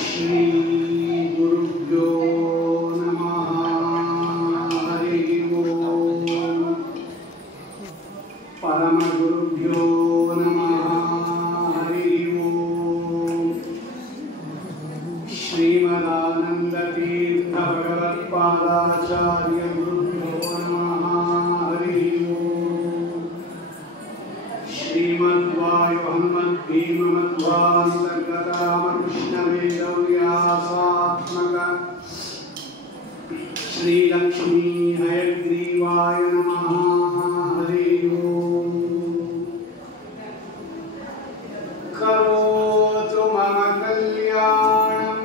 ಶ್ರೀ ಗುರುಭ್ಯೋ ನಮಃ. ಹರಿ ಓಂ. ಪರಮ ಗುರುಭ್ಯೋ ನಮಃ. ಹರಿ ಓಂ. ಶ್ರೀಮದಾನಂದ ತೀರ್ಥ ಭಗವತ್ಪಾದಾಚಾರ್ಯ ಗುರುಭ್ಯೋ ನಮಃ. ಹರಿ ಓಂ. ಶ್ರೀಮದ್ವಾಯು ಹನುಮದ್ಭೀಮ ಮಧ್ವಾಂತರ್ಗತ ರಾಮಕೃಷ್ಣ ವೇದವ್ಯಾಸಾತ್ಮಕ ಶ್ರೀಲಕ್ಷ್ಮೀ ಹಯಗ್ರೀವಾಯ ನಮಃ. ಹರಿ ಓಂ. ಕರೋತು ಮಮ ಕಲ್ಯಾಣಂ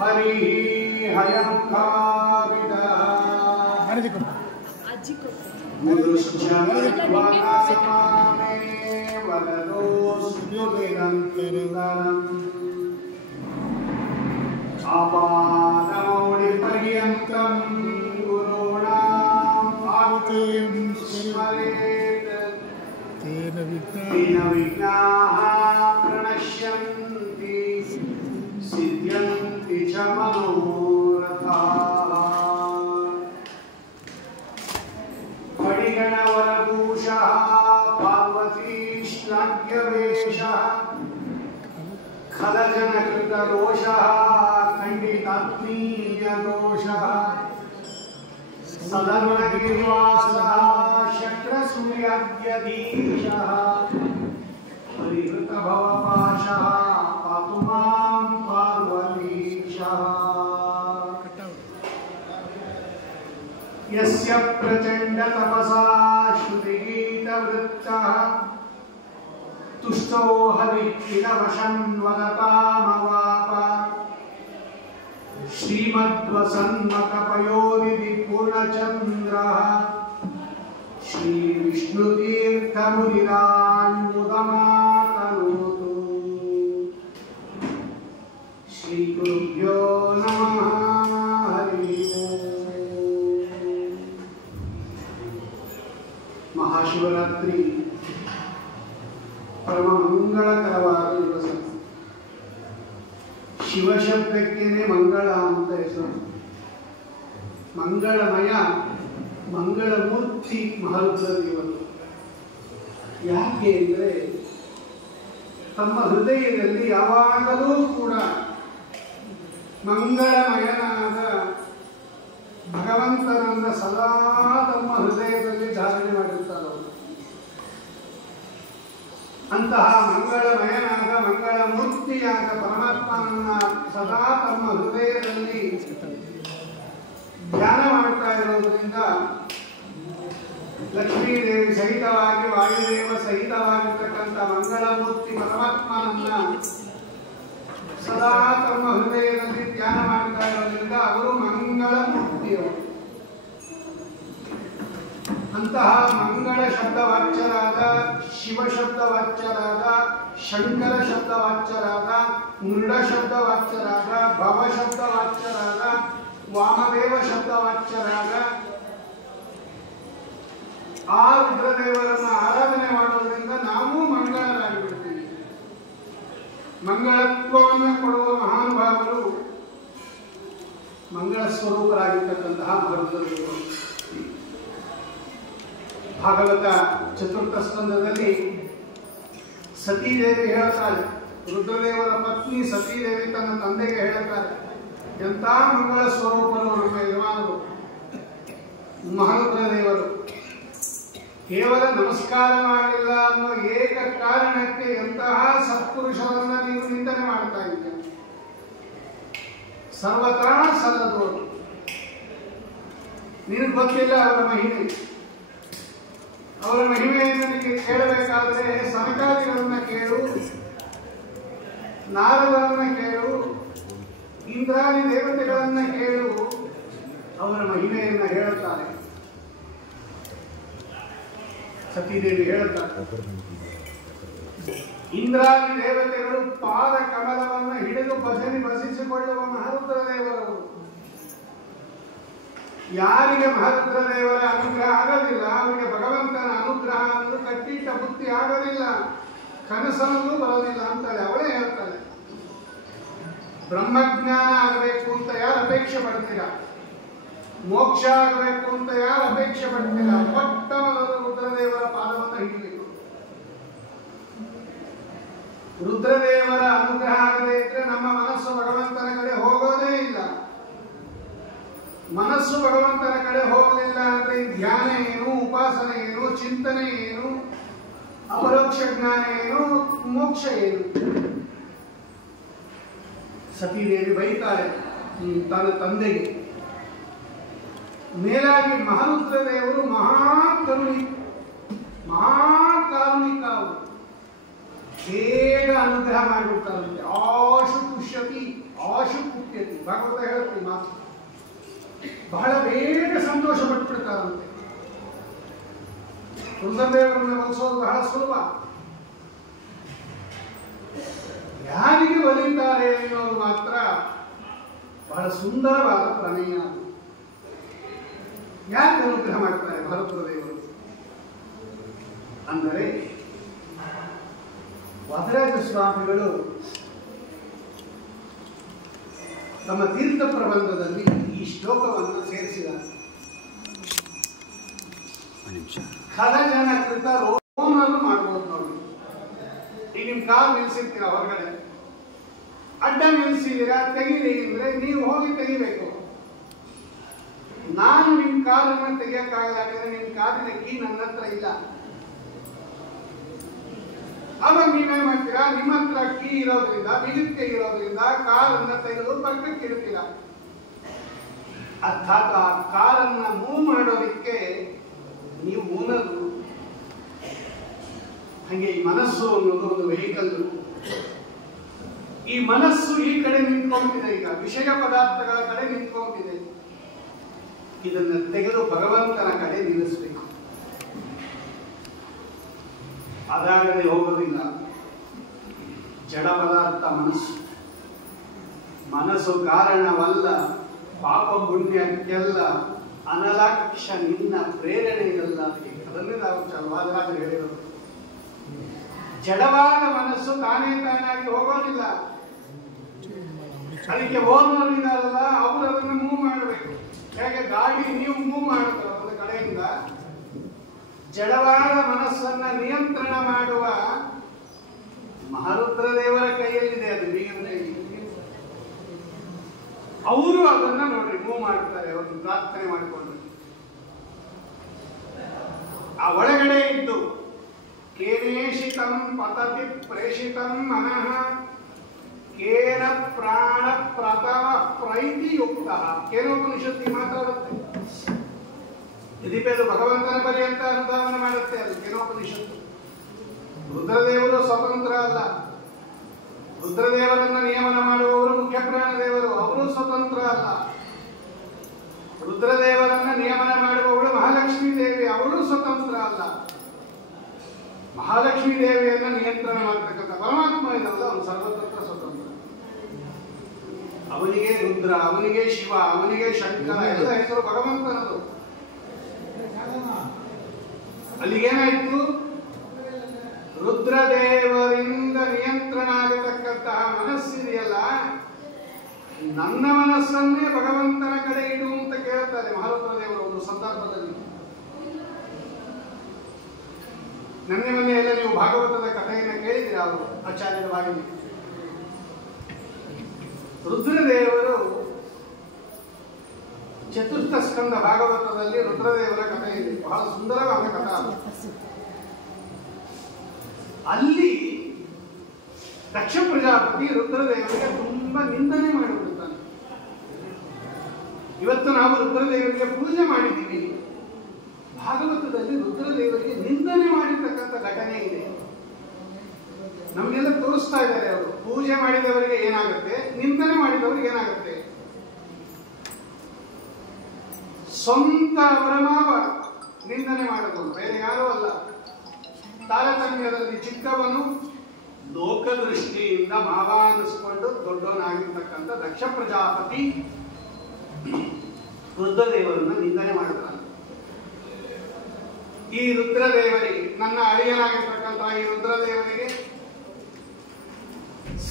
ಹರಿ ಹಯಂ ಕಾವಿದಃ ಆಪಾದಮೌಳಿಪರ್ಯಂತಂ ಗುರುಣಾಂ ಆಪ್ತಿಂ ಸ್ಮರೇತ್ ತೇನ ವಿಘ್ನಾಃ ಪ್ರಣಶ್ಯಂತಿ ಸಿದ್ಧ್ಯಂತಿ ಚ ಮನೋರಥಾಃ. ಫಣಿಗಣವರಭೂಷಃ ಪಾರ್ವತೀಶ್ಲಾಘ್ಯವೇಷಃ ಖಲಜನಕೃತರೋಷಃ ಖಂಡಿತಾತ್ಮೀಯದೋಷಃ ಸದರ್ವಣಗಿರಿವಾಸಃ ಶಕ್ರಸೂರ್ಯಾದ್ಯಧೀಶಃ ಹರಿಹೃತಭವಪಾಶಃ ಪಾತು ಮಾಂ ಪಾರ್ವತೀಶಃ. ಯಸ್ಯ ಪ್ರಚಂಡ ತಪಸಾ ಶ್ರುತಿಗೀತವೃತ್ತಃ ತುಷ್ಟೋ ಹರಿಕ್ಕಿಲವಶಂ ವದತಾಮವಾಪ ಶ್ರೀಮದ್ವಸನ್ಮಕಪಯೋನಿಧಿ ಪೂರ್ಣಚಂದ್ರಃ ಶ್ರೀವಿಷ್ಣುತೀರ್ಥಮುನಿರಾನ್ಮುದಮಾತನೋತು. ಶ್ರೀಗುರುಭ್ಯೋ ನಮಃ. ಹರಿ ಓಂ. ಮಹಾಶಿವರಾತ್ರಿ ಪರಮ ಮಂಗಳಕರವಾದ ದಿವಸ. ಶಿವಶಬ್ದಕ್ಕೇನೆ ಮಂಗಳ ಅಂತ ಹೆಸರು. ಮಂಗಳಮಯ ಮಂಗಳಮೂರ್ತಿ ಮಹರುದ್ರ ದೇವರು. ಯಾಕೆ ಅಂದರೆ ತಮ್ಮ ಹೃದಯದಲ್ಲಿ ಯಾವಾಗಲೂ ಕೂಡ ಮಂಗಳಮಯನಾದ ಭಗವಂತನನ್ನ ಸದಾ ತಮ್ಮ ಹೃದಯದಲ್ಲಿ ಧಾರಣೆ ಮಾಡಿರ್ತಾರೆ. ಅಂತಹ ಮಂಗಳಮಯನಾದ ಮಂಗಳಮೂರ್ತಿಯಾದ ಪರಮಾತ್ಮನನ್ನ ಸದಾ ತಮ್ಮ ಹೃದಯದಲ್ಲಿ ಧ್ಯಾನ ಮಾಡ್ತಾ ಇರೋದ್ರಿಂದ ಲಕ್ಷ್ಮೀದೇವಿ ಸಹಿತವಾಗಿ ವಾಯುದೇವ ಸಹಿತವಾಗಿರ್ತಕ್ಕಂಥ ಮಂಗಳಮೂರ್ತಿ ಪರಮಾತ್ಮನನ್ನ ಸದಾ ತಮ್ಮ ಹೃದಯದಲ್ಲಿ ಧ್ಯಾನ ಮಾಡ್ತಾ ಇರೋದ್ರಿಂದ ಅವರು ಮಂಗಳಮೂರ್ತಿಯವರು. ಅಂತಹ ಮಂಗಳ ಶಬ್ದವಾಚ್ಯರಾದ, ಶಿವ ಶಬ್ದವಾಚ್ಯರಾದ, ಶಂಕರ ಶಬ್ದವಾಚ್ಯರಾದ, ಮೃಡ ಶಬ್ದವಾಚ್ಯರಾದ, ಭವ ಶಬ್ದವಾಚ್ಯರಾದ, ವಾಮದೇವ ಶಬ್ದವಾಚ್ಯರಾದ ಆ ರುದ್ರದೇವರನ್ನು ಆರಾಧನೆ ಮಾಡೋದ್ರಿಂದ ನಾವು ಮಂಗಳರಾಗಿಬಿಡ್ತೀವಿ. ಮಂಗಳತ್ವವನ್ನು ಕೊಡುವ ಮಹಾನುಭಾವರು ಮಂಗಳ ಸ್ವರೂಪರಾಗಿರ್ತಕ್ಕಂತಹ ಮಹರುದ್ರದೇವರು. ಭಾಗವತ ಚತುರ್ಥ ಸ್ಕಂದದಲ್ಲಿ ಸತೀದೇವಿ ಹೇಳುತ್ತಾರೆ, ರುದ್ರದೇವರ ಪತ್ನಿ ಸತೀದೇವಿ ತನ್ನ ತಂದೆಗೆ ಹೇಳುತ್ತಾರೆ, ಎಂಥ ಮಂಗಳ ಸ್ವರೂಪರು ನಮ್ಮ ಯಜಮಾನರು ಮಹರುದ್ರದೇವರು. ಕೇವಲ ನಮಸ್ಕಾರ ಮಾಡಲಿಲ್ಲ ಅನ್ನೋ ಏಕ ಕಾರಣಕ್ಕೆ ಎಂತಹ ಸತ್ಪುರುಷರನ್ನ ನೀವು ನಿಂದನೆ ಮಾಡ್ತಾ ಇದ್ದೀರ. ಸರ್ವತಾ ಸಲ್ಲದವರು. ನಿನಗೆ ಗೊತ್ತಿಲ್ಲ ಅವರ ಮಹಿಮೆ. ಅವರ ಮಹಿಮೆಯನ್ನು ನಿಮಗೆ ಕೇಳಬೇಕಾದರೆ ಸನಕಾದಿಗಳನ್ನ ಕೇಳು, ನಾರದರನ್ನ ಕೇಳು, ಇಂದ್ರಾದಿ ದೇವತೆಗಳನ್ನ ಕೇಳು. ಅವರ ಮಹಿಮೆಯನ್ನು ಹೇಳುತ್ತಾರೆ. ಸತೀದೇವಿ ಹೇಳುತ್ತಾರೆ, ಇಂದ್ರಾದಿ ದೇವತೆಗಳು ಪಾದ ಕಮಲವನ್ನು ಹಿಡಿದು ಭಜಿಸಿಕೊಳ್ಳುವ ಮಹರುದ್ರ ದೇವರವರು. ಯಾರಿಗೆ ಮಹರುದ್ರ ದೇವರ ಅನುಗ್ರಹ ಆಗೋದಿಲ್ಲ ಅವರಿಗೆ ಭಗವಂತನ ಅನುಗ್ರಹ ಅನ್ನೋದು ಕಟ್ಟಿಟ್ಟ ಬುದ್ಧಿ ಆಗೋದಿಲ್ಲ. ಕನಸಲ್ಲೂ ಬರೋದಿಲ್ಲ ಅಂತಾಳೆ. ಅವಳೇ ಹೇಳ್ತಾಳೆ, ಬ್ರಹ್ಮಜ್ಞಾನ ಆಗಬೇಕು ಅಂತ ಯಾರು ಅಪೇಕ್ಷೆ ಪಡ್ತೀರಾ, ಮೋಕ್ಷ ಆಗಬೇಕು ಅಂತ ಯಾರು ಅಪೇಕ್ಷೆ ಪಡ್ತೀರಾ, ಪಟ್ಟ ರುದ್ರದೇವರ ಪಾದವನ್ನು ಹಿಡಿಬೇಕು. ರುದ್ರದೇವರ ಅನುಗ್ರಹ ಆಗದೆ ಇದ್ರೆ ನಮ್ಮ ಮನಸ್ಸು ಭಗವಂತನ ಕಡೆ ಹೋಗೋದೇ ಇಲ್ಲ. ಮನಸ್ಸು ಭಗವಂತನ ಕಡೆ ಹೋಗಲಿಲ್ಲ ಅಂದ್ರೆ ಧ್ಯಾನ ಏನು, ಉಪಾಸನೆ ಏನು, ಚಿಂತನೆ ಏನು, ಅಪರೋಕ್ಷ ಜ್ಞಾನ ಏನು, ಮೋಕ್ಷ ಏನು. ಸತೀದೇವಿ ಬೈತಾಳೆ ತನ್ನ ತಂದೆಗೆ. ಮೇಲಾಗಿ ಮಹಾರುದ್ರದೇವರು ಮಹಾಕಾರುಣಿಕ ಅವರು ಬೇಗ ಅನುಗ್ರಹ ಮಾಡಿಬಿಡ್ತಾರಂತೆ. ಆಶು ಪುಷ್ಯತಿ ಆಶು ಪುಷ್ಯತಿ ಭಾಗವತ ಹೇಳ್ತೀವಿ ಮಾತು. ಬಹಳ ಬೇಗ ಸಂತೋಷ ಪಟ್ಬಿಡ್ತಾರಂತೆ. ರುದ್ರದೇವರನ್ನ ಒಲಿಸೋದು ಬಹಳ ಸುಲಭ. ಯಾರಿಗೆ ಒಲಿತಾರೆ ಅನ್ನೋದು ಮಾತ್ರ ಬಹಳ ಸುಂದರವಾದ ಪ್ರಮೇಯ. ಯಾಕೆ ಅನುಗ್ರಹ ಮಾಡ್ತಾರೆ ಭರತದೇವರು ಅಂದರೆ, ವಾದರಾಜ ಸ್ವಾಮಿಗಳು ತಮ್ಮ ತೀರ್ಥ ಪ್ರಬಂಧದಲ್ಲಿ ಈ ಶ್ಲೋಕವನ್ನು ಸೇರಿಸಿದ್ದಾರೆ. ಖಲಜನ ಕೃತ ರೋಮನನ್ನು ಮಾಡ್ಬೋದು ನೋಡಿ. ಈಗ ನಿಮ್ ಕಾಲು ನಿಲ್ಸಿರ್ತೀರ ಹೊರಗಡೆ, ಅಡ್ಡ ನಿಲ್ಸಿದ್ದೀರಾ, ತೆಗೀರಿ ಅಂದ್ರೆ ನೀವು ಹೋಗಿ ತೆಗಿಬೇಕು. ನಾನು ನಿಮ್ ಕಾಲನ್ನು ತೆಗಿಯಕ್ಕಾಗಲ್ಲ, ಯಾಕಂದ್ರೆ ನಿಮ್ ಕಾಲಿನ ಕೀ ನನ್ನ ಹತ್ರ ಇಲ್ಲ. ಅವಾಗ ನೀವೇನ್ ಮಾಡ್ತೀರಾ, ನಿಮ್ಮ ಹತ್ರ ಕೀ ಇರೋದ್ರಿಂದ, ಬಿಗಿತ್ತೆ ಇರೋದ್ರಿಂದ ಕಾಲನ್ನ ತೆಗೆದು ಪಕ್ಕಕ್ಕೆ ಇಡ್ತೀರಾ. ಅರ್ಥಾತ್ ಆ ಕಾಲನ್ನ ಮೂವ್ ಮಾಡೋದಿಕ್ಕೆ ನೀವು ಮೂನದು. ಹಾಗೆ ಈ ಮನಸ್ಸು ಅನ್ನೋದು ಒಂದು ವೆಹಿಕಲ್. ಈ ಮನಸ್ಸು ಈ ಕಡೆ ನಿಂತ್ಕೊಂಡಿದೆ, ಈಗ ವಿಷಯ ಪದಾರ್ಥಗಳ ಕಡೆ ನಿಂತ್ಕೊಂಡಿದೆ. ಇದನ್ನ ತೆಗೆದು ಭಗವಂತನ ಕಡೆ ನಿಲ್ಲಿಸಬೇಕು. ಅದಾಗದೆ ಹೋಗೋದಿಲ್ಲ. ಜಡ ಪದಾರ್ಥ ಮನಸ್ಸು ಕಾರಣವಲ್ಲ, ಪಾಪ ಪುಣ್ಯಕ್ಕೆಲ್ಲ ಅನಲಕ್ಷ ನಿನ್ನ ಪ್ರೇರಣೆಯಲ್ಲ. ಅದನ್ನೇ ನಾವು ಚಲವಾದರಾಜ ಹೇಳಿರೋದು. ಜಡವಾದ ಮನಸ್ಸು ತಾನೇ ತಾನಾಗಿ ಹೋಗೋದಿಲ್ಲ. ಅದಕ್ಕೆ ಓನರ್ ಇದಾರಲ್ಲ, ಅವರು ಅದನ್ನು ಮೂವ್ ಮಾಡಬೇಕು. ಹೇಗೆ ಗಾಡಿ ನೀವು ಮೂವ್ ಮಾಡುತ್ತಾರೆ ಒಂದು ಕಡೆಯಿಂದ, ಜಡವಾದ ಮನಸ್ಸನ್ನ ನಿಯಂತ್ರಣ ಮಾಡುವ ಮಹಾರುದ್ರದೇವರ ಕೈಯಲ್ಲಿದೆ ಅದು. ಅವರು ಅದನ್ನ ನೋಡ್ರಿ ಮೂವ್ ಮಾಡ್ತಾರೆ, ಅವ್ರನ್ನ ಪ್ರಾರ್ಥನೆ ಮಾಡಿಕೊಂಡು. ಆ ಒಳಗಡೆ ಇದ್ದು ಕೇನೇಶಿತಂ ಪತತಿ ಪ್ರೇಷಿತಂ ಮನಃ ಕೇನ ಪ್ರಾಣ ಪ್ರಥಮ ಪ್ರೈತಿಯುಕ್ತ. ಕೇನೋಪನಿಷತ್ತಿ ಮಾತಾಡುತ್ತೆ. ಯದಿಪೇದು ಭಗವಂತನ ಪರ್ಯಂತ ಅನುಧಾವನ ಮಾಡುತ್ತೆ ಅದು ಕೇನೋಪನಿಷತ್ತು. ರುದ್ರದೇವರು ಸ್ವತಂತ್ರ ಅಲ್ಲ. ರುದ್ರದೇವರನ್ನ ನಿಯಮನ ಮಾಡುವವರು ಮುಖ್ಯ ಪ್ರಾಣದೇವರು, ಅವರು ಸ್ವತಂತ್ರ ಅಲ್ಲ. ರುದ್ರದೇವರನ್ನ ನಿಯಮನ ಮಾಡುವವಳು ಮಹಾಲಕ್ಷ್ಮೀ ದೇವಿ, ಅವಳು ಸ್ವತಂತ್ರ ಅಲ್ಲ. ಮಹಾಲಕ್ಷ್ಮೀ ದೇವಿಯನ್ನ ನಿಯಂತ್ರಣ ಮಾಡತಕ್ಕಂಥ ಪರಮಾತ್ಮ ಇದಲ್ಲ, ಅವನು ಸರ್ವತಂತ್ರ ಸ್ವತಂತ್ರ. ಅವನಿಗೆ ರುದ್ರ, ಅವನಿಗೆ ಶಿವ, ಅವನಿಗೆ ಶಂಕರ, ಎಲ್ಲ ಹೆಸರು ಭಗವಂತನದು. ಅಲ್ಲಿಗೇನಾಯ್ತು, ರುದ್ರದೇವರಿಂದ ನಿಯಂತ್ರಣ ಆಗತಕ್ಕಂತಹ ಮನಸ್ಸಿದೆಯಲ್ಲ, ನನ್ನ ಮನಸ್ಸನ್ನೇ ಭಗವಂತನ ಕಡೆ ಇಡು ಅಂತ ಕೇಳ್ತಾರೆ ಮಹಾರುದ್ರದೇವರು ಒಂದು ಸಂದರ್ಭದಲ್ಲಿ. ನನ್ನ ಮನೆಯಲ್ಲ ನೀವು ಭಾಗವತದ ಕಥೆಯನ್ನು ಕೇಳಿದಿರ, ಅವರು ಆಚಾರ್ಯರ ಬಾಗಿಲಿ. ರುದ್ರದೇವರು ಚತುರ್ಥ ಸ್ಕಂದ ಭಾಗವತದಲ್ಲಿ ರುದ್ರದೇವರ ಕಥೆ ಇದೆ, ಬಹಳ ಸುಂದರವಾದ ಕಥೆ. ಅಲ್ಲಿ ದಕ್ಷ ಪ್ರಜಾಪತಿ ರುದ್ರದೇವರಿಗೆ ತುಂಬಾ ನಿಂದನೆ ಮಾಡಿಬಿಡುತ್ತಾನೆ. ಇವತ್ತು ನಾವು ರುದ್ರದೇವರಿಗೆ ಪೂಜೆ ಮಾಡಿದ್ದೀವಿ, ಭಾಗವತದಲ್ಲಿ ರುದ್ರದೇವರಿಗೆ ನಿಂದನೆ ಮಾಡಿರ್ತಕ್ಕಂಥ ಘಟನೆ ಇದೆ. ನಮಗೆಲ್ಲ ತೋರಿಸ್ತಾ ಇದ್ದಾರೆ ಅವರು. ಪೂಜೆ ಮಾಡಿದವರಿಗೆ ಏನಾಗುತ್ತೆ, ನಿಂದನೆ ಮಾಡಿದವರಿಗೆ ಏನಾಗುತ್ತೆ. ಸ್ವಂತ ಅವರ ಮಾವ ನಿಂದನೆ ಮಾಡೋದು, ಬೇರೆ ಯಾರೂ ಅಲ್ಲ. ತಾರತಮ್ಯದಲ್ಲಿ ಚಿಕ್ಕವನು ಲೋಕದೃಷ್ಟಿಯಿಂದ ಮಾವ ಅನ್ನಿಸ್ಕೊಂಡು ದೊಡ್ಡವನಾಗಿರ್ತಕ್ಕಂಥ ದಕ್ಷ ಪ್ರಜಾಪತಿ ರುದ್ರದೇವರನ್ನ ನಿಂದನೆ ಮಾಡುತ್ತಾನೆ. ಈ ರುದ್ರದೇವರಿಗೆ, ನನ್ನ ಅಳಿಯನಾಗಿರ್ತಕ್ಕಂಥ ಈ ರುದ್ರದೇವರಿಗೆ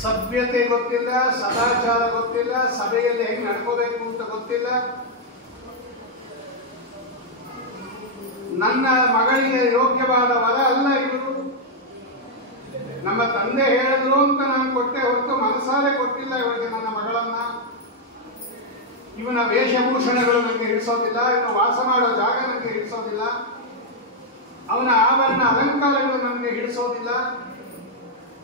ಸಭ್ಯತೆ ಗೊತ್ತಿಲ್ಲ, ಸದಾಚಾರ ಗೊತ್ತಿಲ್ಲ, ಸಭೆಯಲ್ಲಿ ಹೆಂಗ್ ನಡ್ಕೋಬೇಕು ಅಂತ ಗೊತ್ತಿಲ್ಲ. ನನ್ನ ಮಗಳಿಗೆ ಯೋಗ್ಯವಾದ ವರ ಅಲ್ಲ ಇವರು. ನಮ್ಮ ತಂದೆ ಹೇಳಿದ್ರು ಅಂತ ನಾನು ಕೊಟ್ಟೆ ಹೊರತು ಮನಸಾರೆ ಕೊಟ್ಟಿಲ್ಲ ಇವಳಿಗೆ ನನ್ನ ಮಗಳನ್ನ. ಇವನ ವೇಷಭೂಷಣಗಳು ನನಗೆ ಹಿಡಿಸೋದಿಲ್ಲ, ಇವನು ವಾಸ ಮಾಡೋ ಜಾಗ ನನಗೆ ಹಿಡಿಸೋದಿಲ್ಲ, ಅವನ ಆಭರಣ ಅಲಂಕಾರಗಳು ನನಗೆ ಹಿಡಿಸೋದಿಲ್ಲ.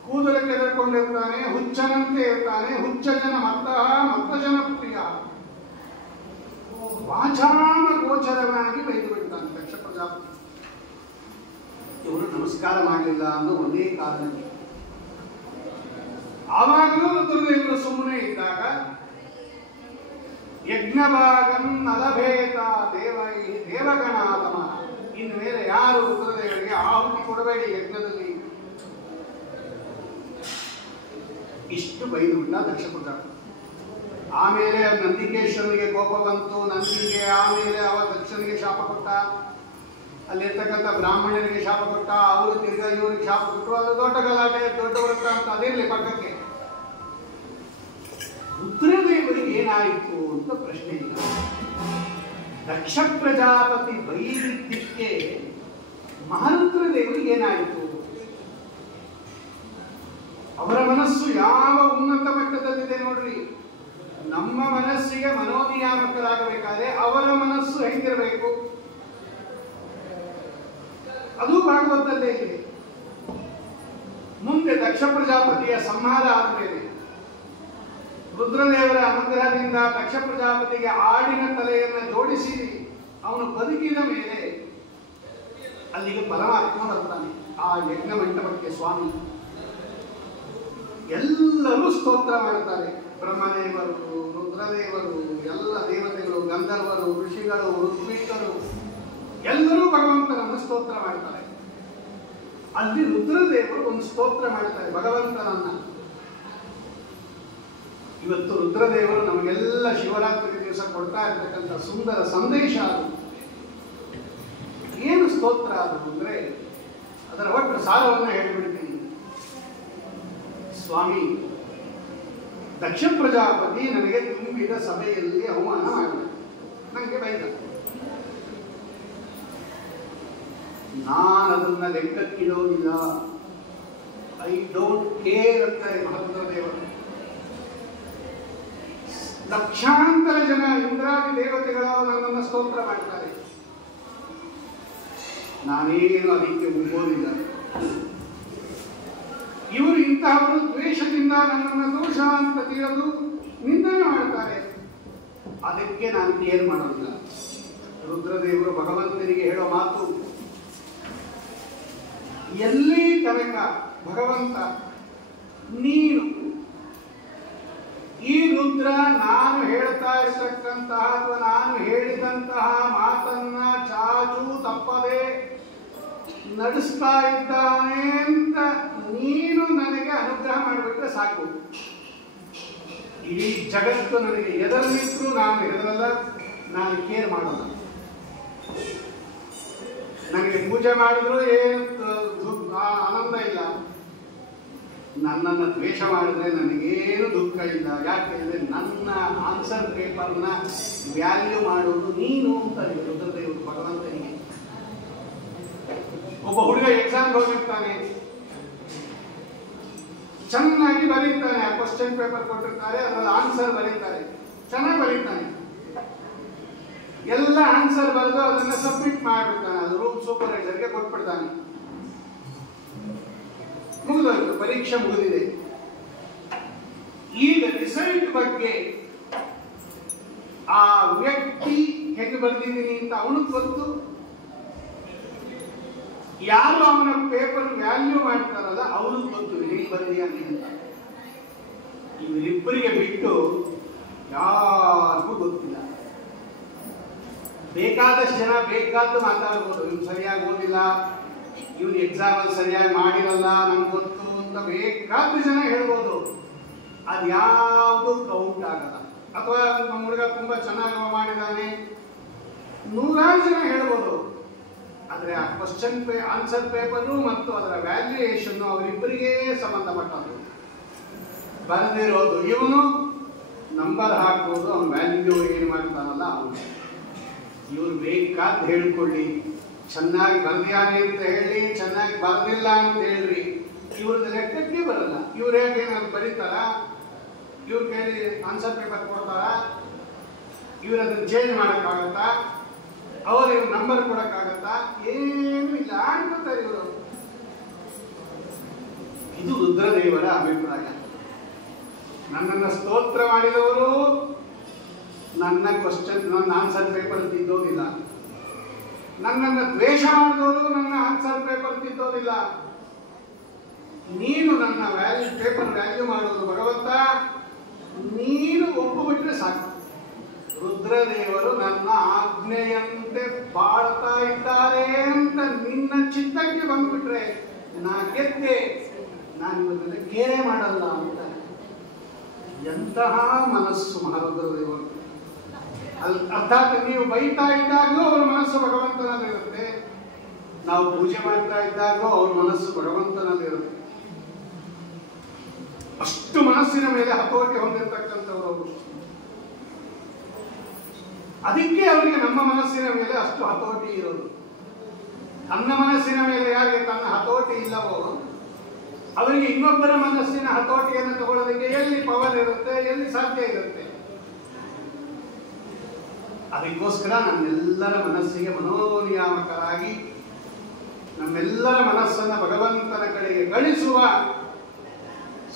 ಕೂದಲಕ್ಕೆ ಎದುರ್ಕೊಂಡಿರ್ತಾನೆ, ಹುಚ್ಚನಂತೆ ಇರ್ತಾನೆ, ಹುಚ್ಚ ಜನ ಮತ್ತ ಜನಪ್ರಿಯ, ವಾಚಾಮ ಗೋಚರನಾಗಿ ಬೈದು ಬಿಡ್ತಾನೆ ದಕ್ಷ ಪ್ರಜಾಪತಿ. ಇವರು ನಮಸ್ಕಾರ ಮಾಡಲಿಲ್ಲ ಅನ್ನೋ ಒಂದೇ ಕಾರಣಕ್ಕೆ. ಆವಾಗಲೂ ರುದ್ರದೇವರು ಸುಮ್ಮನೆ ಇದ್ದಾಗ ಯಜ್ಞಭಾಗಂ ನಲಭೇತ ದೇವೈ ದೇವಗಣಾತಮ, ಇನ್ನು ಮೇಲೆ ಯಾರು ರುದ್ರದೇವರಿಗೆ ಆಹುತಿ ಕೊಡಬೇಡಿ ಯಜ್ಞದಲ್ಲಿ, ಇಷ್ಟು ಬೈದು ಬಿಟ್ಟ ದಕ್ಷ ಪ್ರಜಾಪತಿ. ಆಮೇಲೆ ನಂದಿಕೇಶ್ವರನಿಗೆ ಕೋಪ ಬಂತು, ನಂದಿಗೆ. ಆಮೇಲೆ ಅವ ದಕ್ಷನಿಗೆ ಶಾಪ ಕೊಟ್ಟ, ಅಲ್ಲಿರ್ತಕ್ಕಂಥ ಬ್ರಾಹ್ಮಣರಿಗೆ ಶಾಪ ಕೊಟ್ಟ, ಅವರು ತಿರ್ಗಾ ಇವರಿಗೆ ಶಾಪ ಕೊಟ್ಟರು. ಅದು ದೊಡ್ಡ ಗಲಾಟೆ, ದೊಡ್ಡ ವೃತ್ತ ಅಂತ ಅದಿರಲಿ ಪಕ್ಕಕ್ಕೆ. ರುದ್ರದೇವರಿಗೆ ಏನಾಯಿತು ಅಂತ ಪ್ರಶ್ನೆ ಇಲ್ಲ. ದಕ್ಷ ಪ್ರಜಾಪತಿ ಬೈದಿದ್ದಕ್ಕೆ ಮಹಾರುದ್ರದೇವರಿಗೆ ಏನಾಯಿತು? ಅವರ ಮನಸ್ಸು ಯಾವ ಉನ್ನತ ಮಟ್ಟದಲ್ಲಿದೆ ನೋಡ್ರಿ. ನಮ್ಮ ಮನಸ್ಸಿಗೆ ಮನೋನಿಯಾಮಕರಾಗಬೇಕಾದ್ರೆ ಅವರ ಮನಸ್ಸು ಹೆಂಗಿರಬೇಕು? ಅದು ಭಾಗವತದಲ್ಲೇ ಇದೆ. ಮುಂದೆ ದಕ್ಷ ಪ್ರಜಾಪತಿಯ ಸಂಹಾರ ಆದಮೇಲೆ ರುದ್ರದೇವರ ಅನುಗ್ರಹದಿಂದ ದಕ್ಷ ಪ್ರಜಾಪತಿಗೆ ಆಡಿನ ತಲೆಯನ್ನು ಜೋಡಿಸಿ ಅವನು ಬದುಕಿದ ಮೇಲೆ ಅಲ್ಲಿಗೆ ಪರಮಾತ್ಮ ಬರ್ತಾನೆ ಆ ಯಜ್ಞ ಮಂಟಪಕ್ಕೆ. ಸ್ವಾಮಿ ಎಲ್ಲರೂ ಸ್ತೋತ್ರ ಮಾಡ್ತಾರೆ. ಬ್ರಹ್ಮದೇವರು, ರುದ್ರದೇವರು, ಎಲ್ಲ ದೇವತೆಗಳು, ಗಂಧರ್ವರು, ಋಷಿಗಳು, ಋತ್ವಿಕರು ಎಲ್ಲರೂ ಭಗವಂತನನ್ನು ಸ್ತೋತ್ರ ಮಾಡ್ತಾರೆ. ಅಲ್ಲಿ ರುದ್ರದೇವರು ಒಂದು ಸ್ತೋತ್ರ ಮಾಡ್ತಾರೆ ಭಗವಂತನನ್ನ. ಇವತ್ತು ರುದ್ರದೇವರು ನಮಗೆಲ್ಲ ಶಿವರಾತ್ರಿ ದಿವಸ ಕೊಡ್ತಾ ಇರ್ತಕ್ಕಂಥ ಸುಂದರ ಸಂದೇಶ ಅದು. ಏನು ಸ್ತೋತ್ರ ಅದು ಅಂದ್ರೆ ಅದರ ಒಟ್ಟು ಸಾರವನ್ನು ಹೇಳಿಬಿಡ್ತೀನಿ. ಸ್ವಾಮಿ, ದಕ್ಷ ಪ್ರಜಾಪತಿ ನನಗೆ ತುಂಬಿದ ಸಭೆಯಲ್ಲಿ ಅವಮಾನ ಮಾಡಿದ, ನನಗೆ ಬೈದ. ನಾನದನ್ನ ಲೆಕ್ಕಕ್ಕಿಡೋದಿಲ್ಲ. ಐ ಡೋಂಟ್ ಕೇರ್ ಅಂತಾರೆ ಮಹಾರುದ್ರದೇವರು. ಲಕ್ಷಾಂತರ ಜನ ಇಂದ್ರಾದಿ ದೇವತೆಗಳು ನನ್ನನ್ನು ಸ್ತೋತ್ರ ಮಾಡ್ತಾರೆ, ನಾನೇನು ಅದಕ್ಕೆ ಮುಗೋದಿಲ್ಲ. ಇವರು ಇಂತಹವರು ದ್ವೇಷದಿಂದ ನನ್ನನ್ನು ದೋಷ ಅಂತ ತಿಳಿದು ನಿಂದನೆ ಮಾಡ್ತಾರೆ, ಅದಕ್ಕೆ ನಾನು ಕೇರ್ ಮಾಡೋದಿಲ್ಲ. ರುದ್ರದೇವರು ಭಗವಂತನಿಗೆ ಹೇಳೋ ಮಾತು, ಎಲ್ಲಿ ತನಕ ಭಗವಂತ ನೀನು ಈ ರುದ್ರ ನಾನು ಹೇಳ್ತಾ ಇರ್ತಕ್ಕಂತಹ ಅಥವಾ ನಾನು ಹೇಳಿದಂತಹ ಮಾತನ್ನ ಚಾಚು ತಪ್ಪದೆ ನಡೆಸ್ತಾ ಇದ್ದಾನೆ ಅಂತ ನೀನು ನನಗೆ ಅನುಗ್ರಹ ಮಾಡಿಬಿಟ್ರೆ ಸಾಕು. ಇಡೀ ಜಗತ್ತು ನನಗೆ ಎದರಲ್ಲಿದ್ರು ನಾನು ಹೆದರಲ್ಲ, ನಾನು ಕೇರ್ ಮಾಡೋಣ. ನನಗೆ ಪೂಜೆ ಮಾಡಿದ್ರು ಏನು ಆನಂದ ಇಲ್ಲ, ನನ್ನನ್ನು ದ್ವೇಷ ಮಾಡಿದ್ರೆ ನನಗೇನು ದುಃಖ ಇಲ್ಲ. ಯಾಕೆಂದ್ರೆ ನನ್ನ ಆನ್ಸರ್ ಪೇಪರ್ನ ವ್ಯಾಲ್ಯೂ ಮಾಡೋದು ನೀನು ಅಂತ ರುದ್ರದೇವರು ಭಗವಂತನಿಗೆ. ಒಬ್ಬ ಹುಡುಗ ಎಕ್ಸಾಮ್ ಹೋಗಿರ್ತಾನೆ, ಚೆನ್ನಾಗಿ ಬರೀತಾನೆ, ಆ ಕ್ವಶನ್ ಪೇಪರ್ ಕೊಟ್ಟಿರ್ತಾರೆ, ಅದರಲ್ಲಿ ಆನ್ಸರ್ ಬರೀತಾರೆ, ಚೆನ್ನಾಗಿ ಬರೀತಾನೆ, ಎಲ್ಲ ಆನ್ಸರ್ ಬರೆದು ಅದನ್ನ ಸಬ್ಮಿಟ್ ಮಾಡಿಬಿಡ್ತಾನೆ, ಅದು ರೂಮ್ ಸೂಪರ್ವೈಸರ್ಗೆ ಕೊಟ್ಬಿಡ್ತಾನೆ. ಮುಗಿದೋಯ್ತು, ಪರೀಕ್ಷೆ ಮುಗಿದಿದೆ. ಈಗ ರಿಸಲ್ಟ್ ಬಗ್ಗೆ ಆ ವ್ಯಕ್ತಿ ಹೇಗೆ ಬರೆದಿದ್ದೀನಿ ಅಂತ ಅವನಿಗೆ ಗೊತ್ತು, ಯಾರು ಅವನ ಪೇಪರ್ ವ್ಯಾಲ್ಯೂ ಮಾಡ್ತಾರಲ್ಲ ಅವನಿಗೆ ಗೊತ್ತು ಹೇಗೆ ಬರೆದಿಯ ಅಂತ. ಇವರಿಬ್ಬರಿಗೆ ಬಿಟ್ಟು ಯಾರಿಗೂ ಗೊತ್ತಿಲ್ಲ. ಬೇಕಾದಷ್ಟು ಜನ ಬೇಕಾದ್ದು ಮಾತಾಡ್ಬೋದು, ಇವ್ನು ಸರಿಯಾಗಿ ಓದಿಲ್ಲ, ಇವನು ಎಕ್ಸಾಮ್ ಅಲ್ಲಿ ಸರಿಯಾಗಿ ಮಾಡಿರಲ್ಲ, ನಮ್ಗೆ ಗೊತ್ತು ಅಂತ ಬೇಕಾದ ಜನ ಹೇಳ್ಬೋದು. ಅದು ಯಾವುದು ಕೌಂಟ್ ಆಗಲ್ಲ. ಅಥವಾ ನಮ್ಮ ಹುಡುಗ ತುಂಬಾ ಚೆನ್ನಾಗಿ ಮಾಡಿದ್ದಾನೆ, ನೂರಾರು ಜನ ಹೇಳ್ಬೋದು. ಆದ್ರೆ ಆ ಆನ್ಸರ್ ಪೇಪರು ಮತ್ತು ಅದರ ವ್ಯಾಲ್ಯೂಯೇಷನ್ ಅವರಿಬ್ಬರಿಗೆ ಸಂಬಂಧಪಟ್ಟದ್ದು. ಬರೆದಿರೋದು ಇವನು, ನಂಬರ್ ಹಾಕೋದು, ಅವನ ವ್ಯಾಲ್ಯೂ ಏನು ಮಾಡ್ತಾನಲ್ಲ ಅವನು. ಇವ್ರು ಬೇಕಾದ ಹೇಳ್ಕೊಳ್ಳಿ, ಚೆನ್ನಾಗಿ ಬರೆದಿಯಾನೆ ಅಂತ ಹೇಳಿ, ಚೆನ್ನಾಗಿ ಬರೆದಿಲ್ಲ ಅಂತ ಹೇಳ್ರಿ, ಇವ್ರದ್ದು ಲೆಕ್ಕಕ್ಕೆ ಬರಲ್ಲ. ಇವ್ರು ಹೇಗೇನಾದ್ರು ಬರೀತಾರ, ಇವ್ರ ಕೈಲಿ ಆನ್ಸರ್ ಪೇಪರ್ ಕೊಡ್ತಾರ, ಇವ್ರು ಅದನ್ನು ಚೇಂಜ್ ಮಾಡೋಕ್ಕಾಗತ್ತಾ, ಅವ್ರಿಗೆ ನಂಬರ್ ಕೊಡೋಕ್ಕಾಗತ್ತಾ? ಏನೂ ಇಲ್ಲ, ಅನ್ಕೋತಾರೆ ಇವರು. ಇದು ರುದ್ರದೇವರ ಅಭಿಪ್ರಾಯ. ನನ್ನನ್ನು ಸ್ತೋತ್ರ ಮಾಡಿದವರು ನನ್ನ ಕ್ವಶನ್, ನನ್ನ ಆನ್ಸರ್ ಪೇಪರ್ ತಿದ್ದೋದಿಲ್ಲ. ನನ್ನನ್ನು ದ್ವೇಷ ಮಾಡಿದವರು ನನ್ನ ಆನ್ಸರ್ ಪೇಪರ್ ತಿದ್ದೋದಿಲ್ಲ. ನೀನು ನನ್ನ ಪೇಪರ್ ವ್ಯಾಲ್ಯೂ ಮಾಡೋದು ಭಗವಂತ, ನೀನು ಒಪ್ಪುಬಿಟ್ರೆ ಸಾಕು. ರುದ್ರದೇವರು ನನ್ನ ಆಜ್ಞೆಯಂತೆ ಬಾಳ್ತಾ ಇದ್ದಾರೆ ಅಂತ ನಿನ್ನ ಚಿತ್ತಕ್ಕೆ ಬಂದ್ಬಿಟ್ರೆ ನಾ ಗೆದ್ದೆ, ನಾನು ಇವನ್ನೆಲ್ಲ ಕೇರೆ ಮಾಡಲ್ಲ ಅಂತ. ಎಂತಹ ಮನಸ್ಸು ಮಹಾರುದ್ರದೇವರು. ಅರ್ಥಾತ್ ನೀವು ಬೈತಾ ಇದ್ದಾಗಲೂ ಅವ್ರ ಮನಸ್ಸು ಭಗವಂತನಲ್ಲಿರುತ್ತೆ, ನಾವು ಪೂಜೆ ಮಾಡ್ತಾ ಇದ್ದಾಗಲೂ ಅವ್ರ ಮನಸ್ಸು ಭಗವಂತನಲ್ಲಿರುತ್ತೆ. ಅಷ್ಟು ಮನಸ್ಸಿನ ಮೇಲೆ ಹತೋಟಿ ಹೊಂದಿರತಕ್ಕಂಥವ್ರು ಅವರು. ಅದಕ್ಕೆ ಅವರಿಗೆ ನಮ್ಮ ಮನಸ್ಸಿನ ಮೇಲೆ ಅಷ್ಟು ಹತೋಟಿ ಇರೋದು. ತನ್ನ ಮನಸ್ಸಿನ ಮೇಲೆ ಯಾರಿಗೆ ತನ್ನ ಹತೋಟಿ ಇಲ್ಲವೋ ಅವರಿಗೆ ಇನ್ನೊಬ್ಬರ ಮನಸ್ಸಿನ ಹತೋಟಿಯನ್ನು ತಗೊಳ್ಳೋದಕ್ಕೆ ಎಲ್ಲಿ ಪವರ್ ಇರುತ್ತೆ, ಎಲ್ಲಿ ಸಾಧ್ಯ ಇರುತ್ತೆ. ಅದಕ್ಕೋಸ್ಕರ ನಮ್ಮೆಲ್ಲರ ಮನಸ್ಸಿಗೆ ಮನೋನಿಯಾಮಕರಾಗಿ ನಮ್ಮೆಲ್ಲರ ಮನಸ್ಸನ್ನು ಭಗವಂತನ ಕಡೆಗೆ ಗಳಿಸುವ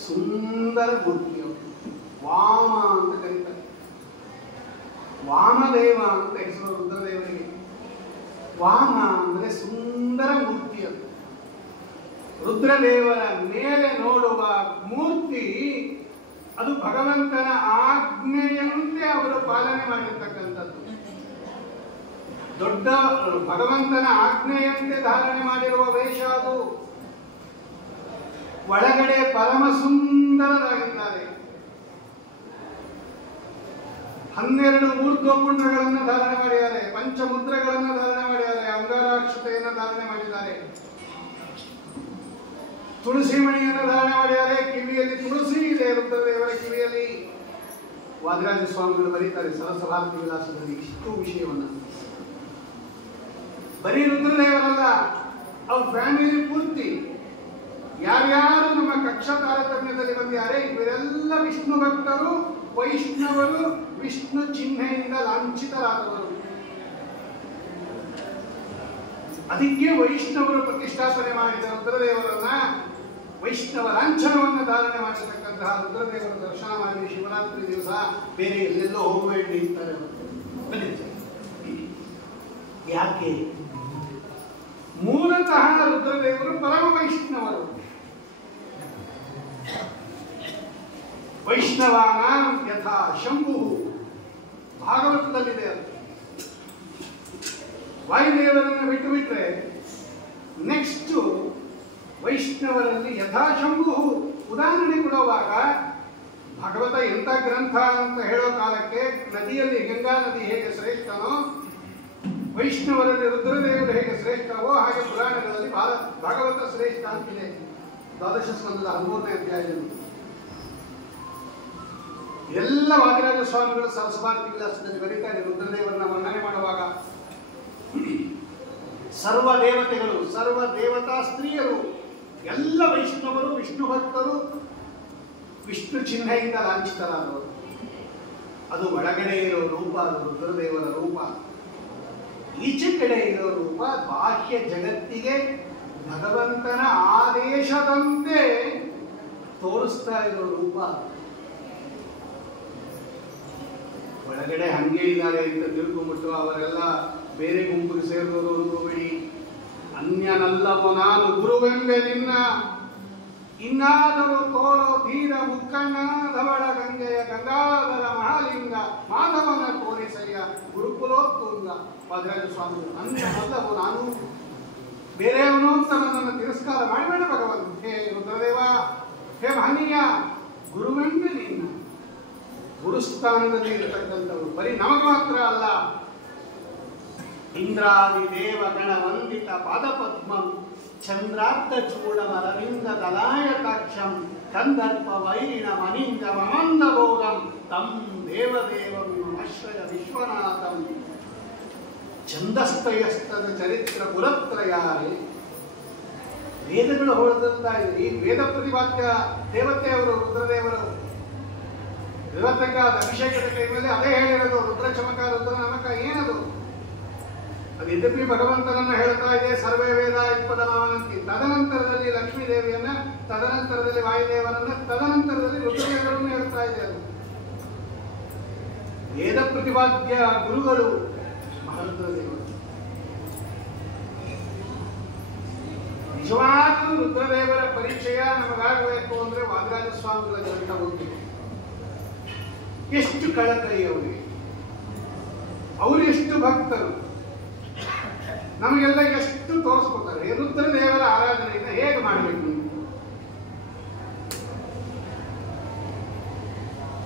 ಸುಂದರ ಮೂರ್ತಿಯು ವಾಮ ಅಂತ ಕರೀತಾರೆ. ವಾಮದೇವ ಅಂತ ಹೆಸರು ರುದ್ರದೇವರಿಗೆ. ವಾಮ ಅಂದರೆ ಸುಂದರ ಮೂರ್ತಿಯದು. ರುದ್ರದೇವರ ಮೇಲೆ ನೋಡುವ ಮೂರ್ತಿ ಅದು ಭಗವಂತನ ಆಜ್ಞೆಯಂತೆ ಅವರು ಪಾಲನೆ ಮಾಡಿರ್ತಕ್ಕಂಥದ್ದು. ದೊಡ್ಡ ಭಗವಂತನ ಆಜ್ಞೆಯಂತೆ ಧಾರಣೆ ಮಾಡಿರುವ ವೇಷ ಅದು. ಒಳಗಡೆ ಪರಮ ಸುಂದರರಾಗಿದ್ದಾರೆ. 12 ಊರ್ಧ್ವಪುಂಡ್ರಗಳನ್ನು ಧಾರಣೆ ಮಾಡಿದ್ದಾರೆ, ಪಂಚಮುದ್ರಗಳನ್ನು ಧಾರಣೆ ಮಾಡಿದ್ದಾರೆ, ಅಂಗಾರಾಕ್ಷತೆಯನ್ನು ಧಾರಣೆ ಮಾಡಿದ್ದಾರೆ, ತುಳಸಿ ಮಣಿಯನ್ನು ಧಾರಣೆ ಮಾಡಿದ್ದಾರೆ. ಕಿವಿಯಲ್ಲಿ ತುಳಸಿ ಇದೆ ರುದ್ರದೇವರ ಕಿವಿಯಲ್ಲಿ. ವಾದಿರಾಜ ಸ್ವಾಮಿಗಳು ಬರೀತಾರೆ ಸರಸಭಾರತಿ ವಿಲಾಸದಲ್ಲಿ ಇಷ್ಟು ವಿಷಯವನ್ನು. ಬರೀ ರುದ್ರದೇವರಲ್ಲ, ಅವ್ರ ಫ್ಯಾಮಿಲಿ ಪೂರ್ತಿ ಯಾರ್ಯಾರು ನಮ್ಮ ಕಕ್ಷಾ ತಾರತಮ್ಯದಲ್ಲಿ ಬಂದಿದ್ದಾರೆ ಇವರೆಲ್ಲ ವಿಷ್ಣು ಭಕ್ತರು, ವೈಷ್ಣವರು, ವಿಷ್ಣು ಚಿಹ್ನೆಯಿಂದ ಲಾಂಛಿತರಾದವರು. ಅದಕ್ಕೆ ವೈಷ್ಣವರು ಪ್ರತಿಷ್ಠಾಪನೆ ಮಾಡಿದ ರುದ್ರದೇವರನ್ನ, ವೈಷ್ಣವ ಲಾಂಛನವನ್ನು ಧಾರಣೆ ಮಾಡಿರ್ತಕ್ಕಂತಹ ರುದ್ರದೇವರ ದರ್ಶನ ಮಾಡಿ ಶಿವರಾತ್ರಿ ದಿವಸ ಬೇರೆ ಎಲ್ಲೆಲ್ಲೋ ಹೋಗಬೇಡಿ ಅಂತಾರೆ. ಯಾಕೆ? ಮೂಲತಃ ರುದ್ರದೇವರು ಪರಮ ವೈಷ್ಣವರು. ವೈಷ್ಣವಾನ ಯಥಾ ಶಂಭು ಭಾಗವತದಲ್ಲಿದೆ. ಅದು ವಾಯುದೇವರನ್ನು ಬಿಟ್ಟು ಬಿಟ್ರೆ ನೆಕ್ಸ್ಟ್ ವೈಷ್ಣವರಲ್ಲಿ ಯಥಾ ಶಂಭು. ಉದಾಹರಣೆ ಕೊಡುವಾಗ ಭಾಗವತ ಎಂಥ ಗ್ರಂಥ ಅಂತ ಹೇಳೋ ಕಾಲಕ್ಕೆ ನದಿಯಲ್ಲಿ ಗಂಗಾ ನದಿ ಹೇಗೆ ಶ್ರೇಷ್ಠನೋ, ವೈಷ್ಣವರಲ್ಲಿ ರುದ್ರದೇವರು ಹೇಗೆ ಶ್ರೇಷ್ಠವೋ ಹಾಗೆ ಪುರಾಣಗಳಲ್ಲಿ ಭಾಗವತ ಶ್ರೇಷ್ಠ ಅಂತಿದೆ. ದ್ವಾದಶ ಸ್ಕಂದದ 13ನೇ ಅಧ್ಯಾಯದಲ್ಲಿ ಎಲ್ಲ ವಾದಿರಾಜ ಸ್ವಾಮಿಗಳು ಸರಸಭಾರತಿ ವಿಲಾಸದಲ್ಲಿ ಬರೀತಾರೆ. ರುದ್ರದೇವರನ್ನ ವರ್ಣನೆ ಮಾಡುವಾಗ ಸರ್ವ ದೇವತೆಗಳು, ಸರ್ವ ದೇವತಾ ಸ್ತ್ರೀಯರು, ಎಲ್ಲ ವೈಷ್ಣವರು, ವಿಷ್ಣು ಭಕ್ತರು, ವಿಷ್ಣು ಚಿಹ್ನೆಯಿಂದ ಲಾಂಛಿತರಾದವರು. ಅದು ಒಳಗಡೆ ಇರೋ ರೂಪ, ಅದು ರುದ್ರದೇವರ ರೂಪ. ಈಚೆ ಕಡೆ ಇರೋ ರೂಪ ಬಾಹ್ಯ ಜಗತ್ತಿಗೆ ಭಗವಂತನ ಆದೇಶದಂತೆ ತೋರಿಸ್ತಾ ಇರೋ ರೂಪ. ಒಳಗಡೆ ಹಂಗೆ ಇದ್ದಾರೆ ಅಂತ ತಿಳ್ಕೊಂಡ್ಬಿಟ್ಟು ಅವರೆಲ್ಲ ಬೇರೆ ಗುಂಪಿಗೆ ಸೇರಿದವರು ಅನ್ಕೋಬೇಡಿ. ಅನ್ಯನಲ್ಲವೋ ನಾನು ಗುರುವೆಂಬೆ ನಿನ್ನ, ಇನ್ನಾದರೂ ತೋರೋ ಧೀರ ಮುಕ್ಕಣ್ಣ ಧವಳ ಗಂಗೆಯ ಗಂಗಾಧರ ಮಹಾಲಿಂಗ ಮಾಧವನ ತೋರಿಸಯ್ಯ ಗುರುಕುಲೋತ್ತುಂಗ. ವಾದಿರಾಜ ಸ್ವಾಮಿಗಳು ಅನ್ಯನಲ್ಲವೋ ನಾನು, ಬೇರೆಯವನು ಅಂತ ನನ್ನನ್ನು ತಿರಸ್ಕಾರ ಮಾಡಬೇಡ ಭಗವಂತ. ಹೇ ರುದ್ರದೇವ, ಹೇ ಮಹನೀಯ, ಗುರುವೆಂಬೆ ನಿನ್ನ. ಗುರುಸ್ಥಾನದಲ್ಲಿ ಇರತಕ್ಕಂಥವ್ರು ಬರೀ ನಮಗೆ ಮಾತ್ರ ಅಲ್ಲ, ಇಂದ್ರಾದಿ ದೇವ ಗಣ ವಂದಿತ ಪಾದಪದ್ಮಂ ಚಂದ್ರಾರ್ಥ ಚೂಡಮರವಿಂದ ದಲಾಯತಾಕ್ಷಂ ಕಂದರ್ಪ ವೈರಿಣ ಮನಿಂದ ಮಮಂದ ಭೋಗಂ ತಂ ದೇವದೇವಂ ಆಶ್ರಯ ವಿಶ್ವನಾಥಂ ಛಂದಸ್ತಯಸ್ತದ ಚರಿತ್ರ ಪುರತ್ರಯಾರೆ. ವೇದಗಳು ಹೊರದಂತ ಇದೆ. ಈ ವೇದ ಪ್ರತಿಪಾದ್ಯ ದೇವತೆಯವರು ರುದ್ರದೇವರು ಇವತ್ತಕ್ಕಾದ ಅಭಿಷೇಕದ ಟೈಮಲ್ಲಿ ಅದೇ ಹೇಳಿರೋದು. ರುದ್ರ ಚಮಕ ರುದ್ರ ನಮಕ ಏನದು? ಅದು ಯದ್ಯಪಿ ಭಗವಂತನನ್ನ ಹೇಳ್ತಾ ಇದೆ, ಸರ್ವೇ ವೇದ ಇತ್ಪದಮಾನಂತಿ. ತದನಂತರದಲ್ಲಿ ಲಕ್ಷ್ಮೀ ದೇವಿಯನ್ನ, ತದನಂತರದಲ್ಲಿ ವಾಯುದೇವರನ್ನ, ತದನಂತರದಲ್ಲಿ ರುದ್ರದೇವರನ್ನು ಹೇಳ್ತಾ ಇದೆ. ಅದು ವೇದ ಪ್ರತಿಪಾದ್ಯ ಗುರುಗಳು ಮಹಾರುದ್ರದೇವರು. ನಿಜವಾಗಲೂ ರುದ್ರದೇವರ ಪರಿಚಯ ನಮಗಾಗಬೇಕು ಅಂದ್ರೆ ವಾದಿರಾಜ ಸ್ವಾಮಿಗಳ ಗ್ರಂಥ ಓದಬೇಕು. ಎಷ್ಟು ಕಳಕಳಿ ಅವರಿಗೆ, ಅವರು ಎಷ್ಟು ಭಕ್ತರು, ನಮಗೆಲ್ಲ ಎಷ್ಟು ತೋರಿಸ್ಕೊತಾರೆ. ರುದ್ರದೇವರ ಆರಾಧನೆಯನ್ನು ಹೇಗೆ ಮಾಡಬೇಕು?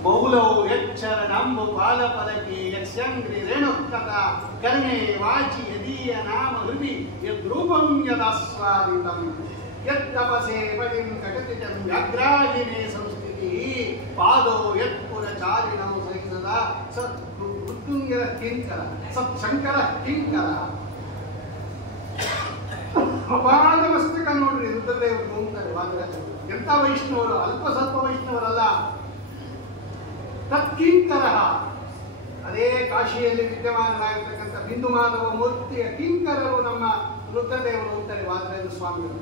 ಮೌಲವು ಯಚ್ಚರಣಂಬು ಪಾಲಫಲಕೆ ಯಸ್ಯಂಗ್ರಿ ರೇಣುಕಥ ಕರ್ಣೆ ವಾಚಿ ಯದೀಯ ನಾಮ ಹೃದಿ ಯದ್ರೂಪಂ ಯದಾಸ್ವಾದಿತಂ ಯತ್ತಪಸೆ ಪಟಿಂ ಕಟತಿಟಂ ವ್ಯಾಘ್ರಾಜಿನೇ ಸಂಸ್ಕೃತಿ ಪಾದೋ ಯತ್ಪುರಚಾರಿಣೌ ಸಹಿಸದ ಮೃತ್ಯುಂಜರ ಕಿಂಕರ ಸತ್ಶಂಕರ ಕಿಂಕರ. ಅಪಾದ ಮಸ್ತಕ ನೋಡ್ರಿ ರುದ್ರದೇವರು ಅಂತಾರೆ ವಾದಿರಾಜ. ಎಂತ ವೈಷ್ಣವರು, ಅಲ್ಪ ಸ್ವಲ್ಪ ವೈಷ್ಣವರಲ್ಲ. ತತ್ಕಿಂಕರ, ಅದೇ ಕಾಶಿಯಲ್ಲಿ ವಿದ್ಯಮಾನರಾಗಿರ್ತಕ್ಕಂಥ ಬಿಂದು ಮಾಧವ ಮೂರ್ತಿಯ ಕಿಂಕರರು ನಮ್ಮ ರುದ್ರದೇವರು ಅಂತಾರೆ ವಾದಿರಾಜ ಸ್ವಾಮಿಗಳು.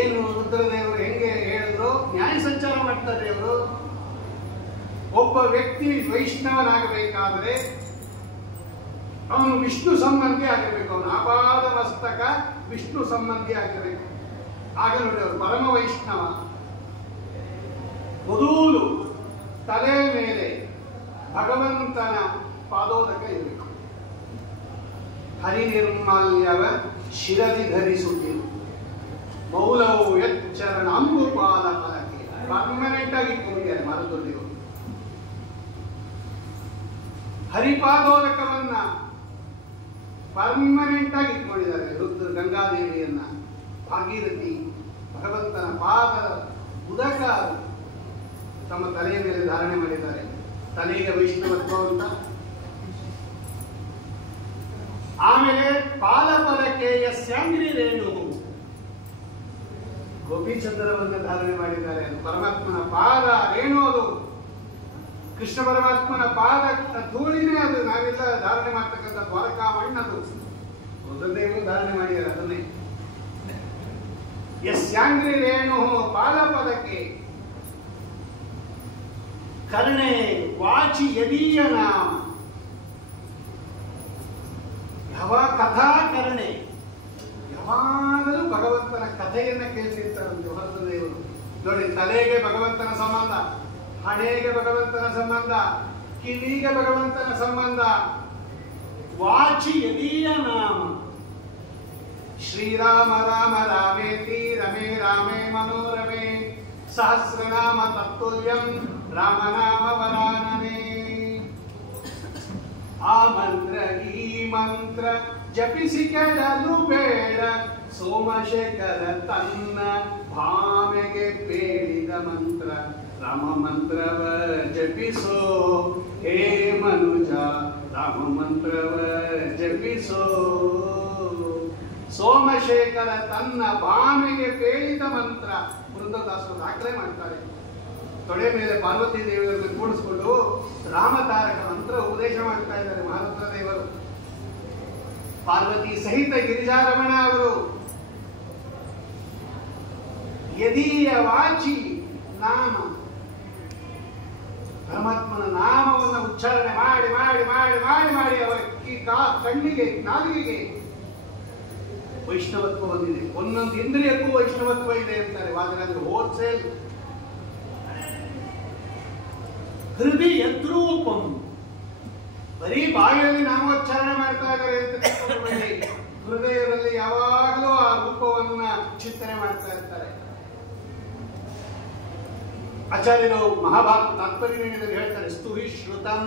ಏನು ರುದ್ರದೇವರು ಹೆಂಗೆ ಹೇಳಿದ್ರು? ನ್ಯಾಯ ಸಂಚಾರ ಮಾಡ್ತಾರೆ ಅವರು. ಒಬ್ಬ ವ್ಯಕ್ತಿ ವೈಷ್ಣವನಾಗಬೇಕಾದ್ರೆ ಅವನು ವಿಷ್ಣು ಸಂಬಂಧಿ ಆಗಿರ್ಬೇಕು. ಅವನು ಆಪಾದ ಮಸ್ತಕ ವಿಷ್ಣು ಸಂಬಂಧಿ ಆಗಿರಬೇಕು. ಆಗ ನೋಡಿ ಅವರು ಪರಮ ವೈಷ್ಣವ. ಮೊದಲು ತಲೆ ಮೇಲೆ ಭಗವಂತನ ಪಾದೋದಕ ಇರಬೇಕು. ಹರಿನಿರ್ಮಾಲ್ಯವ ಶಿರದಿ ಧರಿಸುತ್ತಿರು ಮೌಲವು ಎಚ್ಚರಣ ಅಂಬುಪಾದ ಫಲಕ್ಕೆ ಪರ್ಮನೆಂಟ್ ಆಗಿ ಇಟ್ಕೊಂಡಿದ್ದಾರೆ ಮರದೊಂದಿರು. ಹರಿಪಾದೋದಕವನ್ನ ಪರ್ಮನೆಂಟ್ ಆಗಿ ಇಟ್ಕೊಂಡಿದ್ದಾರೆ. ರುದ್ರ ಗಂಗಾದೇವಿಯನ್ನ, ಭಾಗೀರಥಿ, ಭಗವಂತನ ಪಾದದ ಉದಕ ತಮ್ಮ ತಲೆಯ ಮೇಲೆ ಧಾರಣೆ ಮಾಡಿದ್ದಾರೆ. ತಲೆಗೆ ವೈಷ್ಣವತ್ವ ಅಂತ. ಆಮೇಲೆ ಪಾಲಫಲಕ್ಕೆ ಯಸ್ಯಾಂಗ್ರಿ ರೇಣು ಗೋಪಿಚಂದ್ರವನ್ನು ಧಾರಣೆ ಮಾಡಿದ್ದಾರೆ. ಪರಮಾತ್ಮನ ಪಾದ ರೇಣು ಅದು. ಕೃಷ್ಣ ಪರಮಾತ್ಮನ ಪಾದ ಧೂಳಿನೇ ಅದು. ನಾವೆಲ್ಲ ಧಾರಣೆ ಮಾಡ್ತಕ್ಕಂಥ ದ್ವಾರಕಾ ಮಣ್ಣದು. ರುದ್ರದೇವರು ಧಾರಣೆ ಮಾಡಿದ್ದಾರೆ ಅದನ್ನೇ. ಯಸ್ಯಾಂಗ್ರಿ ರೇಣು ಪಾಲಪದಕ್ಕೆ ಕರ್ಣೆ ವಾಚಿ ಯದೀಯ ನಾಮ. ಯಾವ ಕಥಾ ಕರ್ಣೆ, ಯಾವಾಗಲೂ ಭಗವಂತನ ಕಥೆಯನ್ನ ಕೇಳ್ತಿರ್ತಾರಂತೆ ರುದ್ರದೇವರು. ನೋಡಿ, ತಲೆಗೆ ಭಗವಂತನ ಸಂಬಂಧ, ಹಣೆಗೆ ಭಗವಂತನ ಸಂಬಂಧ, ಕಿವಿಗೆ ಭಗವಂತನ ಸಂಬಂಧ. ವಾಚಿ ಯದೀಯ ನಾಮ. ಶ್ರೀರಾಮ ರಾಮ ರಾಮೇತಿ ರಮೇ ರಾಮೇ ಮನೋರಮೇ ಸಹಸ್ರನಾಮ ತತ್ತುಲ್ಯಂ ರಾಮನಾಮ ವರಾನನೇ. ಆ ಮಂತ್ರ ಈ ಮಂತ್ರ ಜಪಿಸಿ ಕೆಡಲು ಬೇಡ. ಸೋಮಶೇಖರ ತನ್ನ ಭಾಮೆಗೆ ಬೇಡಿದ ಮಂತ್ರ ರಾಮ ಮಂತ್ರವ ಜಪಿಸೋ ಹೇ ಮನುಜ, ರಾಮ ಮಂತ್ರವ ಜಪಿಸೋ. ಸೋಮಶೇಖರ ತನ್ನ ಭಾಮೆಗೆ ಬೇಡಿದ ಮಂತ್ರ ಬೃಂದದಾಸರು ದಾಖಲೆ ಮಾಡ್ತಾರೆ. ತೊಡೆ ಮೇಲೆ ಪಾರ್ವತಿ ದೇವಿಯರನ್ನು ಕೂಡಿಸ್ಕೊಂಡು ರಾಮತಾರಕ ಮಂತ್ರ ಉಪದೇಶ ಮಾಡ್ತಾ ಇದ್ದಾರೆ ಮಹಾರುದ್ರ ದೇವರು. ಪಾರ್ವತಿ ಸಹಿತ ಗಿರಿಜಾರಮಣ ಅವರು ಯದೀಯ ವಾಚಿ ನಾಮ, ಪರಮಾತ್ಮನ ನಾಮವನ್ನು ಉಚ್ಚಾರಣೆ ಮಾಡಿ ಮಾಡಿ ಮಾಡಿ ಮಾಡಿ ಮಾಡಿ ಅವರ ಕಣ್ಣಿಗೆ ನಾಲಿಗೆಗೆ ವೈಷ್ಣವತ್ವ ಬಂದಿದೆ. ಒಂದೊಂದು ಇಂದ್ರಿಯಕ್ಕೂ ವೈಷ್ಣವತ್ವ ಇದೆ ಅಂತಾರೆ ವಾದಿರಾಜರು. ಹೋಲ್ಸೇಲ್. ಹೃದಯ ಯದ್ರೂಪಂ, ಬರೀ ಬಾಯಲ್ಲಿ ನಾಮೋಚ್ಚಾರಣೆ ಮಾಡ್ತಾ ಇದ್ದಾರೆ ಅಂತ ಹೃದಯದಲ್ಲಿ ಯಾವಾಗಲೂ ಆ ರೂಪವನ್ನ ಚಿಂತನೆ ಮಾಡ್ತಾ ಇರ್ತಾರೆ. ಆಚಾರ್ಯರು ಮಹಾಭಾರತ ತಾತ್ಪರ್ಯದಲ್ಲಿ ಹೇಳ್ತಾರೆ, ಸ್ತುಹಿ ಶ್ರುತಂ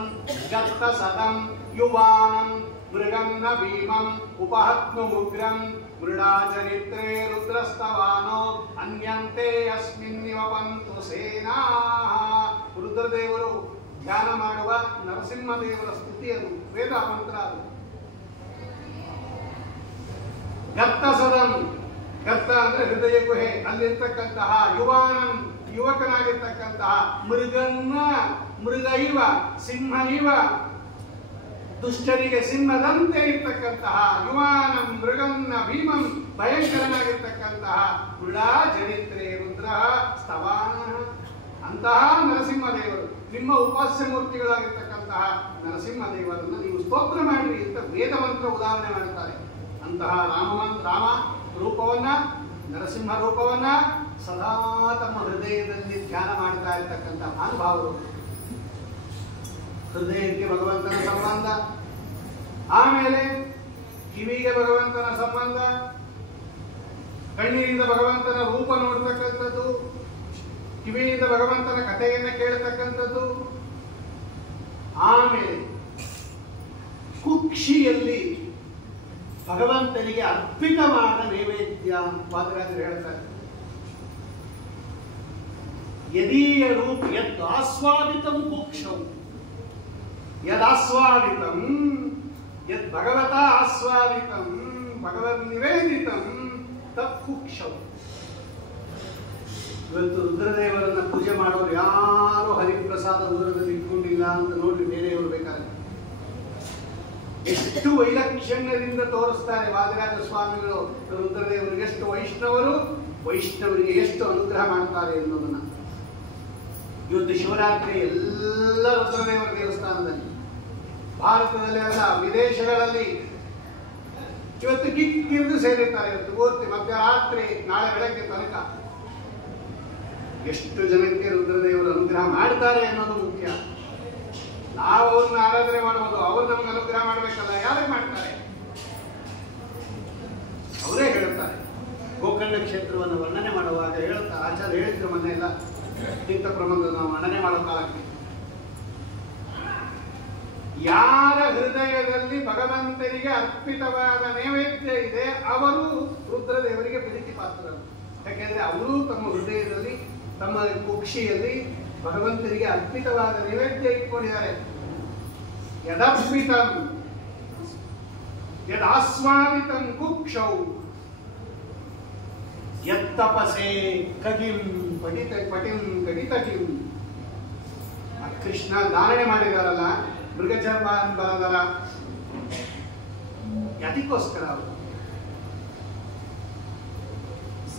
ಗತ್ತ ಸತಂ ಯುವಾನಂ ಮೃಗಂ ನ ಭೀಮಂ ಉಪಹತ್ನು ಮುಗ್ರಂ ಮೃಡಾಚರಿತ್ರೇ ರುದ್ರಸ್ತವಾನೋ ಅನ್ಯಂತೆ ಅಸ್ಮಿನ್ನಿವ ಪಂತು ಸೇನಾ. ರುದ್ರದೇವರು ಧ್ಯಾನ ಮಾಡುವ ನರಸಿಂಹದೇವರ ಸ್ಥಿತಿಯನ್ನು ವೇದ ಮಂತ್ರ ಅದು. ಗತ್ತ ಸದಂ, ಗತ್ತ ಅಂದ್ರೆ ಹೃದಯ ಗುಹೆ, ಅಲ್ಲಿರ್ತಕ್ಕಂತಹ ಯುವಾನಂ ಯುವಕನಾಗಿರ್ತಕ್ಕಂತಹ ಮೃಗನ್ನ ಮೃಗ ಇವ ಸಿಂಹ ಇವ, ದುಷ್ಟರಿಗೆ ಸಿಂಹದಂತೆ ಇರ್ತಕ್ಕಂತಹ ಯುವಾನಂ ಮೃಗನ್ನ ಭೀಮಂ ಭಯಂಕರನಾಗಿರ್ತಕ್ಕಂತಹ ಮೃಡಾ ಚರಿತ್ರೆ ರುದ್ರ ಸ್ತವಾನ. ಅಂತಹ ನರಸಿಂಹದೇವರು ನಿಮ್ಮ ಉಪಾಸ್ಯ ಮೂರ್ತಿಗಳಾಗಿರ್ತಕ್ಕಂತಹ ನರಸಿಂಹದೇವರನ್ನು ನೀವು ಸ್ತೋತ್ರ ಮಾಡಿರಿ ಅಂತ ವೇದ ಮಂತ್ರ ಉದಾಹರಣೆ ಮಾಡುತ್ತಾರೆ. ಅಂತಹ ರಾಮ ರೂಪವನ್ನ, ನರಸಿಂಹ ರೂಪವನ್ನ ಸದಾ ತಮ್ಮ ಹೃದಯದಲ್ಲಿ ಧ್ಯಾನ ಮಾಡ್ತಾ ಇರತಕ್ಕಂಥ ಮಹಾನುಭಾವರು. ಹೃದಯಕ್ಕೆ ಭಗವಂತನ ಸಂಬಂಧ, ಆಮೇಲೆ ಕಿವಿಗೆ ಭಗವಂತನ ಸಂಬಂಧ, ಕಣ್ಣಿನಿಂದ ಭಗವಂತನ ರೂಪ ನೋಡ್ತಕ್ಕಂಥದ್ದು, ಕಿವಿಯಿಂದ ಭಗವಂತನ ಕಥೆಯನ್ನ ಕೇಳತಕ್ಕಂಥದ್ದು, ಆಮೇಲೆ ಕುಕ್ಷಿಯಲ್ಲಿ ಭಗವಂತನಿಗೆ ಅರ್ಪಿತವಾದ ನೈವೇದ್ಯ. ವಾದರಾಜರು ಹೇಳ್ತಾರೆ, ಯದೀಯ ರೂಪ ಯದ್ ಆಸ್ವಾದಿತಂ ಕುಕ್ಷೌ, ಯದಾಸ್ವಾದಿತಂ ಯದ್ ಭಗವತ ಆಸ್ವಾದಿತಂ ಭಗವದ್ ನಿವೇದಿತಂ ತತ್ ಕುಕ್ಷೌ. ಇವತ್ತು ರುದ್ರದೇವರನ್ನ ಪೂಜೆ ಮಾಡೋರು ಯಾರು ಹರಿಪ್ರಸಾದ ಉದರದಲ್ಲಿ ಇಟ್ಕೊಂಡಿಲ್ಲ ಅಂತ ನೋಡ್ರಿ, ಬೇರೆಯವರು ಬೇಕಾದ್ರೆ ಎಷ್ಟು ವೈಲಕ್ಷಣ್ಯದಿಂದ ತೋರಿಸ್ತಾರೆ ವಾದಿರಾಜ ಸ್ವಾಮಿಗಳು ರುದ್ರದೇವರಿಗೆ. ಎಷ್ಟು ವೈಷ್ಣವರಿಗೆ ಎಷ್ಟು ಅನುಗ್ರಹ ಮಾಡ್ತಾರೆ ಎನ್ನುವುದನ್ನ. ಇವತ್ತು ಶಿವರಾತ್ರಿ ಎಲ್ಲ ರುದ್ರದೇವರ ದೇವಸ್ಥಾನದಲ್ಲಿ, ಭಾರತದಲ್ಲಿ ಅಲ್ಲ ವಿದೇಶಗಳಲ್ಲಿ ಇವತ್ತು ಕಿಕ್ಕಿಂದು ಸೇರಿರ್ತಾರೆ. ಇವತ್ತು ಪೂರ್ತಿ ಮಧ್ಯರಾತ್ರಿ ನಾಳೆ ಬೆಳಗ್ಗೆ ತನಕ ಎಷ್ಟು ಜನಕ್ಕೆ ರುದ್ರದೇವರು ಅನುಗ್ರಹ ಮಾಡ್ತಾರೆ ಅನ್ನೋದು ಮುಖ್ಯ. ನಾವು ಅವ್ರನ್ನ ಆರಾಧನೆ ಮಾಡಬಹುದು, ಅವ್ರು ನಮ್ಗೆ ಅನುಗ್ರಹ ಮಾಡ್ಬೇಕಲ್ಲ. ಯಾರಿಗೆ ಮಾಡ್ತಾರೆ? ಅವರೇ ಹೇಳುತ್ತಾರೆ. ಗೋಕರ್ಣ ಕ್ಷೇತ್ರವನ್ನು ವರ್ಣನೆ ಮಾಡುವಾಗ ಹೇಳುತ್ತಾರೆ, ಆಚಾರ್ಯ ಹೇಳಿದ್ರು ಮೊನ್ನೆ ಎಲ್ಲ ತೀರ್ಥ ಪ್ರಬಂಧ ನಾವು ವರ್ಣನೆ ಮಾಡೋ ಕಾಲಕ್ಕೆ, ಯಾರ ಹೃದಯದಲ್ಲಿ ಭಗವಂತನಿಗೆ ಅರ್ಪಿತವಾದ ನೈವೇದ್ಯ ಇದೆ ಅವರು ರುದ್ರದೇವರಿಗೆ ಪ್ರೀತಿ ಪಾತ್ರರು. ಯಾಕೆಂದ್ರೆ ಅವರು ತಮ್ಮ ಹೃದಯದಲ್ಲಿ, ತಮ್ಮ ಕುಕ್ಷಿಯಲ್ಲಿ ಭಗವಂತನಿಗೆ ಅರ್ಪಿತವಾದ ನೈವೇದ್ಯ ಇಟ್ಕೊಂಡಿದ್ದಾರೆ. ಯದರ್ಪಿತಂ ಯದಾಸ್ವಾದಿತಂ ಕುಕ್ಷೌ ಯತ್ತಪಸೆ ಕಗಿಂ ಪಟಿಂ ಕಟಿತಕಿಂ. ಕೃಷ್ಣ ಧಾರಣೆ ಮಾಡಿದಾರಲ್ಲ ಮೃಗಚರ್ಮ ಬರದರ, ಅದಕ್ಕೋಸ್ಕರ ಅವರು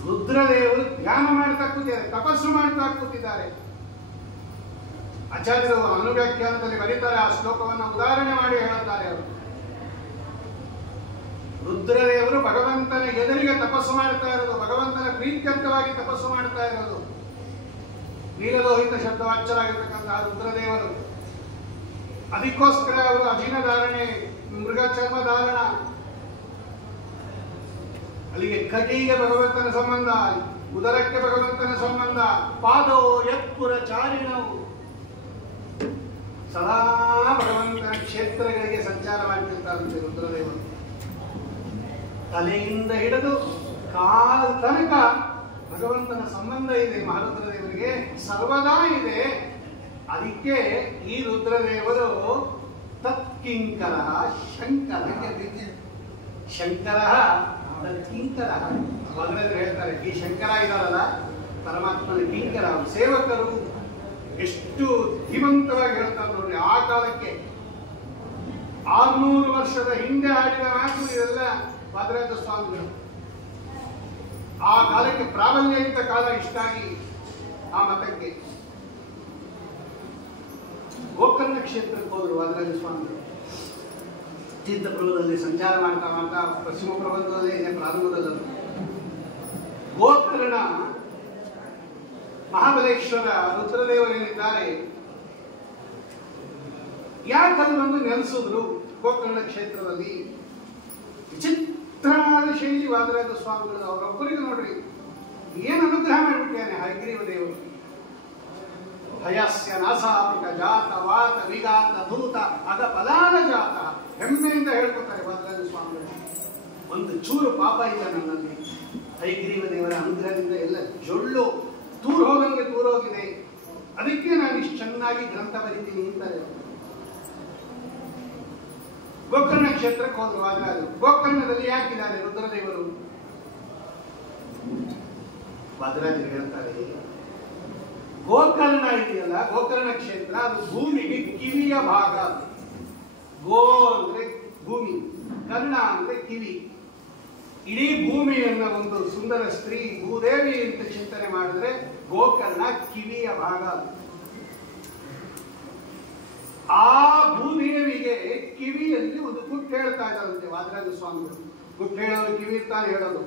ರುದ್ರದೇವರು ಧ್ಯಾನ ಮಾಡ್ತಾ ಕೂತಿದ್ದಾರೆ, ತಪಸ್ಸು ಮಾಡ್ತಾ ಕೂತಿದ್ದಾರೆ. ಆಚಾರ್ಯರು ಅನುವ್ಯಾಖ್ಯಾನದಲ್ಲಿ ಬರೀತಾರೆ, ಆ ಶ್ಲೋಕವನ್ನು ಉದಾಹರಣೆ ಮಾಡಿ ಹೇಳುತ್ತಾರೆ. ಅವರು ರುದ್ರದೇವರು ಭಗವಂತನ ಎದುರಿಗೆ ತಪಸ್ಸು ಮಾಡ್ತಾ ಇರೋದು, ಭಗವಂತನ ಪ್ರೀತ್ಯರ್ಥವಾಗಿ ತಪಸ್ಸು ಮಾಡ್ತಾ ಇರೋದು. ನೀಲಲೋಹಿತ ಶಬ್ದವಾಚ್ಯರಾಗಿರ್ತಕ್ಕಂತಹ ರುದ್ರದೇವರು, ಅದಕ್ಕೋಸ್ಕರ ಅವರು ಅಜಿನ ಧಾರಣೆ, ಮೃಗ ಚರ್ಮ ಧಾರಣ, ಅಲ್ಲಿಗೆ ಕಟಿಗೆ ಭಗವಂತನ ಸಂಬಂಧ, ಉದರಕ್ಕೆ ಭಗವಂತನ ಸಂಬಂಧ, ಪಾದೋ ಯತ್ಪುರ ಚಾರಿಣವು, ಸದಾ ಭಗವಂತನ ಕ್ಷೇತ್ರಗಳಿಗೆ ಸಂಚಾರ ಮಾಡ್ತಿರ್ತಾರಂತೆ ರುದ್ರದೇವರು. ತಲೆಯಿಂದ ಹಿಡಿದು ಕಾಲ ತನಕ ಭಗವಂತನ ಸಂಬಂಧ ಇದೆ ಮಹಾರುದ್ರದೇವರಿಗೆ, ಸರ್ವದಾ ಇದೆ. ಅದಕ್ಕೆ ಈ ರುದ್ರದೇವರು ತತ್ಕಿಂಕರ ಶಂಕರ ಶಂಕರ ಕಿಂಕರ. ಮೊದಲೇ ಹೇಳ್ತಾರೆ, ಈ ಶಂಕರ ಇದಾರಲ್ಲ ಪರಮಾತ್ಮನ ಕಿಂಕರ, ಸೇವಕರು. ಎಷ್ಟು ಧೀಮಂತವಾಗಿ ಹೇಳ್ತಾರೆ ನೋಡಿ. ಆ ಕಾಲಕ್ಕೆ 600 ವರ್ಷದ ಹಿಂದೆ ಆಡಿದ ಮಾತು ಇದೆಲ್ಲ ವಾದರಾಜ ಸ್ವಾಮಿಗಳು. ಆ ಕಾಲಕ್ಕೆ ಪ್ರಾಬಲ್ಯ ಇದ್ದ ಕಾಲ ಇಷ್ಟಾಗಿ ಆ ಮತಕ್ಕೆ ಗೋಕರ್ಣ ಕ್ಷೇತ್ರಕ್ಕೆ ಹೋದರು ವಾದರಾಜ ಸ್ವಾಮಿಗಳು. ತೀರ್ಥ ಪ್ರಬಂಧದಲ್ಲಿ ಸಂಚಾರ ಮಾಡ್ತಾ ಮಾಡ್ತಾ ಪಶ್ಚಿಮ ಪ್ರಬಂಧದಲ್ಲೇ ಇದೆ ಪ್ರಾರಂಭದಲ್ಲಿ. ಗೋಕರ್ಣ ಮಹಾಬಲೇಶ್ವರ ರುದ್ರದೇವರೇನಿದ್ದಾರೆ, ಯಾಕಲ್ಲಿ ಬಂದು ನೆಲೆಸಿದ್ರು ಗೋಕರ್ಣ ಕ್ಷೇತ್ರದಲ್ಲಿ. ವಿಚಿತ್ರವಾದ ಶೈಲಿ ವಾದರಾಜ ಸ್ವಾಮಿಗಳು. ಅವರೊಬ್ಬರಿಗೆ ನೋಡ್ರಿ ಏನು ಅನುಗ್ರಹ ಮಾಡಿಬಿಟ್ಟಿಯಾನೆ ಹಯಗ್ರೀವ ದೇವರು. ಹಯಸ್ಯ ನಾಸಾಪಿಕ ಜಾತ ವಾತ ವಿಘಾತ ಧೂತ ಅಗ ಪಲಾನ ಜಾತ. ಹೆಮ್ಮೆಯಿಂದ ಹೇಳ್ಕೊತಾರೆ ವಾದರಾಜ ಸ್ವಾಮಿಗಳು. ಒಂದು ಚೂರು ಪಾಪ ಇಲ್ಲ ನನ್ನಲ್ಲಿ. ಹೈಗ್ರೀವ ದೇವರ ಅನುಗ್ರಹದಿಂದ ಎಲ್ಲ ಜೊಳ್ಳು ತೂರೋಗಂಗೆ ತೂರೋಗಿದೆ. ಅದಕ್ಕೆ ನಾನು ಇಷ್ಟು ಚೆನ್ನಾಗಿ ಗ್ರಂಥ ಬರೀತೀನಿ ಅಂತಾರೆ. ಗೋಕರ್ಣ ಕ್ಷೇತ್ರಕ್ಕೆ ಹೋದ್ರು. ಆಗ ಗೋಕರ್ಣದಲ್ಲಿ ಯಾಕಿದ್ದಾರೆ ರುದ್ರದೇವರು? ಭದ್ರಾಜರು ಹೇಳ್ತಾರೆ, ಗೋಕರ್ಣ ಇದೆಯಲ್ಲ, ಗೋಕರ್ಣ ಕ್ಷೇತ್ರ ಅದು ಭೂಮಿಗೆ ಕಿವಿಯ ಭಾಗ. ಗೋ ಅಂದ್ರೆ ಭೂಮಿ, ಕರ್ಣ ಅಂದ್ರೆ ಕಿವಿ. ಇಡೀ ಭೂಮಿಯನ್ನ ಒಂದು ಸುಂದರ ಸ್ತ್ರೀ ಭೂದೇವಿ ಅಂತ ಚಿಂತನೆ ಮಾಡಿದ್ರೆ ಗೋಕರ್ಣ ಕಿವಿಯ ಭಾಗ. ಆ ಭೂದೇವಿಗೆ ಕಿವಿಯಲ್ಲಿ ಒಂದು ಗುಟ್ಟು ಹೇಳ್ತಾ ಇದ್ದಾರಂತೆ ವಾದರಾಜ ಸ್ವಾಮಿಗಳು. ಗುಟ್ಟು ಹೇಳೋದು ಕಿವಿ ತಾನೇ ಹೇಳೋದು.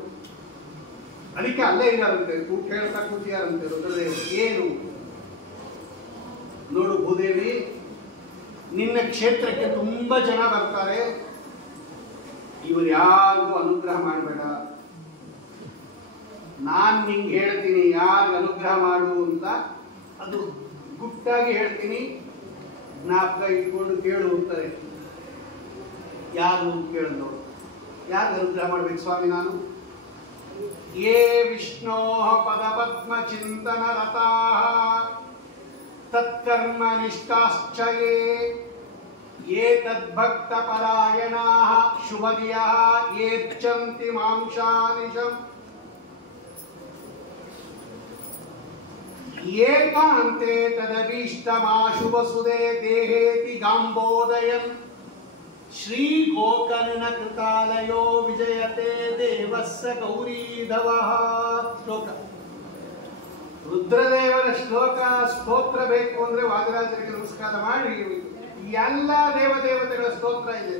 ಅದಕ್ಕೆ ಅಲ್ಲೇ ಇದ್ದಾರಂತೆ, ಗುಟ್ಟು ಹೇಳ್ತಾ ಕೂತಿಯಾರಂತೆ ರುದ್ರದೇವರು. ಏನು ನೋಡು ಭೂದೇವಿ, ನಿನ್ನ ಕ್ಷೇತ್ರಕ್ಕೆ ತುಂಬಾ ಜನ ಬರ್ತಾರೆ, ಇವರು ಯಾರಿಗೂ ಅನುಗ್ರಹ ಮಾಡಬೇಡ. ನಾನ್ ನಿಂಗೆ ಹೇಳ್ತೀನಿ ಯಾರು ಅನುಗ್ರಹ ಮಾಡು ಅಂತ. ಅದು ಗುಟ್ಟಾಗಿ ಹೇಳ್ತೀನಿ, ಜ್ಞಾಪಕ ಇಟ್ಕೊಂಡು ಕೇಳು ಅಂತಾರೆ. ಯಾರು ಕೇಳಿದ್ರು, ಯಾರು ಅನುಗ್ರಹ ಮಾಡ್ಬೇಕು ಸ್ವಾಮಿ ನಾನು? ಯೇ ವಿಷ್ಣೋ ಪದ ಪದ್ಮ ಚಿಂತನ ರತಾ ತತ್ಕರ್ಮ ನಿಷ್ಠಾಶ್ಚ ಯೇ ತದ್ಭಕ್ತ ಪರಾಯಣಾಃ ಶುಭದಿಯಃ ಯೇಚ್ಛಂತಿ ಮಾಂಸಾನಿಶಂ ಏಕಾಂತೆ ತದಭೀಷ್ಟಮಾಶುಭಸುದೇ ದೇಹೇತಿ ಗಾಂಬೋದಯನ್ ಶ್ರೀ ಗೋಕರ್ಣ ಕೃತಾಲಯೋ ವಿಜಯತೆ ದೇವಸ್ಸ ಗೌರೀಧವಃ. ಶ್ಲೋಕ ರುದ್ರದೇವರ ಶ್ಲೋಕ ಸ್ತೋತ್ರ ಬೇಕು ಅಂದ್ರೆ ವಾದರಾಜರಿಗೆ ನಮಸ್ಕಾರ ಮಾಡಿ. ಎಲ್ಲ ದೇವತೆಗಳ ಸ್ತೋತ್ರ ಇದೆ.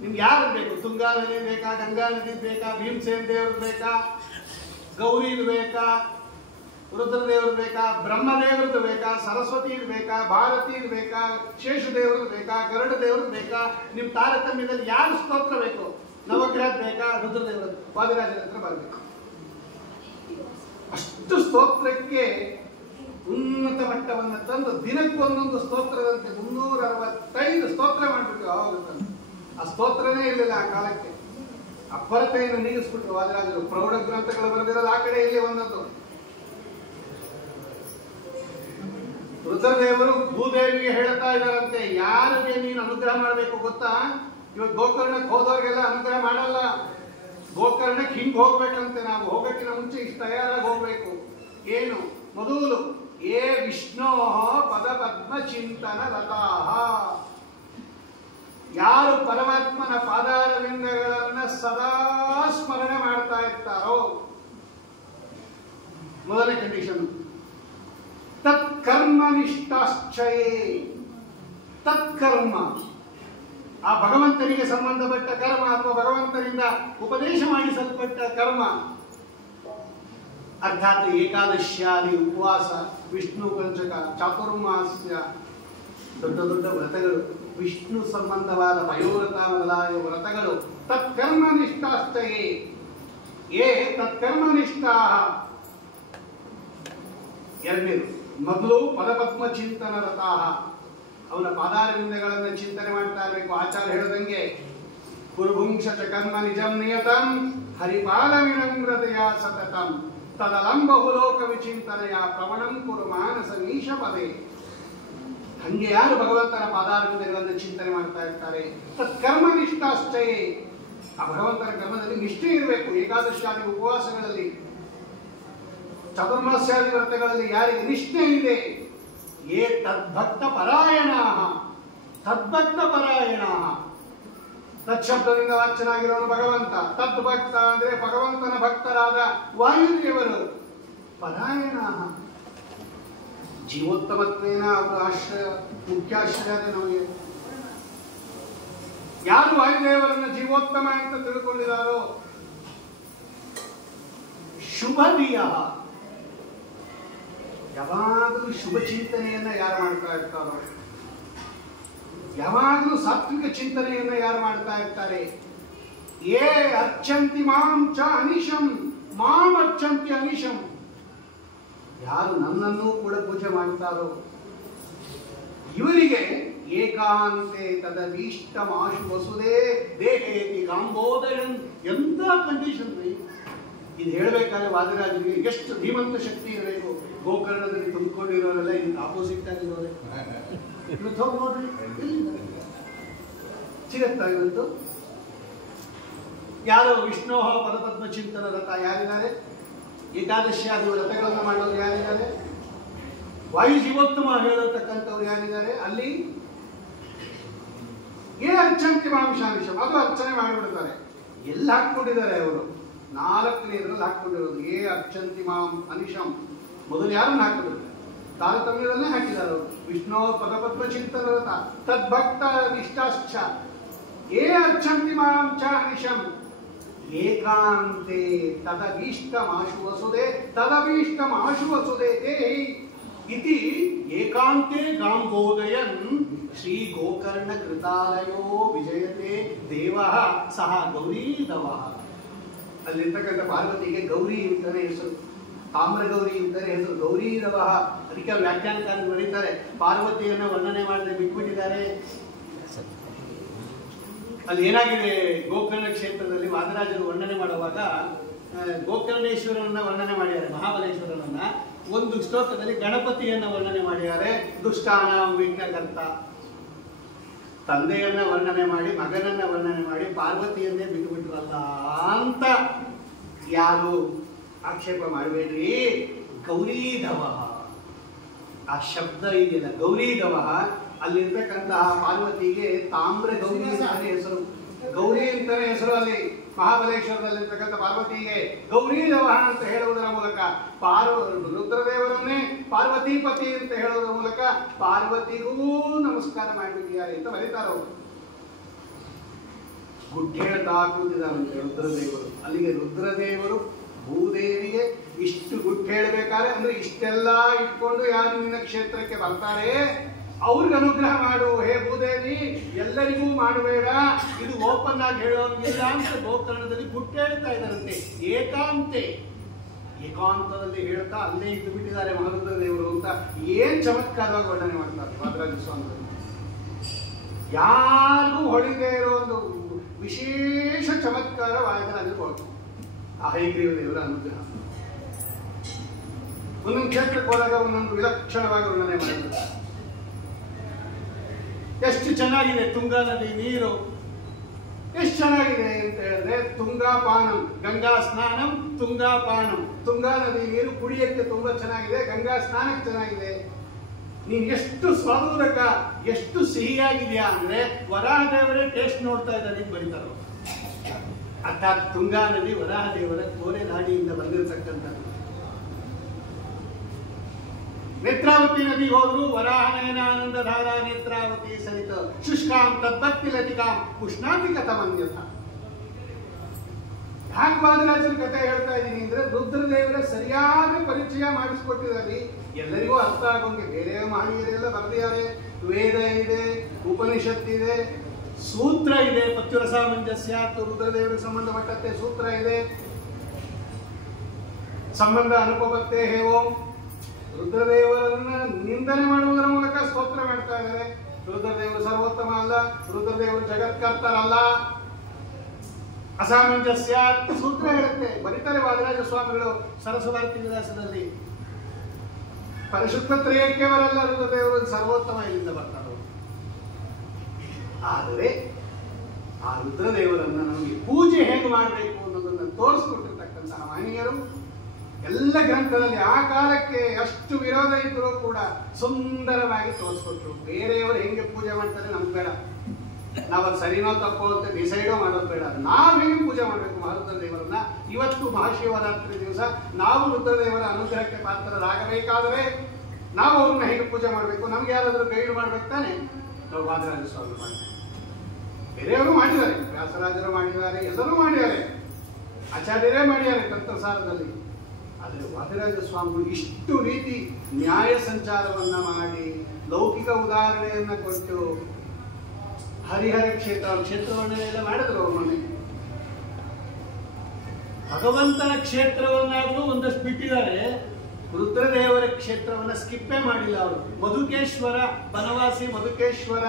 ನಿಮ್ಗೆ ಯಾರು ಬೇಕು? ತುಂಗಾ ನದಿ ಬೇಕಾ, ಗಂಗಾ ನದಿ ಬೇಕಾ, ಭೀಮಸೇನ ದೇವ್ರದ್ದು ಬೇಕಾ, ಗೌರಿದು ಬೇಕಾ, ರುದ್ರದೇವ್ರದ್ದು ಬೇಕಾ, ಬ್ರಹ್ಮದೇವ್ರದ್ದು ಬೇಕಾ, ಸರಸ್ವತಿ ಬೇಕಾ, ಭಾರತಿ ಬೇಕಾ, ಶೇಷದೇವ್ರದ್ದು ಬೇಕಾ, ಗರುಡ ದೇವ್ರದ್ದು ಬೇಕಾ? ನಿಮ್ ತಾರತಮ್ಯದಲ್ಲಿ ಯಾರು ಸ್ತೋತ್ರ ಬೇಕು? ನವಗ್ರಹ ಬೇಕಾ, ರುದ್ರದೇವ್ರದ್ದು ವಾದಿರಾಜರ ಹತ್ರ ಬರಬೇಕು. ಅಷ್ಟು ಸ್ತೋತ್ರಕ್ಕೆ ಉನ್ನತ ಮಟ್ಟವನ್ನು ತಂದು ದಿನಕ್ಕೆ ಒಂದೊಂದು ಸ್ತೋತ್ರದಂತೆ 365 ಸ್ತೋತ್ರ ಮಾಡ್ಬಿಟ್ಟು ಅವಾಗ ತಂದು. ಆ ಸ್ತೋತ್ರನೇ ಇರಲಿಲ್ಲ ಆ ಕಾಲಕ್ಕೆ. ಅಪ್ಪರತೆಯನ್ನು ನೀಗಿಸ್ಬಿಟ್ಟು ವಾದಿರಾಜರು ಪ್ರೌಢ ಗ್ರಂಥಗಳು ಬರೆದಿರೋದು ಆ ಕಡೆ ಇಲ್ಲಿ ಒಂದೊಂದು. ರುದ್ರದೇವರು ಭೂದೇವಿಗೆ ಹೇಳ್ತಾ ಇದ್ದಾರಂತೆ, ಯಾರಿಗೆ ನೀನು ಅನುಗ್ರಹ ಮಾಡಬೇಕು ಗೊತ್ತಾ? ಇವಾಗ ಗೋಕರ್ಣಕ್ಕೆ ಹೋದವ್ರಿಗೆಲ್ಲ ಅನುಗ್ರಹ ಮಾಡಲ್ಲ. ಗೋಕರ್ಣಕ್ಕೆ ಹಿಂಗ್ ಹೋಗ್ಬೇಕಂತೆ. ನಾವು ಹೋಗಕ್ಕಿಂತ ಮುಂಚೆ ಇಷ್ಟು ತಯಾರಾಗಿ ಹೋಗ್ಬೇಕು. ಏನು? ಮೊದಲು ಏ ವಿಷ್ಣೋ ಪದ ಪದ್ಮ ಚಿಂತನ ರತಾಃ, ಯಾರು ಪರಮಾತ್ಮನ ಪಾದಾರವಿಂದಗಳನ್ನ ಸದಾ ಸ್ಮರಣೆ ಮಾಡ್ತಾ ಇರ್ತಾರೋ, ಮೊದಲನೇ ಕಂಡೀಷನ್. ತತ್ಕರ್ಮ ನಿಷ್ಠಾಶ್ಚಯೇ, ತತ್ಕರ್ಮ ಆ ಭಗವಂತನಿಗೆ ಸಂಬಂಧಪಟ್ಟ ಕರ್ಮ ಅಥವಾ ಭಗವಂತನಿಂದ ಉಪದೇಶ ಮಾಡಿಸಲ್ಪಟ್ಟ ಕರ್ಮ. ಅರ್ಥಾತ್ ಏಕಾದಶ್ಯಾದಿ ಉಪವಾಸ, ವಿಷ್ಣು ಪಂಚಕ, ಚಾತುರ್ಮಾಸ್ಯ, ದೊಡ್ಡ ದೊಡ್ಡ ವ್ರತಗಳು, ವಿಷ್ಣು ಸಂಬಂಧವಾದ ಪಯೋವ್ರತ ಮೊದಲಾದ ವ್ರತಗಳು. ತತ್ಕರ್ಮ ನಿಷ್ಠಾಶ್ಚಯೇ ಯೇ ತತ್ಕರ್ಮನಿಷ್ಠಾಃ. ಎರಡನೇದು ಮೊದಲು ಪದಪದ್ಮ ಚಿಂತನ ರತಾಃ, ಅವನ ಪಾದಾರವಿಂದಗಳನ್ನು ಚಿಂತನೆ ಮಾಡ್ತಾ ಇರಬೇಕು. ಆಚಾರ್ಯ ಹೇಳದಂಗೆ ಕುರುಭುಂಕ್ಷ ಚ ಕರ್ಮ ನಿಜಂ ನಿಯತಂ ಹರಿಪಾಲ ವಿನಮ್ರತೆಯ ಸತತಂ ತದಲಂಬಹುಲೋಕ ವಿಚಿಂತನೆಯ ಪ್ರವಣಂ ಕುರು ಮಾನಸ ನೀಶ ಪದೇ. ಹಂಗೆ ಯಾರು ಭಗವಂತನ ಪಾದಾರವಿಂದಗಳನ್ನು ಚಿಂತನೆ ಮಾಡ್ತಾ ಇರ್ತಾರೆ, ತತ್ಕರ್ಮ ನಿಷ್ಠಾಶ್ಚಯೇ, ಆ ಭಗವಂತನ ಕರ್ಮದಲ್ಲಿ ನಿಷ್ಠೆ ಇರಬೇಕು. ಏಕಾದಶಾದಿ ಉಪವಾಸಗಳಲ್ಲಿ, ಚತುರ್ಮಾಸ್ಯಾದಿ ವ್ರತಗಳಲ್ಲಿ ಯಾರಿಗೆ ನಿಷ್ಠೆ ಇದೆ, ಏ ತದ್ಭಕ್ತ ಪರಾಯಣಾಃ, ತದ್ಭಕ್ತ ಪರಾಯಣಾಃ. ತತ್ಶಬ್ದದಿಂದ ವಾಚ್ಯನಾಗಿರೋನು ಭಗವಂತ. ತದ್ಭಕ್ತ ಅಂದ್ರೆ ಭಗವಂತನ ಭಕ್ತರಾದ ವಾಯುದೇವರು. ಪರಾಯಣಾಃ ಜೀವೋತ್ತಮತ್ವೇನ ಅವರ ಆಶ್ರಯ, ಮುಖ್ಯಾಶ್ರಯನೇ ನಮಗೆ. ಯಾರು ವಾಯುದೇವರನ್ನ ಜೀವೋತ್ತಮ ಅಂತ ತಿಳ್ಕೊಂಡಿದ್ದಾರೋ, ಶುಭದಿಯ, ಯಾವಾಗಲೂ ಶುಭ ಚಿಂತನೆಯನ್ನ ಯಾರು ಮಾಡ್ತಾ ಇರ್ತಾರೋ, ಯಾವಾಗಲೂ ಸಾತ್ವಿಕ ಚಿಂತನೆಯನ್ನ ಯಾರು ಮಾಡ್ತಾ ಇರ್ತಾರೆ, ಏ ಅರ್ಚಂತಿ ಮಾಂ ಚ ಅನಿಶಂ, ಮಾಂ ಅರ್ಚಂತಿ ಅನಿಶಂ, ಯಾರು ನನ್ನನ್ನು ಕೂಡ ಪೂಜೆ ಮಾಡ್ತಾರೋ ಇವರಿಗೆ ಏಕಾಂತೆ ತದೀಷ್ಟಮಾಶು ವಸುದೇ ದೇಹೇತಿ ಗಾಂಬೋದಯನ್. ಎಂತ ಕಂಡೀಷನ್ ರೀ ಇದು ಹೇಳಬೇಕಾದ್ರೆ ವಾದಿರಾಜರಿಗೆ ಎಷ್ಟು ಧೀಮಂತ ಶಕ್ತಿ ಇರಬೇಕು. ಗೋಕರ್ಣದಲ್ಲಿ ತುಂಬಿಕೊಂಡಿರೋರೆಲ್ಲ ಇದಕ್ಕೆ ಆಪೋಸಿಟ್ ಆಗಿರೋರೆ. ನೋಡ್ರಿ ಸಿಗತ್ತಾ ಇವತ್ತು? ಯಾರು ವಿಷ್ಣು ಪದಪದ್ಮ ಚಿಂತನ ರಥ ಯಾರಿದ್ದಾರೆ? ಏಕಾದಶಿಯಾದ ವ್ರತಗಳನ್ನು ಮಾಡೋರು ಯಾರಿದ್ದಾರೆ? ವಾಯು ಜೀವೋತ್ತಮ ಹೇಳತಕ್ಕಂಥವ್ರು ಯಾರಿದ್ದಾರೆ? ಅಲ್ಲಿ ಅರ್ಚಂತಿ ಮಾಂಶಾಂಶ ಅದು ಅರ್ಚನೆ ಮಾಡಿಬಿಡ್ತಾರೆ. ಎಲ್ಲಿ ಹಾಕೊಂಡಿದ್ದಾರೆ ಅವರು? 4ನೇದ್ರಲ್ಲಿ ಹಾಕೊಂಡಿರೋದು ಅರ್ಚಂತಿ ಮಾಂ ಅನಿಶಂ. ಮೊದಲು ಯಾರನ್ನು ಹಾಕಿದ್ರು? ತಾರತಮ್ಯದಲ್ಲೇ ಹಾಕಿದ್ದಾರೆ ಅವರು. ವಿಷ್ಣು ಪದಪದ್ಮ ಚಿಂತನ ರಥ ತದ್ಭಕ್ತ ನಿಷ್ಠಾಶ್ಚ ಅರ್ಚಂತಿ ಮಾಂ ಚ ಅನಿಶಂ ಏಕಾಂತೆ ತದಭೀಷ್ಟಮಾಶು ವಸುದೇ ತದಭೀಷ್ಟಮಾಶು ವಸುದೇ ದೇಹಿ ಇತಿ ಏಕಾಂತೆ ಗಾಂಬೋದಯನ್ ಶ್ರೀ ಗೋಕರ್ಣ ಕೃತಾಲಯೋ ವಿಜಯತೆ ದೇವಃ ಸಹ ಗೌರೀದವ. ಅಲ್ಲಿರ್ತಕ್ಕಂಥ ಪಾರ್ವತಿಗೆ ಗೌರಿ ಅಂತಾನೆ ಹೆಸರು, ತಾಮ್ರಗೌರಿ ಅಂತಾನೆ ಹೆಸರು, ಗೌರೀದವ. ಅದಕ್ಕೆ ವ್ಯಾಖ್ಯಾನಕಾರರು ಬರೀತಾರೆ ಪಾರ್ವತಿಯನ್ನು ವರ್ಣನೆ ಮಾಡದೆ ಬಿಟ್ಬಿಟ್ಟಿದ್ದಾರೆ. ಅಲ್ಲಿ ಏನಾಗಿದೆ, ಗೋಕರ್ಣ ಕ್ಷೇತ್ರದಲ್ಲಿ ವಾದರಾಜರು ವರ್ಣನೆ ಮಾಡುವಾಗ ಗೋಕರ್ಣೇಶ್ವರನನ್ನ ವರ್ಣನೆ ಮಾಡಿದ್ದಾರೆ, ಮಹಾಬಲೇಶ್ವರನನ್ನ. ಒಂದು ಶ್ಲೋಕದಲ್ಲಿ ಗಣಪತಿಯನ್ನ ವರ್ಣನೆ ಮಾಡಿದ್ದಾರೆ, ದುಷ್ಟಾನ ವಿಘ್ನಕರ್ತ. ತಂದೆಯನ್ನ ವರ್ಣನೆ ಮಾಡಿ, ಮಗನನ್ನ ವರ್ಣನೆ ಮಾಡಿ, ಪಾರ್ವತಿಯನ್ನೇ ಬಿಟ್ಟುಬಿಟ್ರಲ್ಲ ಅಂತ ಯಾರು ಆಕ್ಷೇಪ ಮಾಡಬೇಡ್ರಿ. ಗೌರೀಧವ ಆ ಶಬ್ದ ಇದೆಯಲ್ಲ, ಗೌರೀಧವ, ಅಲ್ಲಿರ್ತಕ್ಕಂತಹ ಪಾರ್ವತಿಗೆ ತಾಮ್ರ ಗೌರಿ ಅಂತಾನೆ ಹೆಸರು, ಗೌರಿ ಅಂತಾನೆ ಹೆಸರು. ಅಲ್ಲಿ ಮಹಾಬಲೇಶ್ವರದಲ್ಲಿರ್ತಕ್ಕಂಥ ಪಾರ್ವತಿಗೆ ಗೌರೀಧವ ಅಂತ ಹೇಳುವುದರ ಮೂಲಕ ರುದ್ರದೇವರನ್ನೇ ಪಾರ್ವತಿಪತಿ ಅಂತ ಹೇಳುವುದರ ಮೂಲಕ ಪಾರ್ವತಿಗೂ ನಮಸ್ಕಾರ ಮಾಡಿಬಿಟ್ಟಿದ್ದಾರೆ ಅಂತ ಬರೀತಾರೆ ಅವರು. ಗುಡ್ಡೇಳ್ತಾ ಕೂತಿದ್ದಾರಂತೆ ರುದ್ರದೇವರು. ಅಲ್ಲಿಗೆ ರುದ್ರದೇವರು ಭೂದೇವಿಗೆ ಇಷ್ಟು ಗುಡ್ಡ ಹೇಳಬೇಕಾದ್ರೆ ಅಂದ್ರೆ ಇಷ್ಟೆಲ್ಲ ಇಟ್ಕೊಂಡು ಯಾರು ನಿನ್ನ ಕ್ಷೇತ್ರಕ್ಕೆ ಬರ್ತಾರೆ ಅವ್ರಿಗೆ ಅನುಗ್ರಹ ಮಾಡು ಹೇ ಭೂದೇವಿ, ಎಲ್ಲರಿಗೂ ಮಾಡಬೇಡ, ಇದು ಓಪನ್ ಆಗಿ ಹೇಳೋಂಗಿಲ್ಲ ಅಂತ ಗೋಕರ್ಣದಲ್ಲಿ ಗುಡ್ಡ ಹೇಳ್ತಾ ಇದ್ದಾರಂತೆ. ಏಕಾಂತದಲ್ಲಿ ಹೇಳ್ತಾ ಅಲ್ಲೇ ಇದ್ದು ಬಿಟ್ಟಿದ್ದಾರೆ ಮಹಾರುದ್ರ ದೇವರು ಅಂತ ಏನ್ ಚಮತ್ಕಾರವಾಗಿ ವರ್ಣನೆ ಮಾಡ್ತಾರೆ ವಾದರಾಜ ಸ್ವಾಮಿಗಳು. ಯಾರಿಗೂ ಹೊಳಿದೇ ಇರೋ ಒಂದು ವಿಶೇಷ ಚಮತ್ಕಾರ ವಾಯುಗಳಲ್ಲಿ ಆ ಹೈಗ್ರೀವ ದೇವರ ಅನುಗ್ರಹ. ಒಂದೊಂದು ಕ್ಷೇತ್ರಕ್ಕೆ ಹೋದಾಗ ಒಂದೊಂದು ವಿಲಕ್ಷಣವಾಗಿ ವರ್ಣನೆ ಮಾಡಿದ್ದಾರೆ. ಎಷ್ಟು ಚೆನ್ನಾಗಿದೆ ತುಂಗಾ ನದಿ ನೀರು, ಎಷ್ಟು ಚೆನ್ನಾಗಿದೆ ಅಂತ ಹೇಳಿದ್ರೆ ತುಂಗಾಪಾನಂ, ಗಂಗಾ ಸ್ನಾನಂ ತುಂಗಾಪಾನಂ. ತುಂಗಾ ನದಿ ನೀರು ಕುಡಿಯಕ್ಕೆ ತುಂಬಾ ಚೆನ್ನಾಗಿದೆ, ಗಂಗಾ ಸ್ನಾನಕ್ಕೆ ಚೆನ್ನಾಗಿದೆ. ನೀನ್ ಎಷ್ಟು ಸ್ವಾದೋದಕ, ಎಷ್ಟು ಸಿಹಿಯಾಗಿದೆಯಾ ಅಂದ್ರೆ ವರಾಹ ದೇವರೇ ಟೇಸ್ಟ್ ನೋಡ್ತಾ ಇದ್ದಾರೆ ಅಂತ ಬರೀತಾರೆ. ಅರ್ಥಾತ್ ತುಂಗಾ ನದಿ ವರಾಹ ದೇವರ ಕೋರೆ ನಾಡಿಯಿಂದ ಬಂದಿರತಕ್ಕಂಥದ್ದು. ನೇತ್ರಾವತಿ ನದಿಗೆ ಹೋದ್ರು ವರಾಹನಯನಾನಂದ ಧಾರಾ ನೇತ್ರಾವತಿ ಸಹಿತ ಶುಷ್ಕಾಂ ತದ್ಭಕ್ತಿ ಲತಿಕಾಂ ಉಷ್ಣಾತಿ ಕಥಮನ್ಯಥ. ಯಾಕೆ ವಾದರಾಜರ ಕಥೆ ಹೇಳ್ತಾ ಇದ್ದೀನಿ ಅಂದ್ರೆ ರುದ್ರದೇವರ ಸರಿಯಾದ ಪರಿಚಯ ಮಾಡಿಸ್ಕೊಟ್ಟಿದ್ದಾರೆ, ಎಲ್ಲರಿಗೂ ಅರ್ಥ ಆಗೋಂಗೆ. ಬೇರೆ ಮಹನೀಯರೆಲ್ಲ ಬರೆದಿದ್ದಾರೆ, ವೇದ ಇದೆ, ಉಪನಿಷತ್ತಿದೆ, ಸೂತ್ರ ಇದೆ, ಪತ್ಯುರಸಾಮಂಜಸ್ಯ ರುದ್ರದೇವರಿಗೆ ಸಂಬಂಧಪಟ್ಟಂತೆ ಸೂತ್ರ ಇದೆ. ಸಂಬಂಧ ಅನುಪವತ್ತೇ ಹೇ ಓಂ. ರುದ್ರದೇವರನ್ನ ನಿಂದನೆ ಮಾಡುವುದರ ಮೂಲಕ ಸ್ತೋತ್ರ ಮಾಡ್ತಾ ಇದ್ದಾರೆ. ರುದ್ರದೇವರು ಸರ್ವೋತ್ತಮ ಅಲ್ಲ, ರುದ್ರದೇವರು ಜಗತ್ಕರ್ತರಲ್ಲ. ಅಸಾಮಂಜಸ್ಯ ಸೂತ್ರ ಹೇಳುತ್ತೆ, ಬರೀತಾರೆ ವಾದರಾಜ ಸ್ವಾಮಿಗಳು ಸರಸ್ವತಿ ವಿಲಾಸದಲ್ಲಿ. ಪರಿಶುದ್ಧ ತ್ರಯಕ್ಕೇವರಲ್ಲ ರುದ್ರದೇವರು ಸರ್ವೋತ್ತಮ ಇಲ್ಲಿಂದ ಬರ್ತಾರೆ. ಆದರೆ ಆ ರುದ್ರದೇವರನ್ನ ನಮಗೆ ಪೂಜೆ ಹೇಗೆ ಮಾಡಬೇಕು ಅನ್ನೋದನ್ನು ತೋರಿಸ್ಕೊಟ್ಟಿರ್ತಕ್ಕಂತಹ ಮಹನೀಯರು ಎಲ್ಲ ಗ್ರಂಥದಲ್ಲಿ ಆ ಕಾಲಕ್ಕೆ ಅಷ್ಟು ವಿರೋಧ ಇದ್ದರೂ ಕೂಡ ಸುಂದರವಾಗಿ ತೋರಿಸ್ಕೊಟ್ರು. ಬೇರೆಯವರು ಹೆಂಗೆ ಪೂಜೆ ಮಾಡ್ತಾರೆ ನಮ್ಗೆ ಬೇಡ, ನಾವಲ್ಲಿ ಸರಿನೋ ತಪ್ಪೋ ಅಂತ ಡಿಸೈಡೋ ಮಾಡೋದು ಬೇಡ. ನಾವು ಹೆಂಗೆ ಪೂಜೆ ಮಾಡಬೇಕು ಮಹಾರುದ್ರ ದೇವರನ್ನ. ಇವತ್ತು ಮಹಾಶಿವರಾತ್ರಿ ದಿವಸ ನಾವು ರುದ್ರದೇವರ ಅನುಗ್ರಹಕ್ಕೆ ಪಾತ್ರರಾಗಬೇಕಾದರೆ ನಾವು ಅವ್ರನ್ನ ಹೇಗೆ ಪೂಜೆ ಮಾಡಬೇಕು, ನಮ್ಗೆ ಯಾರಾದರೂ ಗೈಡ್ ಮಾಡ್ಬೇಕು ತಾನೆ. ನಾವು ವಾದರಾಜ ಸ್ವಾಮಿ ಮಾಡ್ತೀವಿ, ಬೇರೆಯವರು ಮಾಡಿದ್ದಾರೆ, ವ್ಯಾಸರಾಜರು ಮಾಡಿದ್ದಾರೆ, ಎಲ್ಲರೂ ಮಾಡಿದ್ದಾರೆ, ಆಚಾರ್ಯರೇ ಮಾಡಿದ್ದಾರೆ ತಂತ್ರಸಾರದಲ್ಲಿ. ಆದರೆ ವಾದರಾಜ ಸ್ವಾಮಿಗಳು ಇಷ್ಟು ರೀತಿ ನ್ಯಾಯ ಸಂಚಾರವನ್ನ ಮಾಡಿ ಲೌಕಿಕ ಉದಾಹರಣೆಯನ್ನ ಕೊಟ್ಟು ಹರಿಹರ ಕ್ಷೇತ್ರವನ್ನ ಎಲ್ಲ ಮಾಡಿದ್ರು. ಮೊನ್ನೆ ಭಗವಂತನ ಕ್ಷೇತ್ರವನ್ನಾದ್ರೂ ಒಂದಷ್ಟು ಬಿಟ್ಟಿದ್ದಾರೆ, ರುದ್ರದೇವರ ಕ್ಷೇತ್ರವನ್ನ ಸ್ಕಿಪ್ಪೇ ಮಾಡಿಲ್ಲ ಅವರು. ಮಧುಕೇಶ್ವರ ಬನವಾಸಿ ಮಧುಕೇಶ್ವರ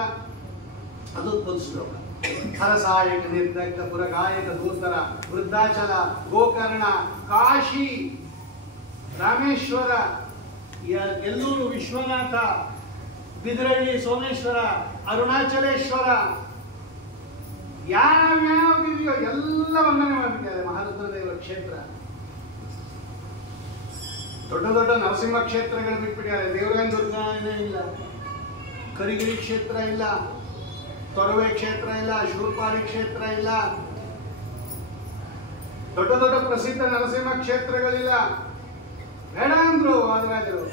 ಅದು ಉದ್ಭವಿಸಿದವರು. ಹರಸಾಯಕ ನಿರ್ದಗ್ಧ ಪುರಗಾಯಕ ದೂತರ ವೃದ್ಧಾಚಲ ಗೋಕರ್ಣ ಕಾಶಿ ರಾಮೇಶ್ವರ ಎಲ್ಲೂರು ವಿಶ್ವನಾಥ ಬಿದರಳ್ಳಿ ಸೋಮೇಶ್ವರ ಅರುಣಾಚಲೇಶ್ವರ ಯಾವ್ಯಾವ್ದಿದೆಯೋ ಎಲ್ಲ ವಂದನೆ ಮಾಡಿದ್ದಾರೆ ಮಹಾರುದ್ರದೇವರ ಕ್ಷೇತ್ರ. ದೊಡ್ಡ ದೊಡ್ಡ ನರಸಿಂಹ ಕ್ಷೇತ್ರಗಳು ಬಿಟ್ಬಿಟ್ಟಿದ್ದಾರೆ. ದೇವರಾಯನ ದುರ್ಗಾನೇ ಇಲ್ಲ, ಕರಿಗಿರಿ ಕ್ಷೇತ್ರ ಇಲ್ಲ, ತೊರವೆ ಕ್ಷೇತ್ರ ಇಲ್ಲ, ಶೂರ್ಪಾಲಿ ಕ್ಷೇತ್ರ ಇಲ್ಲ, ದೊಡ್ಡ ದೊಡ್ಡ ಪ್ರಸಿದ್ಧ ನರಸಿಂಹ ಕ್ಷೇತ್ರಗಳಿಲ್ಲ. ಬೇಡ ಅಂದ್ರು ವಾದರಾಜರು.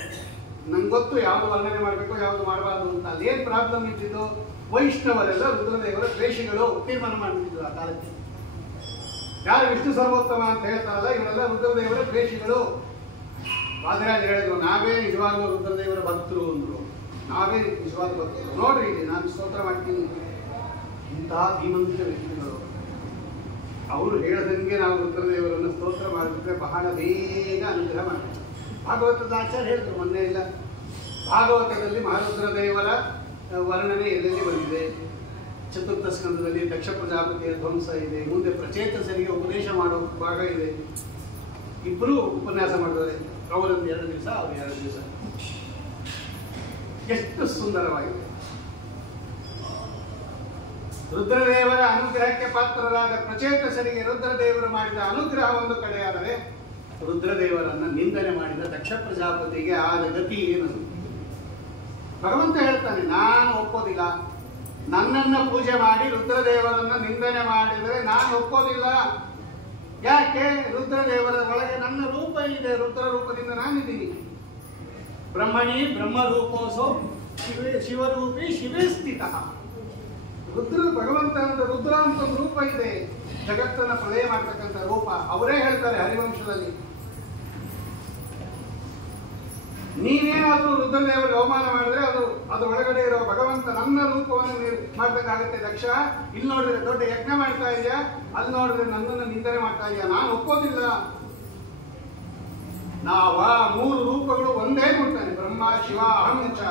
ನಂಗೆ ಗೊತ್ತು ಯಾವ್ದು ವರ್ಣನೆ ಮಾಡಬೇಕು ಯಾವ್ದು ಮಾಡಬಾರ್ದು ಅಂತ. ಅಲ್ಲೇನ್ ಪ್ರಾಬ್ಲಮ್ ಇದ್ದಿದ್ದು, ವೈಷ್ಣವರೆಲ್ಲ ರುದ್ರದೇವರ ದ್ವೇಷಿಗಳು ತೀರ್ಮಾನ ಮಾಡ್ತಿದ್ರು ಆ ಕಾಲಕ್ಕೆ. ಯಾರು ವಿಷ್ಣು ಸರ್ವೋತ್ತಮ ಅಂತ ಹೇಳ್ತಾರಲ್ಲ ಇವರೆಲ್ಲ ರುದ್ರದೇವರ ದ್ವೇಷಿಗಳು. ವಾದರಾಜ ಹೇಳಿದ್ರು ನಾವೇ ನಿಜವಾಗ್ಲೂ ರುದ್ರದೇವರ ಭಕ್ತರು ಅಂದ್ರು. ನಾವೇ ನಿಜವಾದ ಭಕ್ತರು ನೋಡ್ರಿ, ಇಲ್ಲಿ ನಾನು ಸ್ತೋತ್ರ ಮಾಡ್ತೀನಿ. ಇಂತಹ ಧೀಮಂತ ವ್ಯಕ್ತಿಗಳು ಅವರು ಹೇಳದಂಗೆ ನಾವು ರುದ್ರದೇವರನ್ನು ಸ್ತೋತ್ರ ಮಾಡಿದ್ರೆ ಬಹಳ ಬೇಗ ಅನುಗ್ರಹ ಮಾಡ್ತಾರೆ. ಭಾಗವತದ ಆಚಾರ್ಯ ಹೇಳಿದ್ರು ಮೊನ್ನೆ ಇಲ್ಲ, ಭಾಗವತದಲ್ಲಿ ಮಹಾರುದ್ರದೇವರ ವರ್ಣನೆ ಎಲ್ಲೆಲ್ಲಿ ಬಂದಿದೆ. ಚತುರ್ಥ ಸ್ಕಂದದಲ್ಲಿ ದಕ್ಷ ಪ್ರಜಾಪತಿಯ ಧ್ವಂಸ ಇದೆ, ಮುಂದೆ ಪ್ರಚೇತಸರಿಗೆ ಉಪದೇಶ ಮಾಡೋ ಭಾಗ ಇದೆ. ಇಬ್ಬರು ಉಪನ್ಯಾಸ ಮಾಡಿದ್ದಾರೆ, ಅವರೊಂದು 2 ದಿವಸ ಅವ್ರು 2 ದಿವಸ. ಎಷ್ಟು ಸುಂದರವಾಗಿದೆ. ರುದ್ರದೇವರ ಅನುಗ್ರಹಕ್ಕೆ ಪಾತ್ರರಾದ ಪ್ರಚೇತಸರಿಗೆ ರುದ್ರದೇವರು ಮಾಡಿದ ಅನುಗ್ರಹ ಒಂದು ಕಡೆಯಾದರೆ, ರುದ್ರದೇವರನ್ನ ನಿಂದನೆ ಮಾಡಿದ ದಕ್ಷ ಪ್ರಜಾಪತಿಗೆ ಆದ ಗತಿ ಏನು? ಭಗವಂತ ಹೇಳ್ತಾನೆ, ನಾನು ಒಪ್ಪೋದಿಲ್ಲ. ನನ್ನನ್ನ ಪೂಜೆ ಮಾಡಿ ರುದ್ರದೇವರನ್ನ ನಿಂದನೆ ಮಾಡಿದರೆ ನಾನು ಒಪ್ಪೋದಿಲ್ಲ. ಯಾಕೆ? ರುದ್ರದೇವರ ಒಳಗೆ ನನ್ನ ರೂಪ ಇದೆ, ರುದ್ರ ರೂಪದಿಂದ ನಾನಿದ್ದೀನಿ. ಬ್ರಹ್ಮಣಿ ಬ್ರಹ್ಮರೂಪೋಸೋ ಶಿವರೂಪಿ ಶಿವೇ ಸ್ಥಿತ. ರುದ್ರ ಭಗವಂತನ ರುದ್ರ ಅಂತ ಒಂದು ರೂಪ ಇದೆ, ಜಗತ್ತನ್ನ ಪ್ರಳಯ ಮಾಡ್ತಕ್ಕಂಥ ರೂಪ. ಅವರೇ ಹೇಳ್ತಾರೆ ಹರಿವಂಶದಲ್ಲಿ, ನೀನೇನಾದ್ರೂ ರುದ್ರದೇವರಿಗೆ ಅವಮಾನ ಮಾಡಿದ್ರೆ ಅದು ಒಳಗಡೆ ಇರೋ ಭಗವಂತ ನನ್ನ ರೂಪವನ್ನು ಮಾಡ್ಬೇಕಾಗತ್ತೆ ದಕ್ಷ. ಇಲ್ಲಿ ನೋಡಿದ್ರೆ ದೊಡ್ಡ ಯಜ್ಞ ಮಾಡ್ತಾ ಇದೆಯಾ, ಅಲ್ಲಿ ನೋಡಿದ್ರೆ ನನ್ನನ್ನು ನಿಂದನೆ ಮಾಡ್ತಾ ಇದೆಯಾ, ನಾನು ಒಪ್ಪೋದಿಲ್ಲ. ನಾವ 3 ರೂಪಗಳು ಒಂದೇ ಕೊಡ್ತಾನೆ, ಬ್ರಹ್ಮ ಶಿವ ಅಹಂಚ.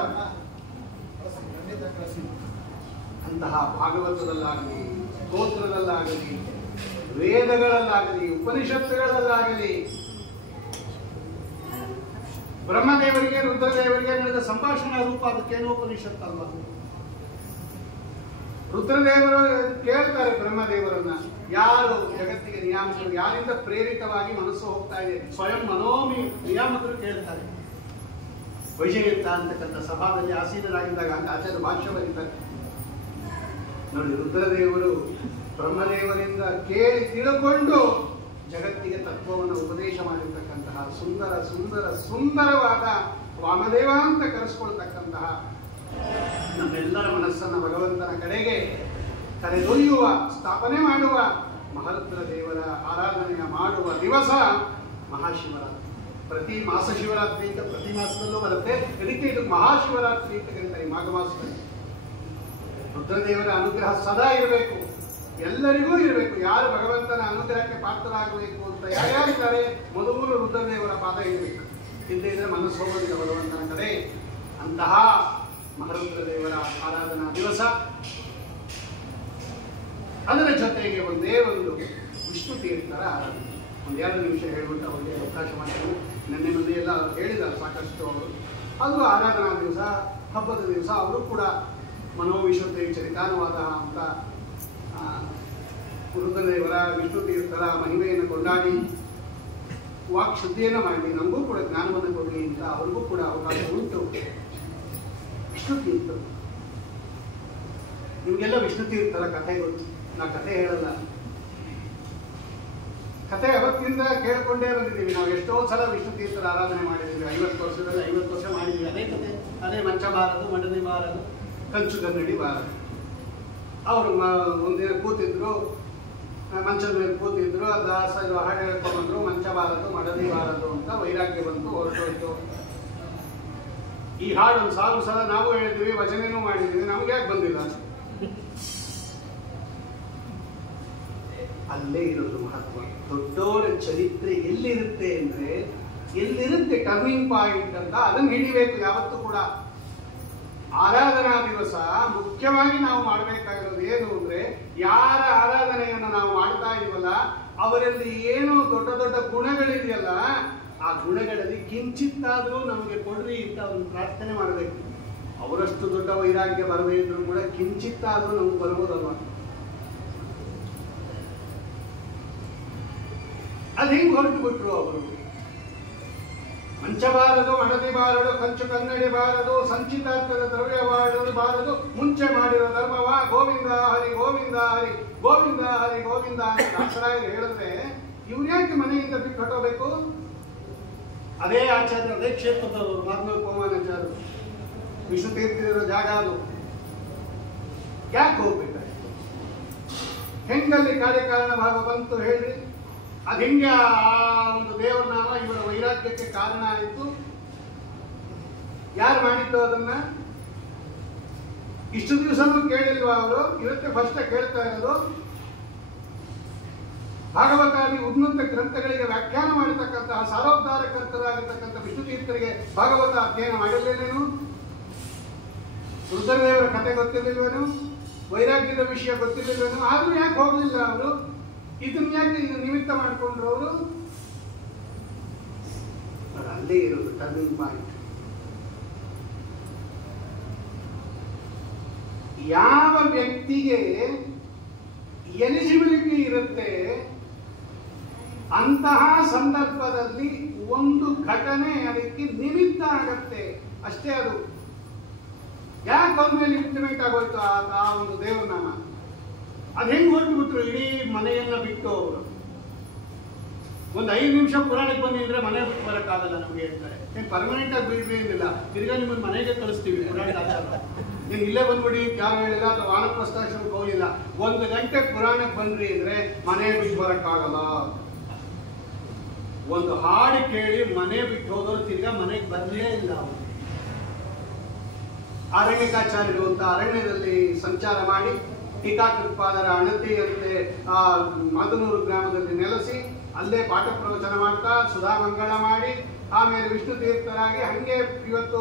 ಅಂತಹ ಭಾಗವತದಲ್ಲಾಗಲಿ, ಸ್ತೋತ್ರದಲ್ಲಾಗಲಿ, ವೇದಗಳಲ್ಲಾಗಲಿ, ಉಪನಿಷತ್ತುಗಳಲ್ಲಾಗಲಿ ಬ್ರಹ್ಮದೇವರಿಗೆ ರುದ್ರದೇವರಿಗೆ ನಡೆದ ಸಂಭಾಷಣಾ ರೂಪ. ಅದಕ್ಕೇನು ಉಪನಿಷತ್ತಲ್ವ? ರುದ್ರದೇವರು ಕೇಳ್ತಾರೆ ಬ್ರಹ್ಮದೇವರನ್ನ, ಯಾರು ಜಗತ್ತಿಗೆ ನಿಯಾಮಕರು, ಯಾರಿಂದ ಪ್ರೇರಿತವಾಗಿ ಮನಸ್ಸು ಹೋಗ್ತಾ ಇದೆ, ಸ್ವಯಂ ಮನೋಮಿ ನಿಯಾಮಕರು ಕೇಳ್ತಾರೆ. ವೈಜಯಂತ ಅಂತಕ್ಕಂಥ ಸಭಾದಲ್ಲಿ ಆಸೀನರಾಗಿದ್ದಾಗ ಅಂತ ಆಚಾರ್ಯ ಭಾಷ್ಯ ಬರೀತಾರೆ ನೋಡಿ. ರುದ್ರದೇವರು ಬ್ರಹ್ಮದೇವರಿಂದ ಕೇಳಿ ತಿಳ್ಕೊಂಡು ಜಗತ್ತಿಗೆ ತತ್ವವನ್ನು ಉಪದೇಶ ಮಾಡಿರ್ತಕ್ಕಂತಹ ಸುಂದರ ಸುಂದರ ಸುಂದರವಾದ ವಾಮದೇವ ಅಂತ ಕರೆಸ್ಕೊಳ್ತಕ್ಕಂತಹ ನಮ್ಮೆಲ್ಲರ ಮನಸ್ಸನ್ನು ಭಗವಂತನ ಕಡೆಗೆ ಕರೆದೊಯ್ಯುವ, ಸ್ಥಾಪನೆ ಮಾಡುವ ಮಹಾರುದ್ರ ದೇವರ ಆರಾಧನೆಯ ಮಾಡುವ ದಿವಸ ಮಹಾಶಿವರಾತ್ರಿ. ಪ್ರತಿ ಮಾಸ ಶಿವರಾತ್ರಿ ಅಂತ ಪ್ರತಿ ಮಾಸದಲ್ಲೂ ಬರುತ್ತೆ. ಇದಕ್ಕೆ ಇದು ಮಹಾಶಿವರಾತ್ರಿ ಅಂತ ಕರೀತಾರೆ ಮಾಘ ಮಾಸದಲ್ಲಿ. ರುದ್ರದೇವರ ಅನುಗ್ರಹ ಸದಾ ಇರಬೇಕು, ಎಲ್ಲರಿಗೂ ಇರಬೇಕು. ಯಾರು ಭಗವಂತನ ಅನುಗ್ರಹಕ್ಕೆ ಪಾತ್ರರಾಗಬೇಕು ಅಂತ ಯಾರ್ಯಾರಿದ್ದಾರೆ, ಮೊದಲು ರುದ್ರದೇವರ ಪಾದ ಇರಬೇಕು. ಹಿಂದೆ ಇದ್ರೆ ಮನಸ್ಸು ಹೋಗೋದಿಲ್ಲ ಭಗವಂತನ ಕಡೆ. ಅಂತಹ ಮಹಾರುದ್ರದೇವರ ಆರಾಧನಾ ದಿವಸ. ಅದರ ಜೊತೆಗೆ ಒಂದೇ ಒಂದು ವಿಷ್ಣು ತೀರ್ಥರ ಆರಾಧನೆ. 1-2 ನಿಮಿಷ ಹೇಳ್ಬಿಟ್ಟು ಅವರಿಗೆ ಅವಕಾಶ ಮಾಡ್ತಾರೆ. ನೆನ್ನೆ ಮೊನ್ನೆ ಎಲ್ಲ ಹೇಳಿದ್ದಾರೆ ಸಾಕಷ್ಟು ಅವರು. ಅದು ಆರಾಧನಾ ದಿವಸ, ಹಬ್ಬದ ದಿವಸ. ಅವರು ಕೂಡ ಮನೋವಿಶುದ್ಧಿ ಚರಿತಾನುವಾದ ಅಂತ ರುದ್ರದೇವರ ವಿಷ್ಣು ತೀರ್ಥರ ಮಹಿಮೆಯನ್ನು ಕೊಂಡಾಡಿ ವಾಕ್ ಶುದ್ಧಿಯನ್ನು ಮಾಡಿ ನಮಗೂ ಕೂಡ ಜ್ಞಾನವನ್ನು ಕೊಡಲಿ ಅಂತ ಅವ್ರಿಗೂ ಕೂಡ ಅವಕಾಶ ಉಂಟು. ವಿಷ್ಣು ತೀರ್ಥ, ನಿಮಗೆಲ್ಲ ವಿಷ್ಣು ತೀರ್ಥರ ಕಥೆ ಗೊತ್ತು. ನಾ ಕಥೆ ಹೇಳಲ್ಲ, ಕಥೆ ಅವತ್ತಿಂದ ಕೇಳ್ಕೊಂಡೇ ಬಂದಿದ್ದೀವಿ. ನಾವು ಎಷ್ಟೋ ಸಲ ವಿಷ್ಣು ತೀರ್ಥರ ಆರಾಧನೆ ಮಾಡಿದ್ದೀವಿ. 50 ವರ್ಷದಲ್ಲಿ 50 ವರ್ಷ ಮಾಡಿದ್ದೀವಿ. ಅದೇ ಕಥೆ, ಅದೇ ಮಂಚ ಬಾರದು, ಮಂಡನೆ ಬಾರದು, ಕಂಚು ಗನ್ನಡಿ ಬಾರದು. ಅವರು ಒಂದಿನ ಕೂತಿದ್ರು, ಮಂಚದ ಮೇಲೆ ಕೂತಿದ್ರು, ದಾಸ ಹಾಡು ಹೇಳ್ಕೊಂಡ್ಬಂದ್ರು, ಮಂಚ ಬಾರದು ಮಡದಿ ಬಾರದು ಅಂತ. ವೈರಾಗ್ಯ ಬಂತು, ಹೊರಟೋಯ್ತು. ಈ ಹಾಡು ಒಂದು 1000 ಸಲ ನಾವು ಹೇಳಿದ್ವಿ, ವಚನೆನೂ ಮಾಡಿದ್ದೀವಿ, ನಮ್ಗೆ ಯಾಕೆ ಬಂದಿಲ್ಲ? ಅಲ್ಲೇ ಇರೋದು ಮಹತ್ವ. ದೊಡ್ಡವರ ಚರಿತ್ರೆ ಎಲ್ಲಿರುತ್ತೆ ಅಂದ್ರೆ ಎಲ್ಲಿರುತ್ತೆ ಟರ್ನಿಂಗ್ ಪಾಯಿಂಟ್ ಅಂತ ಅದನ್ನು ಹಿಡಿಬೇಕು ಯಾವತ್ತೂ ಕೂಡ. ಆರಾಧನಾ ದಿವಸ ಮುಖ್ಯವಾಗಿ ನಾವು ಮಾಡಬೇಕಾಗಿರೋದು ಏನು ಅಂದ್ರೆ, ಯಾರ ಆರಾಧನೆಯನ್ನು ನಾವು ಮಾಡ್ತಾ ಇದೀವಲ್ಲ ಅವರಲ್ಲಿ ಏನು ದೊಡ್ಡ ದೊಡ್ಡ ಗುಣಗಳಿದೆಯಲ್ಲ, ಆ ಗುಣಗಳಲ್ಲಿ ಕಿಂಚಿತ್ತಾದ್ರೂ ನಮಗೆ ಕೊಡ್ರಿ ಅಂತ ಅವ್ರನ್ನ ಪ್ರಾರ್ಥನೆ ಮಾಡಬೇಕು. ಅವರಷ್ಟು ದೊಡ್ಡ ವೈರಾಗ್ಯ ಬರದೇ ಇದ್ರು ಕೂಡ ಕಿಂಚಿತ್ತಾದ್ರೂ ನಮ್ಗೆ ಬರ್ಬೋದಲ್ವ. ಅದು ಹೆಂಗ್ ಹೊರಟು ಬಿಟ್ರು ಅವರು. ಮಂಚಬಾರದು, ಮಡದಿ ಬಾರದು, ಕಂಚು ಕನ್ನಡಿ ಬಾರದು, ಸಂಚಿತಾರ್ಥದ ದ್ರವ್ಯ ಬಾರದು, ಮುಂಚೆ ಮಾಡಿರೋ ಧರ್ಮವ ಗೋವಿಂದ ಹರಿ ಗೋವಿಂದ ಹರಿ ಗೋವಿಂದ ಹರಿ ಗೋವಿಂದ ಅಂತ ದಾಸರಾಯರು ಹೇಳಿದ್ರೆ ಇವ್ರು ಯಾಕೆ ಮನೆಯಿಂದ ಬಿಟ್ಟು ಹೊಟ್ಟೋಗ್ಬೇಕು? ಅದೇ ಆಚಾರ್ಯ, ಅದೇ ಕ್ಷೇತ್ರದವರು, ಮಾಧವ ಕೋಮಾನಾಚಾರ್ಯರು, ವಿಷ್ಣು ತೀರ್ಥಿರೋ ಜಾಗ ಅದು. ಯಾಕೆ ಹೋಗ್ಬೇಕಾಯ್ತು? ಹೆಂಗಲ್ಲಿ ಕಾರ್ಯಕಾರಣ ಭಾಗ ಬಂತು ಹೇಳ್ರಿ. ಅದು ಹೆಂಗೆ ಆ ಒಂದು ದೇವರ ನಾಮ ಇವರ ವೈರಾಗ್ಯಕ್ಕೆ ಕಾರಣ ಆಯಿತು? ಯಾರು ಮಾಡಿದ್ದು ಅದನ್ನ? ಇಷ್ಟು ದಿವಸನೂ ಕೇಳಿಲ್ವಾ ಅವರು? ಇವತ್ತೇ ಫಸ್ಟ್ ಕೇಳ್ತಾ ಇರೋದು. ಭಾಗವತಾದಿ ಉನ್ನತ ಗ್ರಂಥಗಳಿಗೆ ವ್ಯಾಖ್ಯಾನ ಮಾಡತಕ್ಕಂತಹ ಸಾರೋದ್ಧಾರಕರ್ತರಾಗಿರ್ತಕ್ಕಂಥ ವಿಷ್ಣು ತೀರ್ಥರಿಗೆ ಭಾಗವತ ಅಧ್ಯಯನ ಮಾಡಿರಲಿಲ್ವೇನು? ರುದ್ರದೇವರ ಕಥೆ ಗೊತ್ತಿರಲಿಲ್ವೇನು? ವೈರಾಗ್ಯದ ವಿಷಯ ಗೊತ್ತಿರಲಿಲ್ವೇನು? ಆದ್ರೂ ಯಾಕೆ ಹೋಗ್ಲಿಲ್ಲ ಅವರು? ಇದನ್ನ ಯಾಕೆ ಇದು ನಿಮಿತ್ತ ಮಾಡಿಕೊಂಡ್ರು ಅವರು? ಅಲ್ಲೇ ಇರೋದು ಟರ್ನಿಂಗ್ ಪಾಯಿಂಟ್. ಯಾವ ವ್ಯಕ್ತಿಗೆ ಎಲಿಜಿಬಿಲಿಟಿ ಇರುತ್ತೆ ಅಂತಹ ಸಂದರ್ಭದಲ್ಲಿ ಒಂದು ಘಟನೆ ಅದಕ್ಕೆ ನಿಮಿತ್ತ ಆಗತ್ತೆ ಅಷ್ಟೇ. ಅದು ಯಾಕೆ ಅವ್ರ ಮೇಲೆ ಇಂಪ್ಲಿಮೆಂಟ್ ಆಗೋಯ್ತು ಆ ಒಂದು ದೇವನಾಮ? ಅದು ಹೆಂಗ್ ಹೊರಟುಬಿಟ್ರು ಇಡೀ ಮನೆಯನ್ನ ಬಿಟ್ಟು ಅವರು? ಒಂದು 5 ನಿಮಿಷ ಪುರಾಣಕ್ಕೆ ಬನ್ನಿ ಅಂದ್ರೆ ಮನೆ ಬಿಟ್ಟು ಬರಕ್ಕಾಗಲ್ಲ ನಮಗೆ ಅಂತಾರೆ. ಏನ್ ಪರ್ಮನೆಂಟ್ ಆಗಿ ಬಿಡ್ರಿ ಏನಿಲ್ಲ, ತಿರ್ಗಾ ನಿಮ್ಮನ್ನ ಮನೆಗೆ ಕಳಿಸ್ತೀವಿ ಪುರಾಣದ ಆಚಾರ. ನೀನ್ ಇಲ್ಲೇ ಬಂದ್ಬಿಡಿ ಯಾರು ಹೇಳಿಲ್ಲ, ಅಥವಾ ವಾನಪ್ರಸ್ಥಾಶ್ರಮಕ್ಕೆ ಹೋಗಿಲ್ಲ, 1 ಗಂಟೆ ಪುರಾಣಕ್ಕೆ ಬಂದ್ರಿ ಅಂದ್ರೆ ಮನೆ ಬಿಟ್ಟು ಬರಕ್ಕಾಗಲ್ಲ. ಒಂದು ಹಾಡು ಕೇಳಿ ಮನೆ ಬಿಟ್ಟು ಹೋದವರು ತಿರ್ಗಾ ಮನೆಗೆ ಬರಲೇ ಇಲ್ಲ. ಅವರು ಅರಣ್ಯಕಾಚಾರ್ಯರು ಅಂತ ಅರಣ್ಯದಲ್ಲಿ ಸಂಚಾರ ಮಾಡಿ ಟೀಕಾಕೃತ್ಪಾದರ ಅಣತಿಯಂತೆ ಆ ಮಾದನೂರು ಗ್ರಾಮದಲ್ಲಿ ನೆಲೆಸಿ ಅಲ್ಲೇ ಪಾಠ ಪ್ರವಚನ ಮಾಡ್ತಾ ಸುಧಾಮಂಗಳ ಮಾಡಿ ಆಮೇಲೆ ವಿಷ್ಣು ತೀರ್ಥರಾಗಿ ಹಂಗೆ ಇವತ್ತು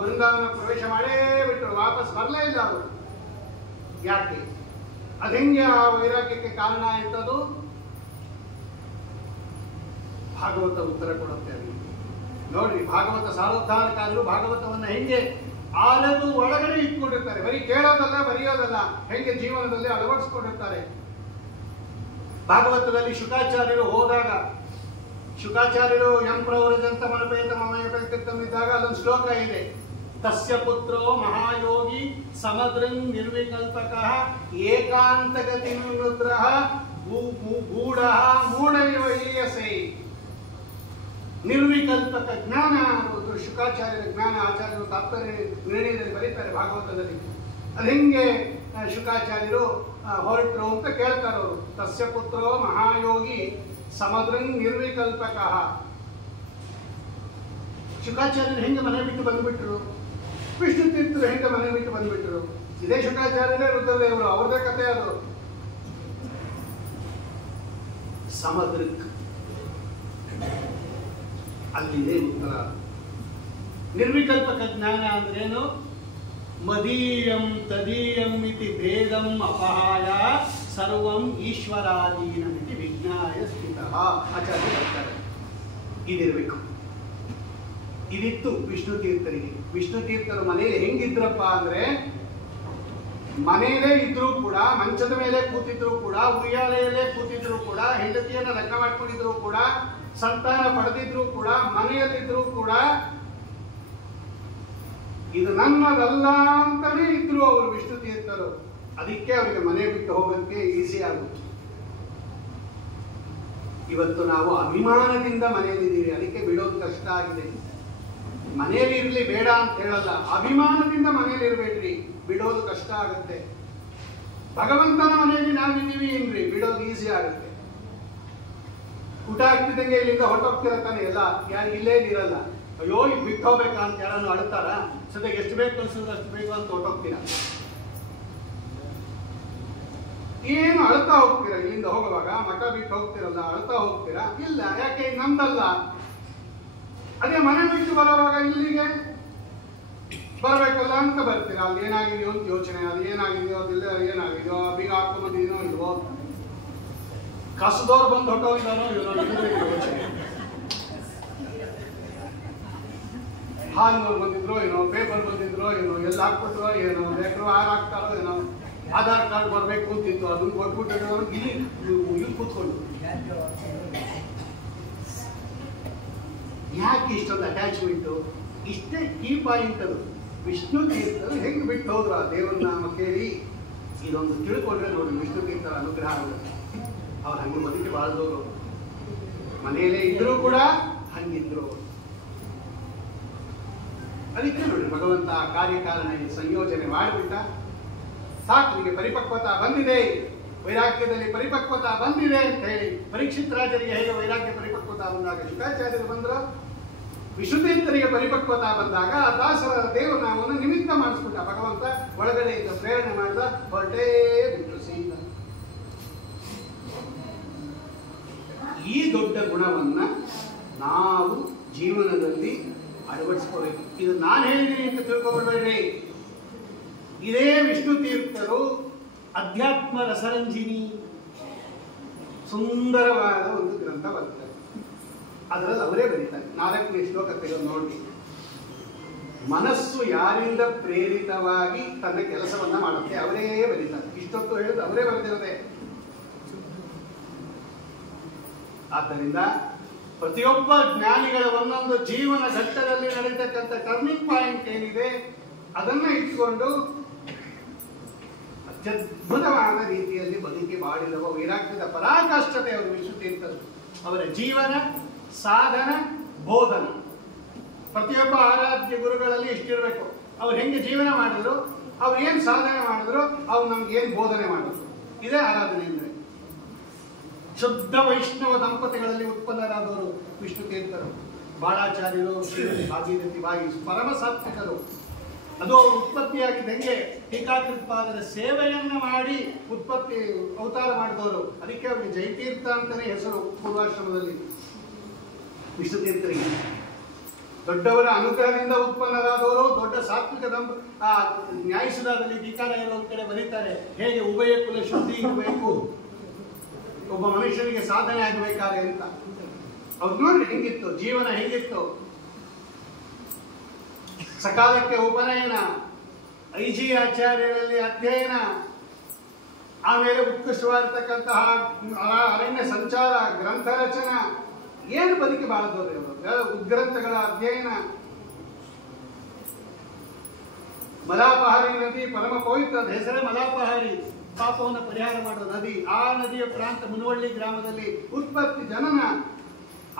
ಬೃಂದಾವನ ಪ್ರವೇಶ ಮಾಡೇ ಬಿಟ್ಟರು, ವಾಪಸ್ ಬರಲೇ ಇಲ್ಲ ಅವರು. ಯಾಕೆ? ಅದು ಹೆಂಗೆ ಆ ವೈರಾಗ್ಯಕ್ಕೆ ಕಾರಣ ಆಯ್ತದು? ಭಾಗವತ ಉತ್ತರ ಕೊಡುತ್ತೆ ಅಲ್ಲಿ ನೋಡ್ರಿ. ಭಾಗವತ ಸಾರೋದ್ಧಾರಕಾರರು ಭಾಗವತವನ್ನ ಹೆಂಗೆ ಆಲದು ಒಳಗಡೆ ಇಟ್ಕೊಂಡಿರ್ತಾರೆ. ಬರೀ ಕೇಳೋದಲ್ಲ, ಬರೆಯೋದಲ್ಲ, ಹೆಂಗೆ ಜೀವನದಲ್ಲಿ ಅಳವಡಿಸ್ಕೊಂಡಿರ್ತಾರೆ. ಭಾಗವತದಲ್ಲಿ ಶುಕಾಚಾರ್ಯರು ಹೋದಾಗ, ಶುಕಾಚಾರ್ಯರು ಯಂ ಪ್ರವರಜಂತ ಮನಪೇತ ಮಮಯಪೇತಮಿದ್ದಾಗ ಅಲ್ಲೊಂದು ಶ್ಲೋಕ ಇದೆ. ತಸ್ಯ ಪುತ್ರೋ ಮಹಾಯೋಗಿ ಸಮದೃಂಗ್ ನಿರ್ವಿಕಲ್ಪಕಃ ಏಕಾಂತಗತಿ ರುದ್ರಃ ಗೂಢಃ ಮೂಢೈವ ಈಯಸೈ. ನಿರ್ವಿಕಲ್ಪಕ ಜ್ಞಾನ ಅನ್ನೋದು ಶುಕಾಚಾರ್ಯರ ಜ್ಞಾನ. ಆಚಾರ್ಯರು ತಾತ್ಪರ್ಯ ನಿರ್ಣಯದಲ್ಲಿ ಬರೀತಾರೆ ಭಾಗವತದಲ್ಲಿ. ಅದು ಹೆಂಗೆ ಶುಕಾಚಾರ್ಯರು ಹೊರಟರು ಅಂತ ಕೇಳ್ತಾರೆ ಅವರು. ತಸ್ಯ ಪುತ್ರೋ ಮಹಾಯೋಗಿ ಸಮದೃಂಗ್ ನಿರ್ವಿಕಲ್ಪಕ. ಶುಕಾಚಾರ್ಯರು ಹೆಂಗೆ ಮನೆ ಬಿಟ್ಟು ಬಂದ್ಬಿಟ್ರು? ವಿಷ್ಣು ತೀರ್ಥರು ಹೆಂಗೆ ಮನೆ ಬಿಟ್ಟು ಬಂದ್ಬಿಟ್ರು? ಇದೇ ಶುಕಾಚಾರ್ಯರೇ ರುದ್ರದೇವರು, ಅವ್ರದೇ ಕಥೆ ಅದು. ಸಮದೃಕ್ ಅಲ್ಲಿದೆ ಉತ್ತರ. ನಿರ್ವಿಕಲ್ಪಕ ಜ್ಞಾನ ಅಂದ್ರೇನು? ಮದೀಯಂ ತದೀಯಂ ಇತಿ ಭೇದಂ ಅಪಹಾಯ ಸರ್ವಂ ಈಶ್ವರಾಧೀನಮಿತಿ ವಿಜ್ಞಾಯ ಸ್ಥಿತಃ. ಆಚಾರ್ಯ ಬರ್ತಾರೆ. ಇದಿರ್ಬೇಕು. ಇದಿತ್ತು ವಿಷ್ಣು ತೀರ್ಥರಿಗೆ. ವಿಷ್ಣು ತೀರ್ಥರು ಮನೆಯಲ್ಲಿ ಹೆಂಗಿದ್ರಪ್ಪ ಅಂದ್ರೆ, ಮನೆಯಲ್ಲೇ ಇದ್ರೂ ಕೂಡ, ಮಂಚದ ಮೇಲೆ ಕೂತಿದ್ರು ಕೂಡ, ಉಯ್ಯಾಲೆಯಲ್ಲೇ ಕೂತಿದ್ರು ಕೂಡ, ಹೆಂಡತಿಯನ್ನ ಲೆಕ್ಕ ಮಾಡ್ಕೊಂಡಿದ್ರು ಕೂಡ, ಸಂತಾನ ಪಡೆದಿದ್ರು ಕೂಡ, ಮನೆಯಲ್ಲಿದ್ರು ಕೂಡ ಇದು ನನ್ನದಲ್ಲ ಅಂತಾನೆ ಇದ್ರು ಅವರು ವಿಷ್ಣು ತೀರ್ಥರು. ಅದಕ್ಕೆ ಅವರಿಗೆ ಮನೆ ಬಿಟ್ಟು ಹೋಗೋಕ್ಕೆ ಈಸಿ ಆಗುತ್ತೆ. ಇವತ್ತು ನಾವು ಅಭಿಮಾನದಿಂದ ಮನೆಯಲ್ಲಿದ್ದೀವಿ, ಅದಕ್ಕೆ ಬಿಡೋದು ಕಷ್ಟ ಆಗಿದೆ. ಮನೆಯಲ್ಲಿ ಇರ್ಲಿ ಬೇಡ ಅಂತ ಹೇಳಲ್ಲ, ಅಭಿಮಾನದಿಂದ ಮನೆಯಲ್ಲಿ ಇರ್ಬೇಡ್ರಿ, ಬಿಡೋದು ಕಷ್ಟ ಆಗುತ್ತೆ. ಭಗವಂತನ ಮನೆಯಲ್ಲಿ ನಾವಿದ್ದೀವಿ ಏನ್ರಿ, ಬಿಡೋದು ಈಸಿ ಆಗುತ್ತೆ. ಊಟ ಆಗ್ತಿದ್ದಂಗೆ ಇಲ್ಲಿಂದ ಹೊರಟೋಗ್ತಿರತ್ತಾನೆ ಎಲ್ಲ, ಯಾರು ಇಲ್ಲೇ ಇರಲ್ಲ. ಅಯ್ಯೋ ಈಗ ಬಿಟ್ಟು ಹೋಗ್ಬೇಕಾ ಅಂತ ಯಾರನ್ನು ಅಳ್ತಾರ? ಸದ್ಯಕ್ಕೆ ಎಷ್ಟು ಬೇಕು ಕಲಿಸಿದ್ರು ಅಷ್ಟು ಬೇಕು ಅಂತ ಹೊರಟೋಗ್ತೀರ. ಏನು ಅಳ್ತಾ ಹೋಗ್ತೀರಾ? ಇಲ್ಲಿಂದ ಹೋಗುವಾಗ ಮಠ ಬಿಟ್ಟು ಹೋಗ್ತಿರಲ್ಲ, ಅಳ್ತಾ ಹೋಗ್ತೀರಾ? ಇಲ್ಲ. ಯಾಕೆ? ನಮ್ದಲ್ಲ. ಅದೇ ಮನೆ ಬಿಟ್ಟು ಬರುವಾಗ ಇಲ್ಲಿಗೆ ಬರಬೇಕಲ್ಲ ಅಂತ ಬರ್ತೀರಾ, ಅಲ್ಲಿ ಏನಾಗಿದೆಯೋ ಅಂತ ಯೋಚನೆ, ಅದು ಏನಾಗಿದೆಯೋ ಅದಿಲ್ಲ ಏನಾಗಿದೆಯೋ, ಬೀಗ ಹಾಕೊಂಬಂದಿನೋ ಇಲ್ವೋ, ಕಸದವ್ರು ಬಂದು ಹೊಟ್ಟೋಗಿದಾನೋ ಇವನೋ ಯೋಚನೆ, ಹಾಲಿನವ್ರು ಬಂದಿದ್ರು ಏನೋ, ಪೇಪರ್ ಬಂದಿದ್ರು ಏನೋ, ಎಲ್ಲಿ ಹಾಕ್ಬಿಟ್ರೋ ಏನೋ, ಬೇಕಾದ್ರೂ ಯಾರು ಹಾಕ್ತಾರೋ ಏನೋ, ಆಧಾರ್ ಕಾರ್ಡ್ ಬರಬೇಕು ಅಂತಿತ್ತು ಅದನ್ನು ಕೊಟ್ಬಿಟ್ಟು ಇಲ್ಲಿ ಕೂತ್ಕೊಂಡು ಯಾಕೆ ಇಷ್ಟೊಂದು ಅಟ್ಯಾಚ್ಮೆಂಟು? ಇಷ್ಟೇ ಕೀ ಪಾಯಿಂಟ್ ಅದು. ವಿಷ್ಣು ತೀರ್ಥರು ಹೆಂಗೆ ಬಿಟ್ಟು ಹೋದ್ರು ಆ ದೇವರ ನಾಮ ಕೇಳಿ, ಇದೊಂದು ತಿಳ್ಕೊಂಡ್ರೆ ನೋಡಿ ವಿಷ್ಣು ತೀರ್ಥರ ಅನುಗ್ರಹ ಆಗುತ್ತೆ. ಅವ್ರು ಹಂಗೆ ಬದುಕಿ ಬಾಳ್ದವರು, ಮನೆಯಲ್ಲೇ ಇದ್ರು ಕೂಡ ಹಂಗಿದ್ರು. ಅದಕ್ಕೆ ನೋಡಿ ಭಗವಂತ ಕಾರ್ಯಕಾರಣ ಸಂಯೋಜನೆ ಮಾಡಿಬಿಟ್ಟ. ಸಾಕು, ನಿಮಗೆ ಪರಿಪಕ್ವತಾ ಬಂದಿದೆ, ವೈರಾಗ್ಯದಲ್ಲಿ ಪರಿಪಕ್ವತಾ ಬಂದಿದೆ ಅಂತ ಹೇಳಿ ಪರೀಕ್ಷಿತ್ ರಾಜರಿಗೆ ಹೇಗೆ ವೈರಾಗ್ಯ ಪರಿಪಕ್ವತಾ ಬಂದಾಗ ಶುಕಾಚಾರ್ಯರು ಬಂದ್ರು, ವಿಷ್ಣುತೀರ್ಥರಿಗೆ ಪರಿಪಕ್ವತಾ ಬಂದಾಗ ದಾಸರ ದೇವನಾಮವನ್ನು ನಿಮಿತ್ತ ಮಾಡಿಸ್ಬಿಟ್ಟ ಭಗವಂತ. ಒಳಗಡೆಯಿಂದ ಪ್ರೇರಣೆ ಮಾಡಿದ, ಹೊರಟೇ ಬಿಟ್ಟರು ಸೀತ. ಈ ದೊಡ್ಡ ಗುಣವನ್ನ ನಾವು ಜೀವನದಲ್ಲಿ ಅಳವಡಿಸ್ಕೋಬೇಕು. ಇದು ನಾನು ಹೇಳಿದ್ದೀನಿ ಅಂತ ತಿಳ್ಕೊಬಿಡ್ಬೇಡ್ರಿ. ಇದೇ ವಿಷ್ಣು ತೀರ್ಥರು ಅಧ್ಯಾತ್ಮ ರಸರಂಜಿನಿ ಸುಂದರವಾದ ಒಂದು ಗ್ರಂಥ ಬರ್ತದೆ. ಅದರಲ್ಲಿ ಅವರೇ ಬರೀತಾರೆ. 4ನೇ ಶ್ಲೋಕ ತೆಗೆದು ನೋಡಿ. ಮನಸ್ಸು ಯಾರಿಂದ ಪ್ರೇರಿತವಾಗಿ ತನ್ನ ಕೆಲಸವನ್ನ ಮಾಡುತ್ತೆ ಅವರೇ ಬರೀತಾರೆ. ಇಷ್ಟೊತ್ತು ಹೇಳಿದ್ರೆ ಅವರೇ ಬರೆದಿರೋದೆ. ಆದ್ದರಿಂದ ಪ್ರತಿಯೊಬ್ಬ ಜ್ಞಾನಿಗಳ ಒಂದೊಂದು ಜೀವನ ಘಟ್ಟದಲ್ಲಿ ನಡೆಯತಕ್ಕಂಥ ಟರ್ನಿಂಗ್ ಪಾಯಿಂಟ್ ಏನಿದೆ ಅದನ್ನ ಇಟ್ಕೊಂಡು ಅತ್ಯದ್ಭುತವಾದ ರೀತಿಯಲ್ಲಿ ಬದುಕಿ ಬಾಳಿರುವ ವೈರಾಗ್ಯದ ಪರಾಕಾಷ್ಠತೆ ಅವರು ವಿಷ್ಣುತೀರ್ಥರು. ಅವರ ಜೀವನ, ಸಾಧನ, ಬೋಧನ ಪ್ರತಿಯೊಬ್ಬ ಆರಾಧ್ಯ ಗುರುಗಳಲ್ಲಿ ಇಷ್ಟಿರಬೇಕು. ಅವ್ರು ಹೆಂಗೆ ಜೀವನ ಮಾಡಿದ್ರು, ಅವ್ರು ಏನು ಸಾಧನೆ ಮಾಡಿದ್ರು, ಅವ್ರು ನಮ್ಗೆ ಏನು ಬೋಧನೆ ಮಾಡಿದ್ರು, ಇದೇ ಆರಾಧನೆ ಅಂದರೆ. ಶುದ್ಧ ವೈಷ್ಣವ ದಂಪತಿಗಳಲ್ಲಿ ಉತ್ಪನ್ನರಾದವರು ವಿಷ್ಣುತೀರ್ಥರು. ಬಾಳಾಚಾರ್ಯರು, ಶ್ರೀಮತಿ ಭಾಗೀರಥಿ ಬಾಯಿ ಪರಮ ಸಾತ್ವಿಕರು. ಅದು ಅವರು ಉತ್ಪತ್ತಿಯಾಗಿದ್ದ ಹೆಂಗೆ ಟೀಕಾಕೃತ್ಪಾದರ ಸೇವೆಯನ್ನ ಮಾಡಿ ಉತ್ಪತ್ತಿ ಅವತಾರ ಮಾಡಿದವರು. ಅದಕ್ಕೆ ಅವರಿಗೆ ಜಯತೀರ್ಥ ಅಂತಾನೆ ಹೆಸರು ಪೂರ್ವಾಶ್ರಮದಲ್ಲಿ ವಿಷ್ಣುತೀರ್ಥರಿಗೆ. ದೊಡ್ಡವರ ಅನುಗ್ರಹದಿಂದ ಉತ್ಪನ್ನರಾದವರು, ದೊಡ್ಡ ಸಾತ್ವಿಕ ನ್ಯಾಯಸುಧಾದಲ್ಲಿ ಟೀಕಾರಾಯರು ಒಂದು ಕಡೆ ಬರೀತಾರೆ, ಹೇಗೆ ಉಭಯ ಕುಲ ಶುದ್ಧಿ ಇರಬೇಕು ಒಬ್ಬ ಮನುಷ್ಯನಿಗೆ ಸಾಧನೆ ಆಗಬೇಕಾದ್ರೆ ಅಂತ. ಅವ್ರು ನೋಡಿ ಹೆಂಗಿತ್ತು ಜೀವನ, ಹೆಂಗಿತ್ತು. ಸಕಾಲಕ್ಕೆ ಉಪನಯನ, ಐಜಿ ಆಚಾರ್ಯರಲ್ಲಿ ಅಧ್ಯಯನ, ಆಮೇಲೆ ಉತ್ಕೃಷ್ಟವಾಗಿರ್ತಕ್ಕಂತಹ ಅರಣ್ಯ ಸಂಚಾರ, ಗ್ರಂಥ ರಚನ, ಏನು ಬದುಕಿ ಬಾಳದವ್ರೆ ಅವರು. ಉದ್ಗ್ರಂಥಗಳ ಅಧ್ಯಯನ, ಮಲಾಪಹಾರಿ ನದಿ ಪರಮ ಪವಿತ್ರ, ಹೆಸರೇ ಮಲಾಪಹಾರಿ, ಪಾಪವನ್ನು ಪರಿಹಾರ ಮಾಡುವ ನದಿ. ಆ ನದಿಯ ಪ್ರಾಂತ ಮುನವಳ್ಳಿ ಗ್ರಾಮದಲ್ಲಿ ಉತ್ಪತ್ತಿ, ಜನನ.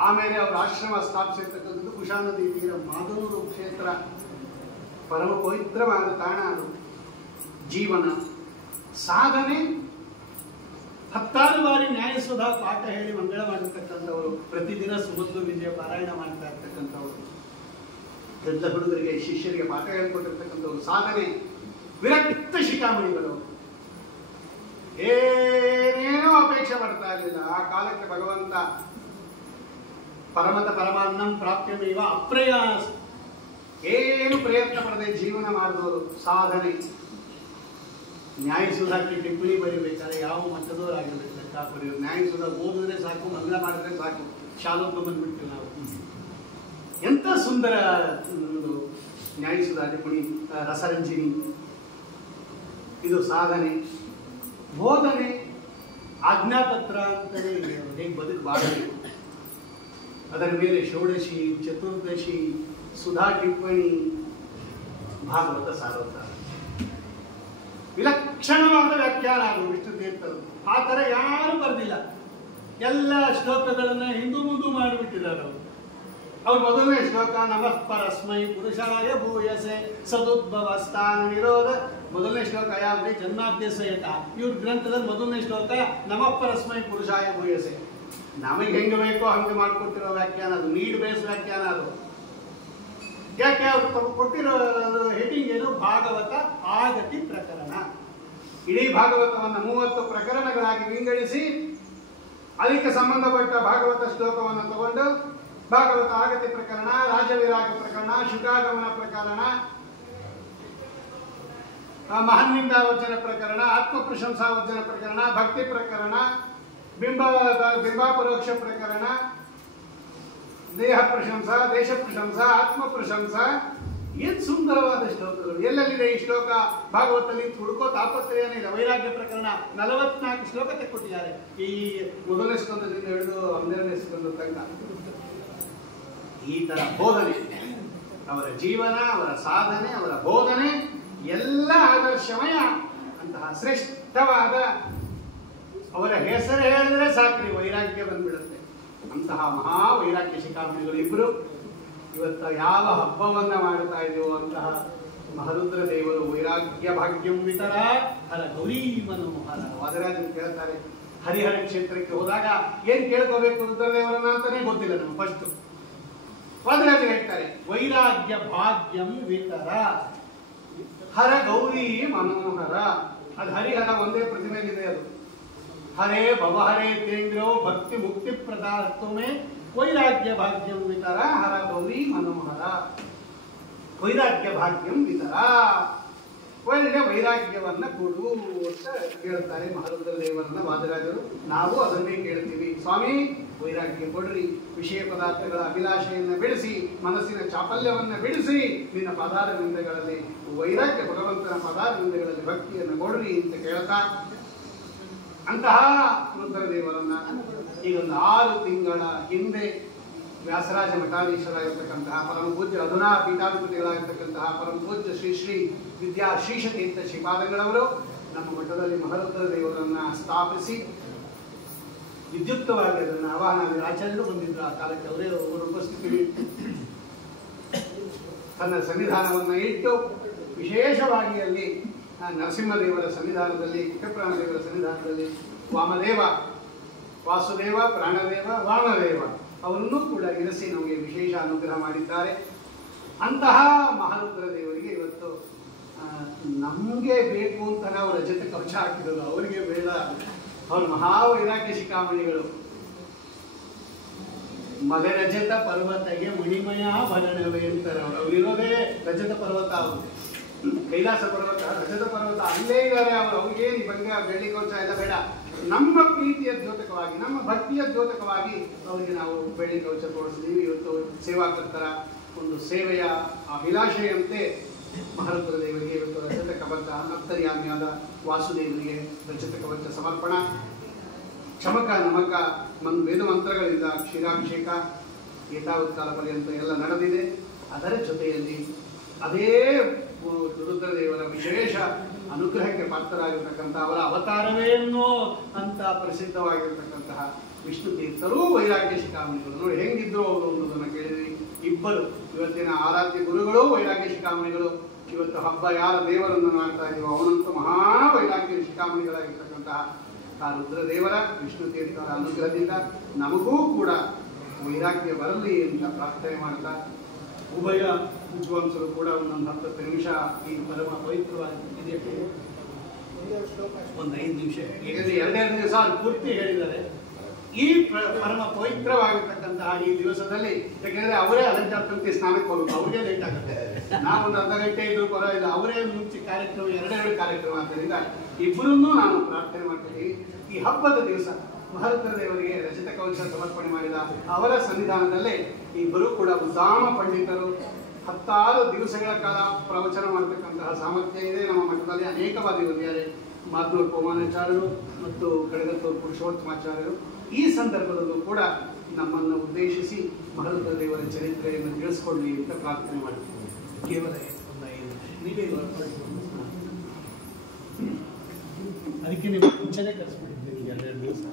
ಆಮೇಲೆ ಅವರು ಆಶ್ರಮ ಸ್ಥಾಪಿಸಿರ್ತಕ್ಕಂಥದ್ದು ಕುಶಾ ನದಿ ತೀರ ಮಾಧೂರು ಕ್ಷೇತ್ರ, ಪರಮ ಪವಿತ್ರವಾದ ತಾಣ ಅದು. ಜೀವನ, ಸಾಧನೆ, 10 ಬಾರಿ ನ್ಯಾಯಸುಧಾ ಪಾಠ ಹೇಳಿ ಮಂಗಳ ಮಾಡಿರ್ತಕ್ಕಂಥವರು, ಪ್ರತಿದಿನ ಸುಮಧುರ ವಿಜಯ ಪಾರಾಯಣ ಮಾಡ್ತಾ ಇರ್ತಕ್ಕಂಥವ್ರು, ದೊಡ್ಡ ಹುಡುಗರಿಗೆ ಶಿಷ್ಯರಿಗೆ ಪಾಠ ಹೇಳ್ಕೊಟ್ಟಿರ್ತಕ್ಕಂಥವ್ರು. ಸಾಧನೆ, ವಿರಕ್ತ ಶಿಖಾಮಣಿಗಳು, ಏನೇನೋ ಅಪೇಕ್ಷೆ ಪಡ್ತಾ ಇರಲಿಲ್ಲ. ಆ ಕಾಲಕ್ಕೆ ಭಗವಂತ ಪರಮತ ಪರಮಾನ್ನಂ ಪ್ರಾಪ್ಯಮೇವ ಅಪ್ರಯಾಸ, ಏನು ಪ್ರಯತ್ನ ಪಡದೆ ಜೀವನ ಮಾಡಿದವರು. ಸಾಧನೆ, ನ್ಯಾಯಸುಧಾಕ್ಕೆ ಟಿಪ್ಪಣಿ ಬರೀಬೇಕಾದ್ರೆ ಯಾವ ಮಟ್ಟದವರಾಗಿರ್ಬೇಕು ಲೆಕ್ಕ ಬರೆಯೋರು. ನ್ಯಾಯಸುಧಾ ಓದಿದ್ರೆ ಸಾಕು, ಮಂಗಳ ಮಾಡಿದ್ರೆ ಸಾಕು, ಶಾಲೋ ಬಂದ್ಬಿಡ್ತೀವಿ ನಾವು. ಎಂತ ಸುಂದರ ಒಂದು ನ್ಯಾಯಸುಧಾ ಟಿಪ್ಪಣಿ, ರಸರಂಜಿನಿ. ಇದು ಸಾಧನೆ. ಬೋಧನೆ, ಆಜ್ಞಾಪತ್ರ ಅಂತಲೇ ಹೇಗೆ ಬದುಕು ಬಾಳಬೇಕು. ಅದರ ಮೇಲೆ ಷೋಡಶಿ, ಚತುರ್ದಶಿ, ಸುಧಾ ಟಿಪ್ಪಣಿ, ಭಾಗವತ ಸಾರೋದ್ಧಾರ, ವಿಲಕ್ಷಣವಾದ ವ್ಯಾಖ್ಯಾನ ಅದು ವಿಷ್ಣುತೀರ್ಥರು. ಆ ಥರ ಯಾರು ಬರೆದಿಲ್ಲ. ಎಲ್ಲ ಶ್ಲೋಕಗಳನ್ನ ಹಿಂದೂ ಮುಂದೂ ಮಾಡಿಬಿಟ್ಟಿದ್ದಾರೆ ಅವರು. ಅವ್ರ ಮೊದಲನೇ ಶ್ಲೋಕ ನಮಃ ಪರಸ್ಮೈ ಪುರುಷಾಯ ಭೂಯಸೆ ಸದುದ್ಭವ ಸ್ಥಾನ ನಿರೋಧ. ಮೊದಲನೇ ಶ್ಲೋಕ ಯಾವ್ದು? ಜನ್ಮಾದ್ಯಸಯತ. ಇವ್ರ ಗ್ರಂಥದಲ್ಲಿ ಮೊದಲನೇ ಶ್ಲೋಕ ನಮಃ ಪರಸ್ಮೈ ಪುರುಷಾಯ ಭೂಯಸೆ. ನಮಗೆ ಹೆಂಗೆ ಬೇಕೋ ಹಂಗೆ ಮಾಡ್ಕೊಟ್ಟಿರೋ ವ್ಯಾಖ್ಯಾನ ಅದು, ನೀಡ್ ಬೇಸ್ ವ್ಯಾಖ್ಯಾನ ಅದು. ಯಾಕೆ ಅವ್ರು ಕೊಟ್ಟಿರೋ ಹೆಡಿಂಗ್ ಏನು? ಭಾಗವತ ಆಗತಿ ಪ್ರಕರಣ. ಇಡೀ ಭಾಗವತವನ್ನು 30 ಪ್ರಕರಣಗಳಾಗಿ ವಿಂಗಡಿಸಿ ಅದಕ್ಕೆ ಸಂಬಂಧಪಟ್ಟ ಭಾಗವತ ಶ್ಲೋಕವನ್ನು ತಗೊಂಡು ಭಾಗವತ ಆಗತಿ ಪ್ರಕರಣ, ರಾಜವಿರಾಗ ಪ್ರಕರಣ, ಶುಕಾಗಮನ ಪ್ರಕರಣ, ಮಹನ್ನಿಂದಾವರ್ಜನ ಪ್ರಕರಣ, ಆತ್ಮಪ್ರಶಂಸಾವರ್ಜನ ಪ್ರಕರಣ, ಭಕ್ತಿ ಪ್ರಕರಣ, ಬಿಂಬಾಪರೋಕ್ಷ ಪ್ರಕರಣ, ದೇಹ ಪ್ರಶಂಸ, ದೇಶ ಪ್ರಶಂಸ, ಆತ್ಮ ಪ್ರಶಂಸ. ಏನ್ ಸುಂದರವಾದ ಶ್ಲೋಕಗಳು! ಎಲ್ಲೆಲ್ಲಿದೆ ಈ ಶ್ಲೋಕ? ಭಾಗವತದಲ್ಲಿ ಹುಡುಕೋ ತಾಪತ್ರಯನೇ ಇಲ್ಲ. ವೈರಾಗ್ಯ ಪ್ರಕರಣ 44 ಶ್ಲೋಕ ತೆಕ್ಕೊಟ್ಟಿದ್ದಾರೆ ಈ ಮೊದಲನೇ ಸ್ಕಂದದಿಂದ ಹಿಡಿದು 12ನೇ ಸ್ಕಂದ ತನಕ. ಈ ತರ ಬೋಧನೆ, ಅವರ ಜೀವನ, ಅವರ ಸಾಧನೆ, ಅವರ ಬೋಧನೆ ಎಲ್ಲ ಆದರ್ಶಮಯ. ಅಂತಹ ಶ್ರೇಷ್ಠವಾದ ಅವರ ಹೆಸರು ಹೇಳಿದ್ರೆ ಸಾಕ್ರಿ ವೈರಾಗ್ಯ ಬಂದ್ಬಿಡುತ್ತೆ. ಅಂತಹ ಮಹಾ ವೈರಾಗ್ಯ ಶಿಖಾಮಣಿಗಳು ಇಬ್ಬರು ಇವತ್ತ ಯಾವ ಹಬ್ಬವನ್ನ ಮಾಡ್ತಾ ಇದೆಯೋ ಅಂತಹ ಮಹರುದ್ರ ದೇವರು ವೈರಾಗ್ಯ ಭಾಗ್ಯಂ ವಿತರ ಹರ ಗೌರಿ ಮನೋಹರ. ವಾದರಾಜರು ಕೇಳ್ತಾರೆ, ಹರಿಹರ ಕ್ಷೇತ್ರಕ್ಕೆ ಹೋದಾಗ ಏನ್ ಕೇಳ್ಕೋಬೇಕು ರುದ್ರದೇವರನ್ನ ಅಂತಾನೆ ಗೊತ್ತಿಲ್ಲ ನಮ್ಗೆ. ಫಸ್ಟ್ ವಾದರಾಜರು ಹೇಳ್ತಾರೆ ವೈರಾಗ್ಯ ಭಾಗ್ಯಂ ವಿತರ ಹರ ಗೌರಿ ಮನೋಹರ. ಅದು ಹರಿಹರ ಒಂದೇ ಪ್ರತಿಮೆಯಲ್ಲಿದೆ. ಅದು ಹರೇ ಭವಹರೇ ತೇಂದ್ರೋ ಭಕ್ತಿ ಮುಕ್ತಿ ಪ್ರದಾರ್ಥಮೇ ವೈರಾಗ್ಯ ಭಾಗ್ಯಂ ವಿತರ ಹರ ಗೌರಿ ಮನೋಹರ. ವೈರಾಗ್ಯ ಭಾಗ್ಯಂ ವಿತರ, ಒಳ್ಳೆ ವೈರಾಗ್ಯವನ್ನ ಕೊಡು ಅಂತ ಕೇಳ್ತಾರೆ ಮಹರುದ್ರ ದೇವರನ್ನ ವಾದರಾಜರು. ನಾವು ಅದನ್ನೇ ಕೇಳ್ತೀವಿ, ಸ್ವಾಮಿ ವೈರಾಗ್ಯ ಕೊಡ್ರಿ, ವಿಷಯ ಪದಾರ್ಥಗಳ ಅಭಿಲಾಷೆಯನ್ನ ಬಿಡಿಸಿ, ಮನಸ್ಸಿನ ಚಾಪಲ್ಯವನ್ನ ಬಿಡಿಸಿ, ನಿನ್ನ ಪದಾರವಿಂದಗಳಲ್ಲಿ ವೈರಾಗ್ಯ, ಭಗವಂತನ ಪದಾರವಿಂದಗಳಲ್ಲಿ ಭಕ್ತಿಯನ್ನು ಕೊಡ್ರಿ ಅಂತ ಕೇಳ್ತಾ ಅಂತಹ ರುದ್ರದೇವರನ್ನ ಈಗೊಂದು 6 ತಿಂಗಳ ಹಿಂದೆ ವ್ಯಾಸರಾಜ ಮಠಾಧೀಶರಾಗಿರ್ತಕ್ಕಂತಹ ಪರಮ ಪೂಜ್ಯ ಅಧುನಾ ಪೀಠಾಧಿಪತಿಗಳಾಗಿರ್ತಕ್ಕಂತಹ ಪರಮ ಪೂಜ್ಯ ಶ್ರೀ ಶ್ರೀ ವಿದ್ಯಾ ಶ್ರೀಶತೀರ್ಥ ಶ್ರೀಪಾದಂಗಳವರು ನಮ್ಮ ಮಠದಲ್ಲಿ ಮಹರುದ್ರ ದೇವರನ್ನ ಸ್ಥಾಪಿಸಿ ವಿದ್ಯುಕ್ತವಾಗಿ ಅದನ್ನು ಆವಾಹನ ಆಚಾರ್ಯರು ಬಂದಿದ್ರು. ಆ ಕಾಲಕ್ಕೆ ಅವರೇ ಅವರ ಉಪಸ್ಥಿತಿ ತನ್ನ ಸನ್ನಿಧಾನವನ್ನ ಇಟ್ಟು ವಿಶೇಷವಾಗಿ ಅಲ್ಲಿ ನರಸಿಂಹದೇವರ ಸನ್ನಿಧಾನದಲ್ಲಿ, ಕುಟಪ್ರಾಣದೇವರ ಸನ್ನಿಧಾನದಲ್ಲಿ ವಾಮದೇವ, ವಾಸುದೇವ, ಪ್ರಾಣದೇವ, ವಾಮದೇವ ಅವರನ್ನೂ ಕೂಡ ಇರಿಸಿ ನಮಗೆ ವಿಶೇಷ ಅನುಗ್ರಹ ಮಾಡಿದ್ದಾರೆ. ಅಂತಹ ಮಹಾರುದ್ರ ದೇವರಿಗೆ ಇವತ್ತು ನಮಗೆ ಬೇಕು ಅಂತ ನಾವು ರಜತ ಕವಚ ಹಾಕಿದ್ರು, ಅವರಿಗೆ ಬೇಡ. ಅವರು ಮಹಾವೈರಾಗ್ಯ ಶಿಖಾಮಣಿಗಳು. ಮಲೆ ರಜತ ಪರ್ವತಗೆ ಮಣಿಮಯ ಭರಣವೇ ಅಂತಾರೆ ಅವರು. ಅವರಿರೋದೇ ರಜತ ಪರ್ವತ. ಅವರು ಕೈಲಾಸ ಪರ್ವತ, ರಜತ ಪರ್ವತ ಅಲ್ಲೇ ಇದ್ದಾರೆ ಅವರು. ಅವ್ರಿಗೇನು ಬಂಗ ಬೆಳ್ಳಿ ಕವಚ ಎಲ್ಲ ಬೇಡ. ನಮ್ಮ ಪ್ರೀತಿಯ ದ್ಯೋತಕವಾಗಿ, ನಮ್ಮ ಭಕ್ತಿಯ ದ್ಯೋತಕವಾಗಿ ಅವರಿಗೆ ನಾವು ಬೆಳ್ಳಿ ಕವಚ ತೋರಿಸಿದೀವಿ. ಇವತ್ತು ಸೇವಾಕರ್ತರ ಒಂದು ಸೇವೆಯ ಅಭಿಲಾಷೆಯಂತೆ ಮಹರುದ್ರ ದೇವರಿಗೆ ಇವತ್ತು ರಜತ ಕವಚ, ಅಂತರ್ಯಾಮಿಯಾದ ವಾಸುದೇವರಿಗೆ ರಜತ ಕವಚ ಸಮರ್ಪಣ. ಚಮಕ ನಮಕ ವೇದ ಮಂತ್ರಗಳಿಂದ ಕ್ಷೀರಾಭಿಷೇಕ ಏತಾವತ್ ಕಾಲ ಪರ್ಯಂತ ಎಲ್ಲ ನಡೆದಿದೆ. ಅದರ ಜೊತೆಯಲ್ಲಿ ಅದೇ ರುದ್ರದೇವರ ವಿಶೇಷ ಅನುಗ್ರಹಕ್ಕೆ ಪಾತ್ರರಾಗಿರ್ತಕ್ಕಂತಹ ಅವರ ಅವತಾರವೇನೋ ಅಂತ ಪ್ರಸಿದ್ಧವಾಗಿರ್ತಕ್ಕಂತಹ ವಿಷ್ಣು ತೀರ್ಥರು ವೈರಾಗ್ಯ ಶಿಖಾಮಣಿಗಳು. ನೋಡಿ ಹೆಂಗಿದ್ರು ಅವರು ಅನ್ನೋದನ್ನು ಕೇಳಿದ್ವಿ. ಇಬ್ಬರು ಇವತ್ತಿನ ಆರಾಧ್ಯ ಗುರುಗಳು ವೈರಾಗ್ಯ ಶಿಖಾಮಣಿಗಳು. ಇವತ್ತು ಹಬ್ಬ ಯಾರ ದೇವರನ್ನು ಮಾಡ್ತಾ ಇದೀವೋ ಅವನಂತೂ ಮಹಾ ವೈರಾಗ್ಯ ಶಿಖಾಮಣಿಗಳಾಗಿರ್ತಕ್ಕಂತಹ ಆ ರುದ್ರದೇವರ ವಿಷ್ಣು ತೀರ್ಥರ ಅನುಗ್ರಹದಿಂದ ನಮಗೂ ಕೂಡ ವೈರಾಗ್ಯ ಬರಲಿ ಅಂತ ಪ್ರಾರ್ಥನೆ ಮಾಡ್ತಾ, ಉಭಯ ವಿದ್ವಾಂಸರು ಕೂಡ ಒಂದೊಂದು 10 ನಿಮಿಷ ಈ ಪರಮ ಪವಿತ್ರವಾದ ಇದಕ್ಕೆ ಒಂದು 5 ನಿಮಿಷ, ಈಗಲೇ 2 ದಿವಸ ಪೂರ್ತಿ ಹೇಳಿದ್ದಾರೆ. ಈ ಪರಮ ಪವಿತ್ರವಾಗಿರ್ತಕ್ಕಂತಹ ಈ ದಿವಸದಲ್ಲಿ, ಯಾಕೆಂದ್ರೆ ಅವರೇ ಅಲಂಕಾರಕ್ಕೆ ಸ್ನಾನಕ್ಕೆ ಹೋಗ್ಬೇಕು, ಅವ್ರಿಗೆ ಲೇಟ್ ಆಗುತ್ತೆ. ನಾವೊಂದು ಅರ್ಧ ಗಂಟೆ ಇದ್ರೂ ಪರವಾಗಿಲ್ಲ, ಅವರೇ ಮುಂಚೆ ಕಾರ್ಯಕ್ರಮ 2 ಕಾರ್ಯಕ್ರಮ ಆದ್ದರಿಂದ ಇಬ್ಬರನ್ನೂ ನಾನು ಪ್ರಾರ್ಥನೆ ಮಾಡ್ತೀನಿ. ಈ ಹಬ್ಬದ ದಿವಸ ಮಹರುದ್ರ ದೇವರಿಗೆ ರಜತ ಕವಚ ಸಮರ್ಪಣೆ ಮಾಡಿದ ಅವರ ಸನ್ನಿಧಾನದಲ್ಲೇ ಇಬ್ಬರು ಕೂಡ ಉದ್ದಾಮ ಪಂಡಿತರು. 10 ದಿವಸಗಳ ಕಾಲ ಪ್ರವಚನ ಮಾಡತಕ್ಕಂತಹ ಸಾಮರ್ಥ್ಯ ಇದೆ ನಮ್ಮ ಮಠದಲ್ಲಿ. ಅನೇಕವಾದಿ ಇದ್ದಾರೆ, ಮಾದ್ನೂರು ಪೋಮಾನಾಚಾರ್ಯರು ಮತ್ತು ಕಡಗತ್ತೂರು ಪುರುಷೋತ್ತಮಾಚಾರ್ಯರು. ಈ ಸಂದರ್ಭದಲ್ಲೂ ಕೂಡ ನಮ್ಮನ್ನು ಉದ್ದೇಶಿಸಿ ಮಹರುದ್ರ ದೇವರ ಚರಿತ್ರೆಯನ್ನು ತಿಳಿಸ್ಕೊಳ್ಳಿ ಅಂತ ಪ್ರಾರ್ಥನೆ ಮಾಡ್ತೀವಿ. ಕೇವಲ ಒಂದು 5 ಅದಕ್ಕೆ ನೀವು ಮುಂಚೆನೇ ಕಳಿಸ್ಬಿಟ್ಟಿದ್ದೀರಿ 2 ದಿವಸ.